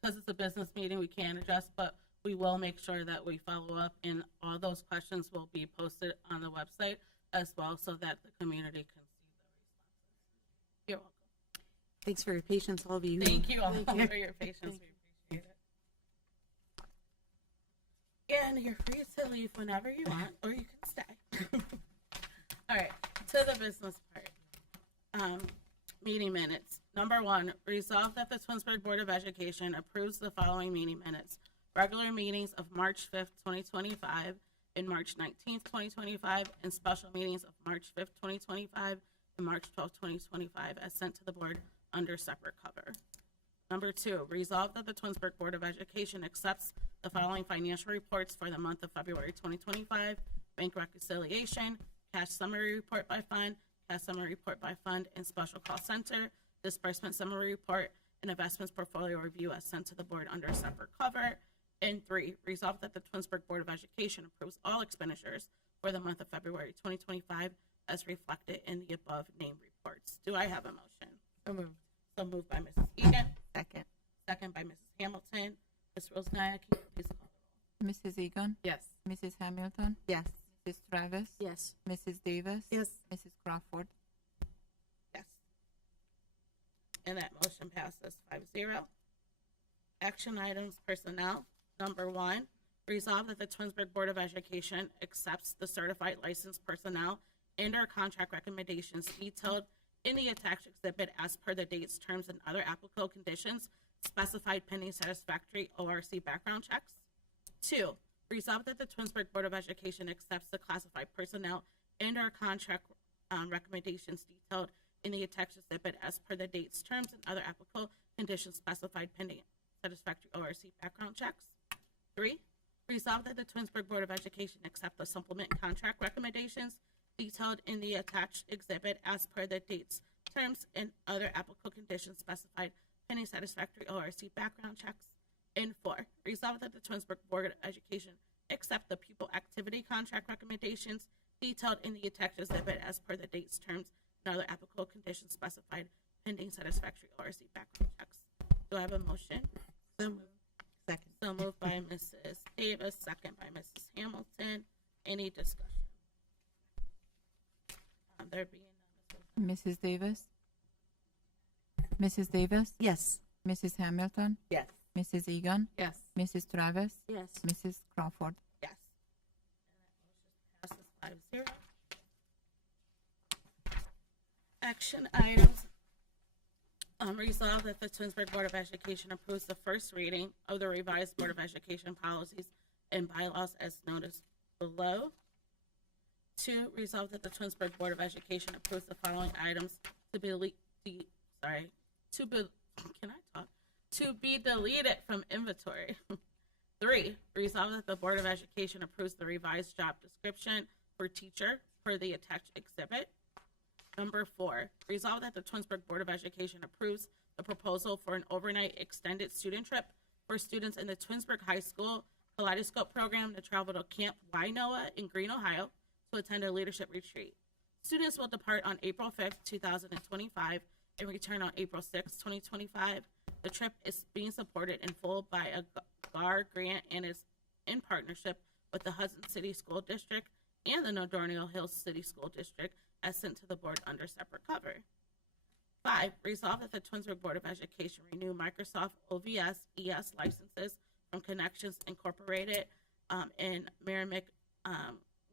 because it's a business meeting, we can't adjust, but we will make sure that we follow up, and all those questions will be posted on the website as well, so that the community can see the responses. You're welcome. Thanks for your patience, all of you. Thank you all for your patience. We appreciate it. And you're free to leave whenever you want, or you can stay. All right, to the business part. Meeting minutes. Number 1, resolve that the Twinsburg Board of Education approves the following meeting minutes. Regular meetings of March 5th, 2025, and March 19th, 2025, and special meetings of March 5th, 2025, and March 12th, 2025, as sent to the board under separate cover. Number 2, resolve that the Twinsburg Board of Education accepts the following financial reports for the month of February 2025, bank reconciliation, cash summary report by fund, cash summary report by fund, and special call center, disbursement summary report, and investments portfolio review as sent to the board under separate cover. And 3, resolve that the Twinsburg Board of Education approves all expenditures for the month of February 2025 as reflected in the above named reports. Do I have a motion? So moved. So moved by Mrs. Egan. Second. Second by Mrs. Hamilton. Ms. Rosnaya, can you please call the roll? Mrs. Egan? Yes. Mrs. Hamilton? Yes. Mrs. Travis? Yes. Mrs. Davis? Yes. Mrs. Crawford? Yes. And that motion passes 5-0. Action items, personnel. Number 1, resolve that the Twinsburg Board of Education accepts the certified licensed personnel and or contract recommendations detailed in the attached exhibit as per the dates, terms, and other applicable conditions specified pending satisfactory ORC background checks. 2, resolve that the Twinsburg Board of Education accepts the classified personnel and or contract recommendations detailed in the attached exhibit as per the dates, terms, and other applicable conditions specified pending satisfactory ORC background checks. 3, resolve that the Twinsburg Board of Education accept the supplement contract recommendations detailed in the attached exhibit as per the dates, terms, and other applicable conditions specified pending satisfactory ORC background checks. And 4, resolve that the Twinsburg Board of Education accept the pupil activity contract recommendations detailed in the attached exhibit as per the dates, terms, and other applicable conditions specified pending satisfactory ORC background checks. Do I have a motion? So moved. Second. So moved by Mrs. Davis, second by Mrs. Hamilton. Any discussion? There being none. Mrs. Davis? Mrs. Davis? Yes. Mrs. Hamilton? Yes. Mrs. Egan? Yes. Mrs. Travis? Yes. Mrs. Crawford? Yes. And that motion passes 5-0. Action items. Resolve that the Twinsburg Board of Education approves the first reading of the revised Board of Education policies and bylaws as noticed below. 2, resolve that the Twinsburg Board of Education approves the following items to be deleted from inventory. 3, resolve that the Board of Education approves the revised job description for teacher per the attached exhibit. Number 4, resolve that the Twinsburg Board of Education approves the proposal for an overnight extended student trip for students in the Twinsburg High School Kaleidoscope program to travel to Camp Wainoa in Green, Ohio to attend a leadership retreat. Students will depart on April 5th, 2025, and return on April 6th, 2025. The trip is being supported in full by a GAR grant and is in partnership with the Hudson City School District and the Nordonia Hills City School District, as sent to the board under separate cover. 5, resolve that the Twinsburg Board of Education renew Microsoft OVS ES licenses from Connections Incorporated in Merrimack,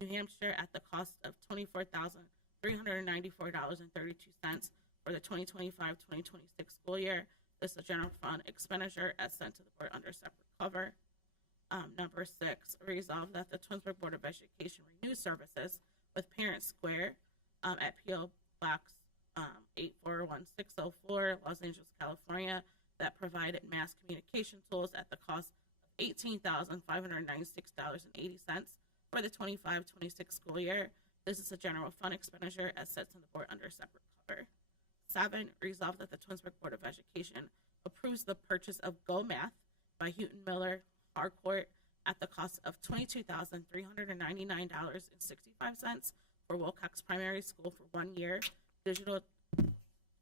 New Hampshire at the cost of $24,394.32 for the 2025-2026 school year. This is a general fund expenditure as sent to the board under separate cover. Number 6, resolve that the Twinsburg Board of Education renew services with Parent Square at P.O. Box 841604, Los Angeles, California, that provided mass communication tools at the cost of $18,596.80 for the 25-26 school year. This is a general fund expenditure as set to the board under separate cover. 7, resolve that the Twinsburg Board of Education approves the purchase of Go Math by Houghton Miller Harcourt at the cost of $22,399.65 for Wilcox Primary School for 1 year digital,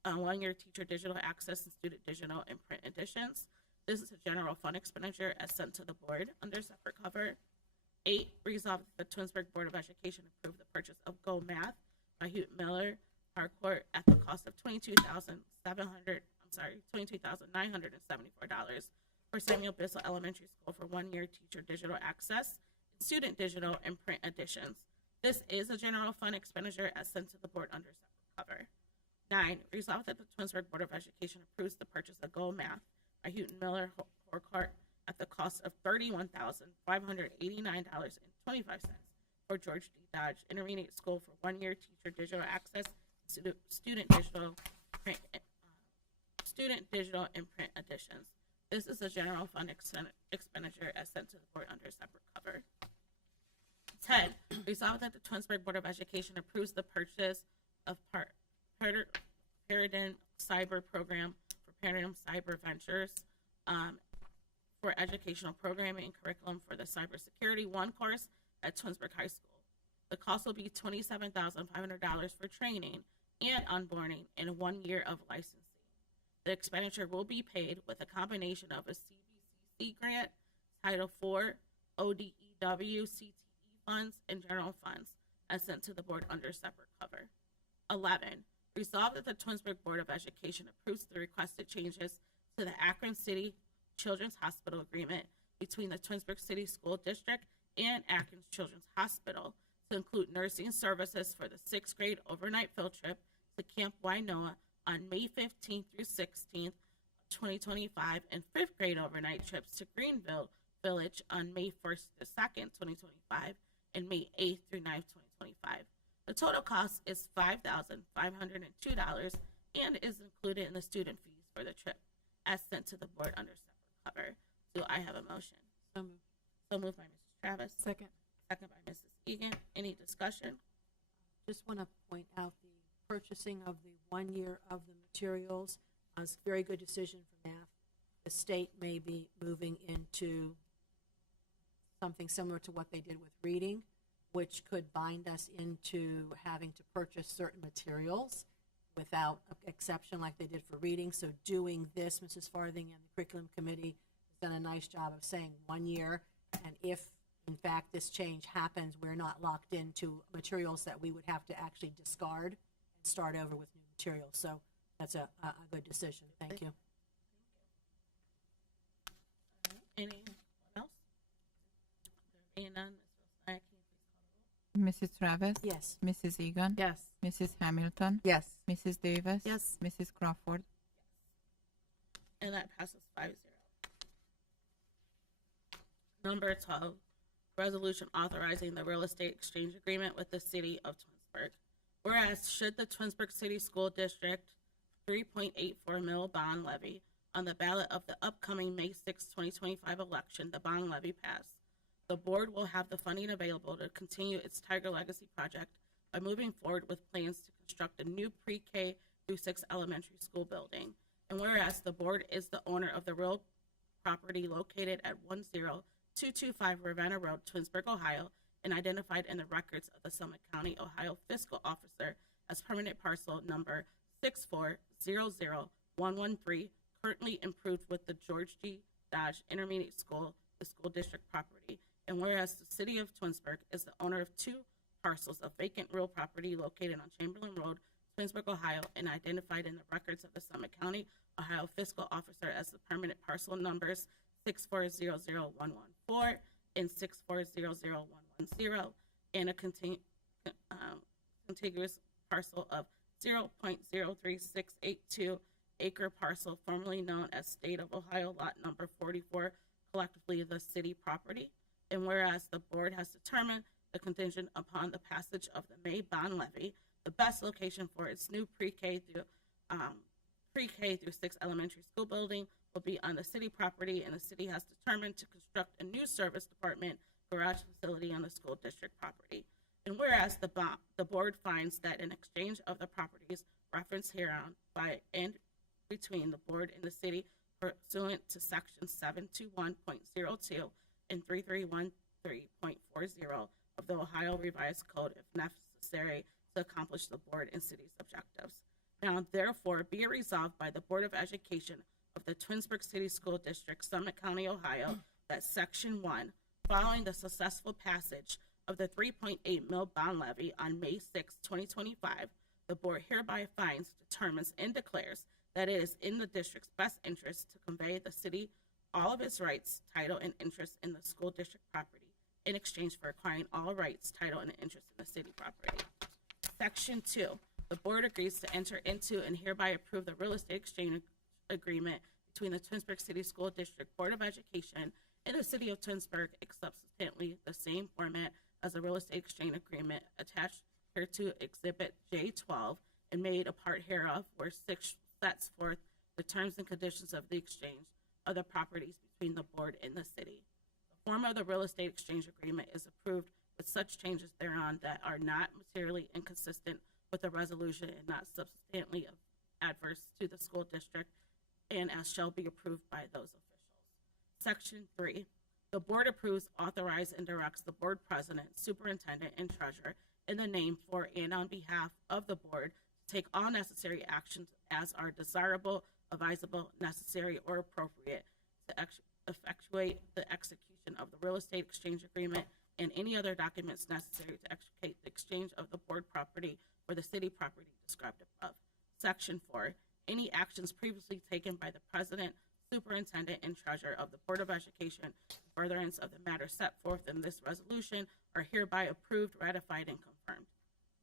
1 year teacher digital access and student digital and print editions. This is a general fund expenditure as sent to the board under separate cover. 8, resolve that the Twinsburg Board of Education approve the purchase of Go Math by Houghton Miller Harcourt at the cost of $22,974 for Samuel Bissell Elementary School for 1 year teacher digital access, student digital, and print editions. This is a general fund expenditure as sent to the board under separate cover. 9, resolve that the Twinsburg Board of Education approves the purchase of Go Math by Houghton Miller Harcourt at the cost of $31,589.25 for George D. Dodge Intermediate School for 1 year teacher digital access, student digital, and print editions. This is a general fund expenditure as sent to the board under separate cover. 10, resolve that the Twinsburg Board of Education approves the purchase of Paradigm Cyber Program for Paradigm Cyber Ventures for educational programming and curriculum for the Cybersecurity 1 course at Twinsburg High School. The cost will be $27,500 for training and onboarding and 1 year of licensing. The expenditure will be paid with a combination of a CBCC grant, Title IV, ODEW, CTE funds, and general funds as sent to the board under separate cover. 11, resolve that the Twinsburg Board of Education approves the requested changes to the Akron City Children's Hospital agreement between the Twinsburg City School District and Akron Children's Hospital to include nursing services for the 6th grade overnight field trip to Camp Wainoa on May 15th through 16th, 2025, and 5th grade overnight trips to Greenville Village on May 1st to 2nd, 2025, and May 8th through 9th, 2025. The total cost is $5,502 and is included in the student fees for the trip, as sent to the board under separate cover. Do I have a motion? So moved. So moved by Mrs. Travis. Second. Second by Mrs. Egan. Any discussion? Just want to point out the purchasing of the 1 year of the materials. It's a very good decision for math. The state may be moving into something similar to what they did with reading, which could bind us into having to purchase certain materials without exception like they did for reading. So doing this, Mrs. Farthing and the curriculum committee has done a nice job of saying 1 year, and if in fact this change happens, we're not locked into materials that we would have to actually discard and start over with new materials. So that's a good decision. Thank you. Anyone else? Being none, Mrs. Travis? Yes. Mrs. Egan? Yes. Mrs. Hamilton? Yes. Mrs. Davis? Yes. Mrs. Crawford? And that passes 5-0. Number 12, resolution authorizing the real estate exchange agreement with the city of Twinsburg. Whereas, should the Twinsburg City School District 3.84 mil bond levy on the ballot of the upcoming May 6, 2025 election, the bond levy pass, the board will have the funding available to continue its Tiger Legacy project by moving forward with plans to construct a new pre-K through 6 elementary school building. And whereas the board is the owner of the real property located at 10225 Ravenna Road, Twinsburg, Ohio, and identified in the records of the Summit County, Ohio fiscal officer as permanent parcel number 6400113, currently improved with the George G. Dodge Intermediate School, the school district property. And whereas the city of Twinsburg is the owner of 2 parcels of vacant real property located on Chamberlain Road, Twinsburg, Ohio, and identified in the records of the Summit County, Ohio fiscal officer as the permanent parcel numbers 6400114 and 6400110, and a contiguous parcel of 0.03682 acre parcel formerly known as State of Ohio Lot Number 44, collectively the city property. And whereas the board has determined the contingent upon the passage of the May bond levy, the best location for its new pre-K through 6 elementary school building will be on the city property, and the city has determined to construct a new service department garage facility on the school district property. And whereas the board finds that in exchange of the properties referenced hereon by and between the board and the city pursuant to section 721.02 and 3313.40 of the Ohio Revised Code, if necessary, to accomplish the board and city's objectives. Now, therefore, be it resolved by the Board of Education of the Twinsburg City School District, Summit County, Ohio, that Section 1, following the successful passage of the 3.8 mil bond levy on May 6, 2025, the board hereby finds, determines, and declares that it is in the district's best interest to convey the city all of its rights, title, and interest in the school district property in exchange for acquiring all rights, title, and interest in the city property. Section 2, the board agrees to enter into and hereby approve the real estate exchange agreement between the Twinsburg City School District Board of Education and the City of Twinsburg, substantially the same format as the real estate exchange agreement attached hereto Exhibit J12 and made a part hereof, where 6 sets forth the terms and conditions of the exchange of the properties between the board and the city. The form of the real estate exchange agreement is approved with such changes thereon that are not materially inconsistent with the resolution and not substantially adverse to the school district, and as shall be approved by those officials. Section 3, the board approves, authorizes, and directs the board president, superintendent, and treasurer in the name for and on behalf of the board to take all necessary actions as are desirable, advisable, necessary, or appropriate to effectuate the execution of the real estate exchange agreement and any other documents necessary to execute the exchange of the board property or the city property described above. Section 4, any actions previously taken by the president, superintendent, and treasurer of the Board of Education in furtherance of the matter set forth in this resolution are hereby approved, ratified, and confirmed.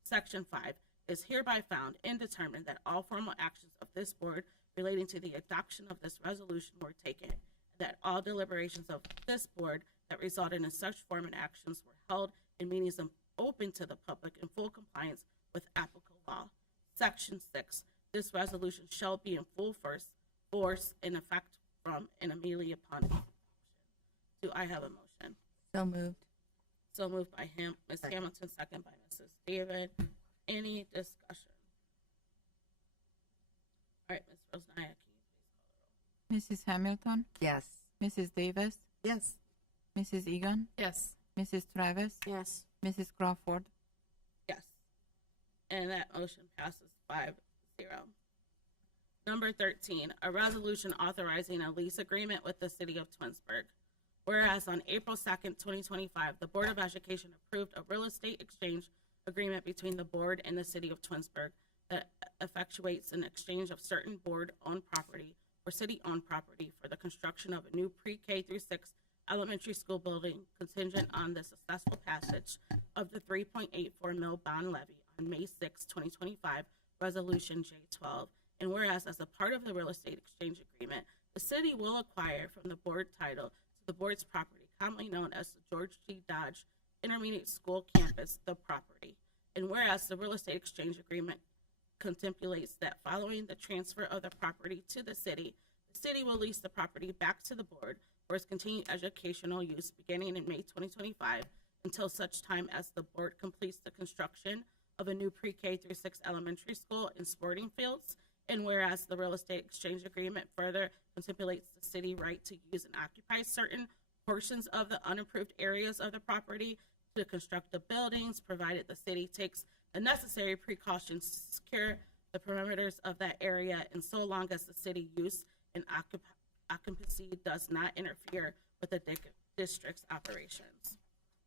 Section 5, is hereby found and determined that all formal actions of this board relating to the adoption of this resolution were taken, and that all deliberations of this board that resulted in such form and actions were held in meetings open to the public in full compliance with applicable law. Section 6, this resolution shall be in full force and effect from and immediately upon adoption. Do I have a motion? So moved. So moved by Ms. Hamilton, second by Mrs. David. Any discussion? All right, Ms. Rosenaya, can you please Mrs. Hamilton? Yes. Mrs. Davis? Yes. Mrs. Egan? Yes. Mrs. Travis? Yes. Mrs. Crawford? Yes. And that motion passes 5-0. Number 13, a resolution authorizing a lease agreement with the City of Twinsburg. Whereas on April 2nd, 2025, the Board of Education approved a real estate exchange agreement between the board and the City of Twinsburg that effectuates an exchange of certain board-owned property or city-owned property for the construction of a new pre-K through 6 elementary school building contingent on the successful passage of the 3.84 mil bond levy on May 6, 2025, Resolution J12. And whereas as a part of the real estate exchange agreement, the city will acquire from the board title to the board's property, commonly known as the George G. Dodge Intermediate School Campus, the property. And whereas the real estate exchange agreement contemplates that following the transfer of the property to the city will lease the property back to the board for its continued educational use beginning in May 2025 until such time as the board completes the construction of a new pre-K through 6 elementary school and sporting fields. And whereas the real estate exchange agreement further contemplates the city right to use and occupy certain portions of the unapproved areas of the property to construct the buildings, provided the city takes the necessary precautions to secure the perimeters of that area, and so long as the city use and occupancy does not interfere with the district's operations.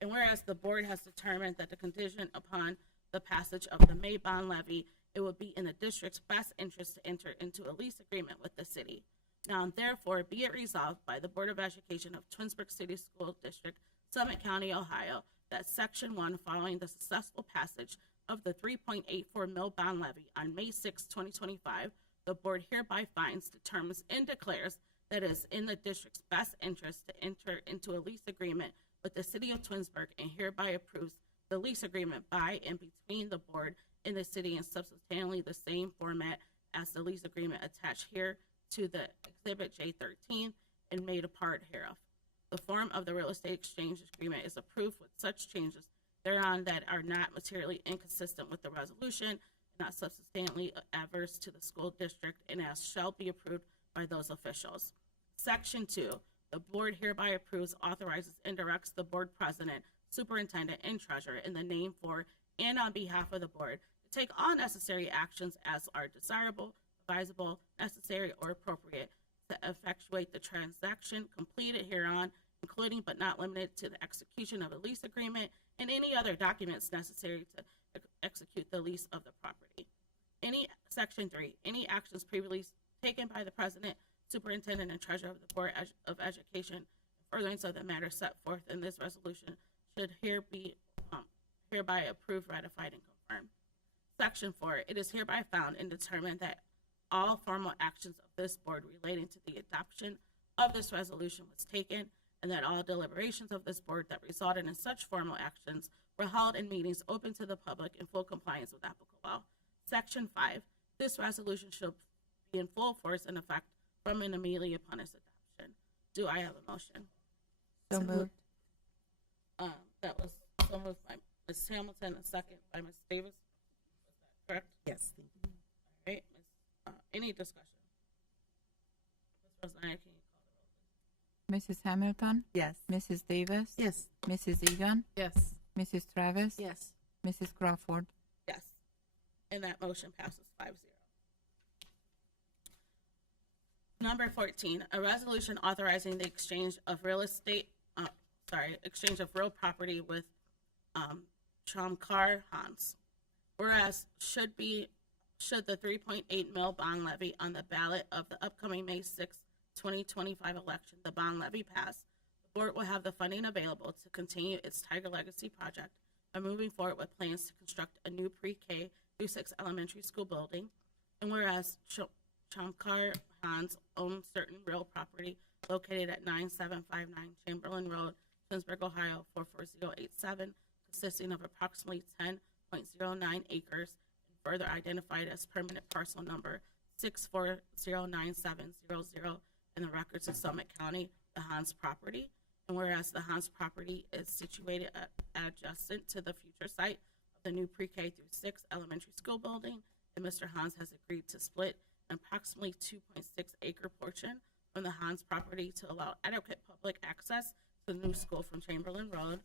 And whereas the board has determined that the contingent upon the passage of the May bond levy, it would be in the district's best interest to enter into a lease agreement with the city. Now and therefore be it resolved by the Board of Education of Twinsburg City School District, Summit County, Ohio, that Section 1, following the successful passage of the 3.84 mil bond levy on May 6, 2025, the board hereby finds, determines, and declares that it is in the district's best interest to enter into a lease agreement with the city of Twinsburg, and hereby approves the lease agreement by and between the board and the city in substantially the same format as the lease agreement attached here to the Exhibit J13 and made a part hereof. The form of the real estate exchange agreement is approved with such changes thereon that are not materially inconsistent with the resolution, not substantially adverse to the school district, and as shall be approved by those officials. Section 2, the board hereby approves, authorizes, and directs the board president, superintendent, and treasurer in the name for and on behalf of the board to take all necessary actions as are desirable, advisable, necessary, or appropriate to effectuate the transaction completed hereon, including but not limited to the execution of a lease agreement and any other documents necessary to execute the lease of the property. Section 3, any actions previously taken by the president, superintendent, and treasurer of the Board of Education, furtherance of the matter set forth in this resolution, should hereby approved, ratified, and confirmed. Section 4, it is hereby found and determined that all formal actions of this board relating to the adoption of this resolution was taken, and that all deliberations of this board that resulted in such formal actions were held in meetings open to the public in full compliance with applicable law. Section 5, this resolution shall be in full force and effect from and immediately upon its adoption. Do I have a motion? So moved. That was so moved by Ms. Hamilton and second by Ms. Davis. Is that correct? Yes, thank you. All right, any discussion? Ms. Rosanna, can you call the roll, please? Mrs. Hamilton? Yes. Mrs. Davis? Yes. Mrs. Egan? Yes. Mrs. Travis? Yes. Mrs. Crawford? Yes. And that motion passes 5-0. Number 14, a resolution authorizing the exchange of real property with Chamkar Hans. Whereas should the 3.8 mil bond levy on the ballot of the upcoming May 6, 2025 election, the bond levy pass, the board will have the funding available to continue its Tiger Legacy project by moving forward with plans to construct a new pre-K through 6 elementary school building. And whereas Chamkar Hans owns certain real property located at 9759 Chamberlain Road, Twinsburg, Ohio 44087, consisting of approximately 10.09 acres, and further identified as permanent parcel number 6409700 in the records of Summit County, the Hans property. And whereas the Hans property is situated adjacent to the future site of the new pre-K through 6 elementary school building, and Mr. Hans has agreed to split an approximately 2.6 acre portion from the Hans property to allow adequate public access to the new school from Chamberlain Road.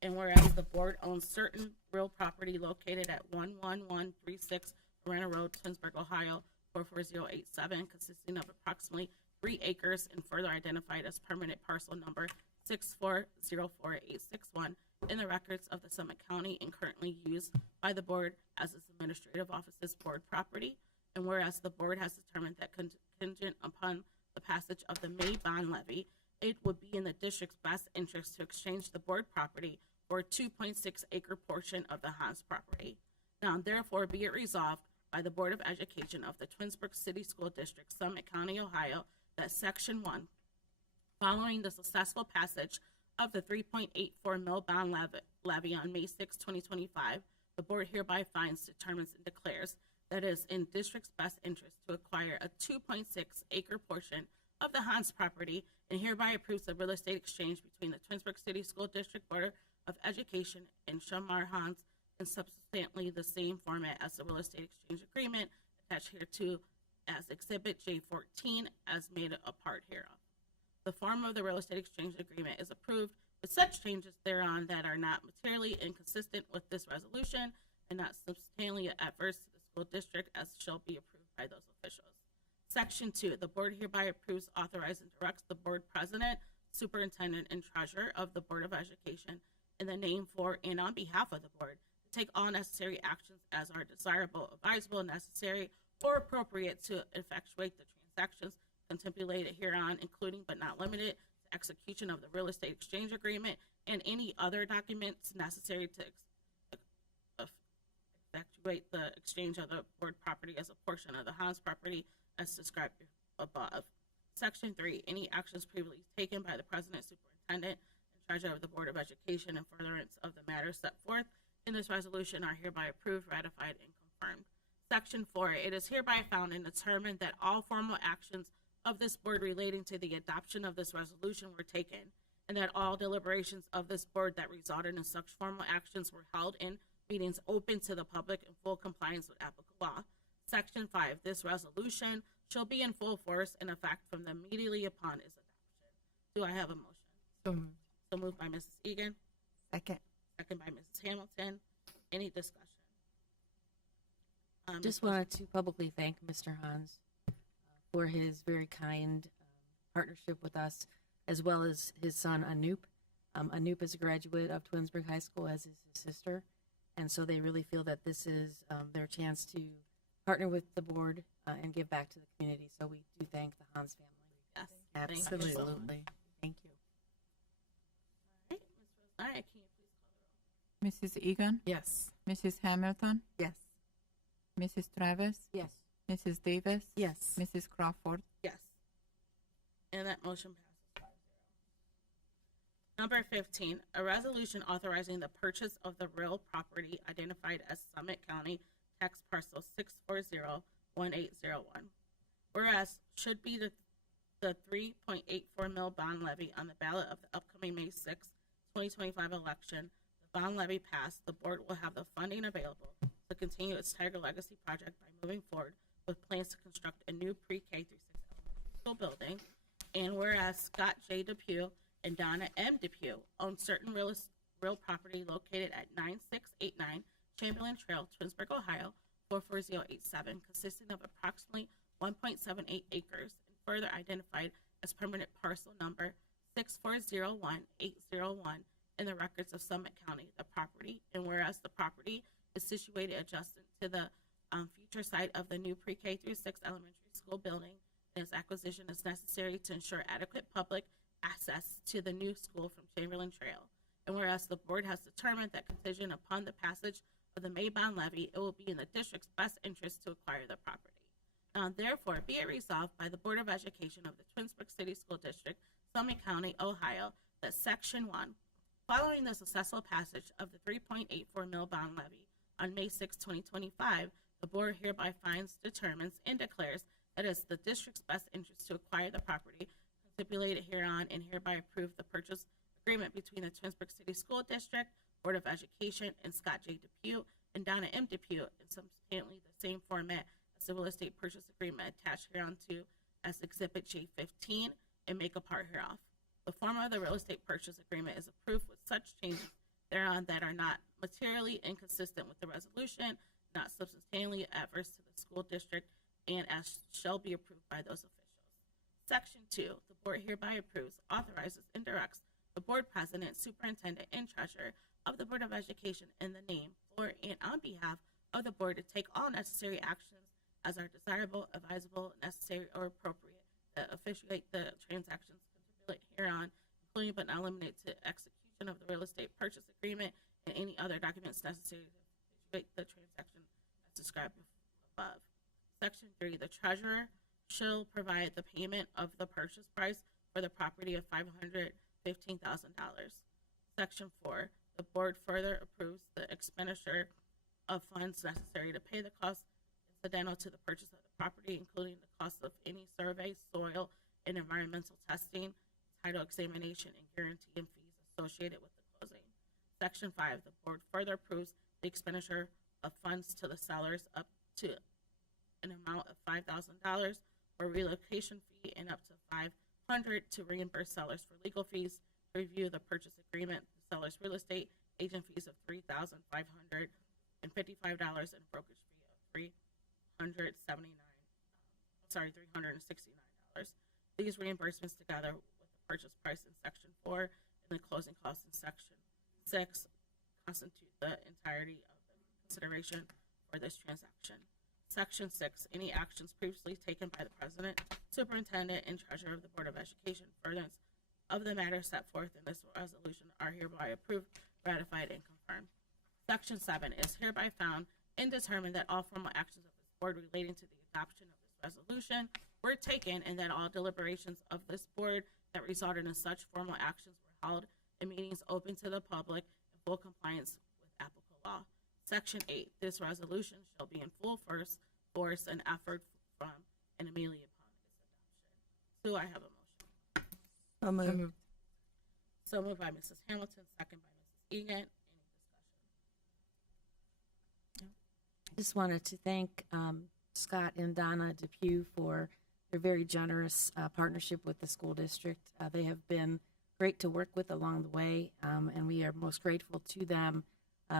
And whereas the board owns certain real property located at 11136 Marina Road, Twinsburg, Ohio 44087, consisting of approximately 3 acres and further identified as permanent parcel number 6404861 in the records of the Summit County and currently used by the board as its administrative office's board property. And whereas the board has determined that contingent upon the passage of the May bond levy, it would be in the district's best interest to exchange the board property for a 2.6 acre portion of the Hans property. Now, therefore, be it resolved by the Board of Education of the Twinsburg City School District, Summit County, Ohio, that Section 1, following the successful passage of the 3.84 mil bond levy on May 6, 2025, the board hereby finds, determines, and declares that it is in district's best interest to acquire a 2.6 acre portion of the Hans property, and hereby approves the real estate exchange between the Twinsburg City School District Board of Education and Shamar Hans in substantially the same format as the real estate exchange agreement attached hereto as Exhibit J14 as made a part hereof. The form of the real estate exchange agreement is approved with with such changes thereon that are not materially inconsistent with this resolution and not substantially adverse to the school district as shall be approved by those officials. Section 2, the board hereby approves, authorizes, and directs the board president, superintendent, and treasurer of the Board of Education in the name for and on behalf of the board to take all necessary actions as are desirable, advisable, necessary, or appropriate to effectuate the transactions contemplated hereon, including but not limited to execution of the real estate exchange agreement and any other documents necessary to effectuate the exchange of the board property as a portion of the Hans property as described above. Section 3, any actions previously taken by the president, superintendent, and treasurer of the Board of Education in furtherance of the matters set forth in this resolution are hereby approved, ratified, and confirmed. Section 4, it is hereby found and determined that all formal actions of this board relating to the adoption of this resolution were taken, and that all deliberations of this board that resulted in such formal actions were held in meetings open to the public in full compliance with applicable law. Section 5, this resolution shall be in full force and effect from the immediately upon its adoption. Do I have a motion? So moved. So moved by Mrs. Egan. Second. Second by Mrs. Hamilton. Any discussion? Just wanted to publicly thank Mr. Hans for his very kind partnership with us, as well as his son Anoop. Anoop is a graduate of Twinsburg High School, as is his sister, and so they really feel that this is their chance to partner with the board and give back to the community. So we do thank the Hans family. Yes, Absolutely. Thank you. All right, can you please call the roll? Mrs. Egan? Yes. Mrs. Hamilton? Yes. Mrs. Travis? Yes. Mrs. Davis? Yes. Mrs. Crawford? Yes. And that motion passes 5-0. Number 15, a resolution authorizing the purchase of the real property identified as Summit County Tax Parcel 6401801. Whereas should be the 3.84 mil bond levy on the ballot of the upcoming May 6, 2025 election, the bond levy passed, the board will have the funding available to continue its Tiger Legacy project by moving forward with plans to construct a new pre-K through 6 elementary school building. And whereas Scott J. Depew and Donna M. Depew own certain real property located at 9689 Chamberlain Trail, Twinsburg, Ohio, 44087, consisting of approximately 1.78 acres, and further identified as permanent parcel number 6401801 in the records of Summit County, the property. And whereas the property is situated adjacent to the future site of the new pre-K through 6 elementary school building, and its acquisition is necessary to ensure adequate public access to the new school from Chamberlain Trail. And whereas the board has determined that contingent upon the passage of the May bond levy, it will be in the district's best interest to acquire the property. Therefore, be it resolved by the Board of Education of the Twinsburg City School District, Summit County, Ohio, that Section 1, following the successful passage of the 3.84 mil bond levy on May 6, 2025, the board hereby finds, determines, and declares that it is the district's best interest to acquire the property stipulated hereon, and hereby approve the purchase agreement between the Twinsburg City School District, Board of Education, and Scott J. Depew and Donna M. Depew in substantially the same format as the real estate purchase agreement attached hereon to as Exhibit J15 and make a part hereof. The form of the real estate purchase agreement is approved with such changes thereon that are not materially inconsistent with the resolution, not substantially adverse to the school district, and as shall be approved by those officials. Section 2, the board hereby approves, authorizes, and directs the board president, superintendent, and treasurer of the Board of Education in the name for and on behalf of the board to take all necessary actions as are desirable, advisable, necessary, or appropriate to effectuate the transactions contemplated hereon, including but not limited to execution of the real estate purchase agreement and any other documents necessary to effectuate the transaction as described above. Section 3, the treasurer shall provide the payment of the purchase price for the property of $515,000. Section 4, the board further approves the expenditure of funds necessary to pay the costs incidental to the purchase of the property, including the cost of any survey, soil, and environmental testing, title examination, and guarantee and fees associated with the closing. Section 5, the board further approves the expenditure of funds to the sellers up to an amount of $5,000 for relocation fee and up to $500 to reimburse sellers for legal fees review the purchase agreement, the seller's real estate agent fees of $3,555 and brokerage fee of $369. These reimbursements, together with the purchase price in Section 4 and the closing costs in Section 6, constitute the entirety of the consideration for this transaction. Section 6, any actions previously taken by the President, Superintendent, and Treasurer of the Board of Education furtherance of the matter set forth in this resolution are hereby approved, ratified, and confirmed. Section 7 is hereby found and determined that all formal actions of this board relating to the adoption of this resolution were taken, and that all deliberations of this board that resulted in such formal actions were held in meetings open to the public in full compliance with applicable law. Section 8, this resolution shall be in full force and effort from and immediately upon its adoption. Do I have a motion? So moved. So moved by Mrs. Hamilton, second by Mrs. Egan. Just wanted to thank Scott and Donna Depew for their very generous partnership with the school district. They have been great to work with along the way, and we are most grateful to them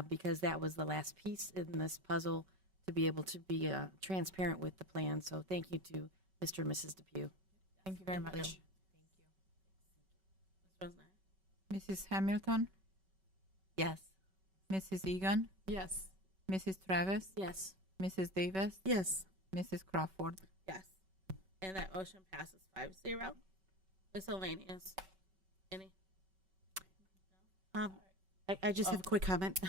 because that was the last piece in this puzzle to be able to be transparent with the plan. So thank you to Mr. and Mrs. Depew. Thank you very much. Mrs. Mrs. Hamilton, Yes. Mrs. Egan, Yes. Mrs. Travis, Yes. Mrs. Davis, Yes. Mrs. Crawford. Yes. And that motion passes 5-0. Miscellaneous. Any? I just have a quick comment,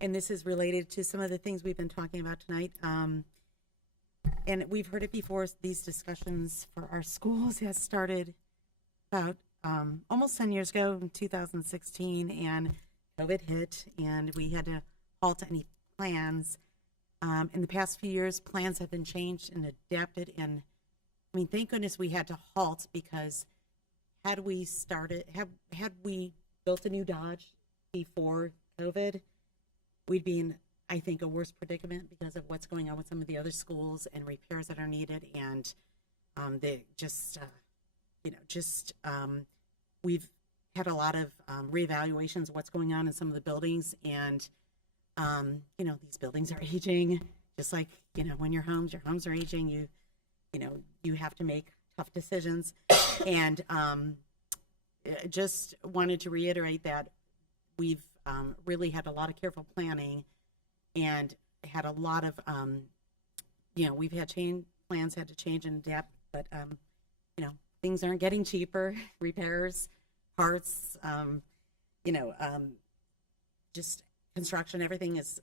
and this is related to some of the things we've been talking about tonight. And we've heard it before. These discussions for our schools has started about almost 10 years ago in 2016, and COVID hit, and we had to halt any plans. In the past few years, plans have been changed and adapted, and I mean, thank goodness we had to halt, because had we built a new Dodge before COVID, we'd be in, I think, a worse predicament because of what's going on with some of the other schools and repairs that are needed. And we've had a lot of reevaluations of what's going on in some of the buildings. And, these buildings are aging, just like, when your homes are aging, you have to make tough decisions. And just wanted to reiterate that we've really had a lot of careful planning and had a lot of, we've had plans had to change and adapt, but, things aren't getting cheaper, repairs, parts, just construction, everything is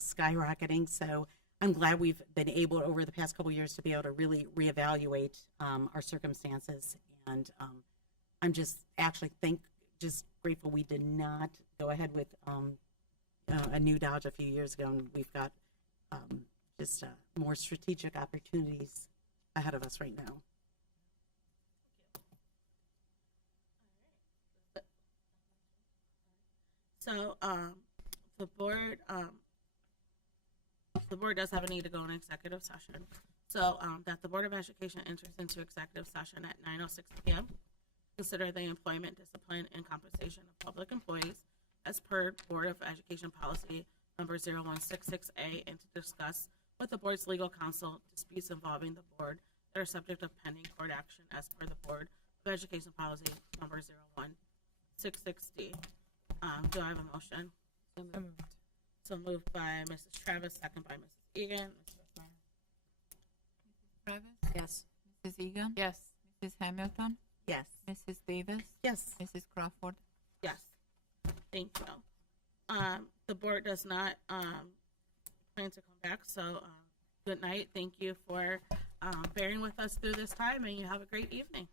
skyrocketing. So I'm glad we've been able over the past couple of years to be able to really reevaluate our circumstances. And I'm just grateful we did not go ahead with a new Dodge a few years ago, and we've got more strategic opportunities ahead of us right now. So the board does have a need to go in executive session. So that the Board of Education enters into executive session at 9:06 p.m. Consider the employment, discipline, and compensation of public employees as per Board of Education Policy number 0166A, and to discuss with the board's legal counsel disputes involving the board that are subject of pending court action as per the Board of Education Policy number 0166D. Do I have a motion? So moved by Mrs. Travis, second by Mrs. Egan. Mrs. Travis? Yes. Mrs. Egan? Yes. Mrs. Hamilton? Yes. Mrs. Davis? Yes. Mrs. Crawford? Yes. Thank you. The board does not plan to come back, so good night. Thank you for bearing with us through this time, and you have a great evening.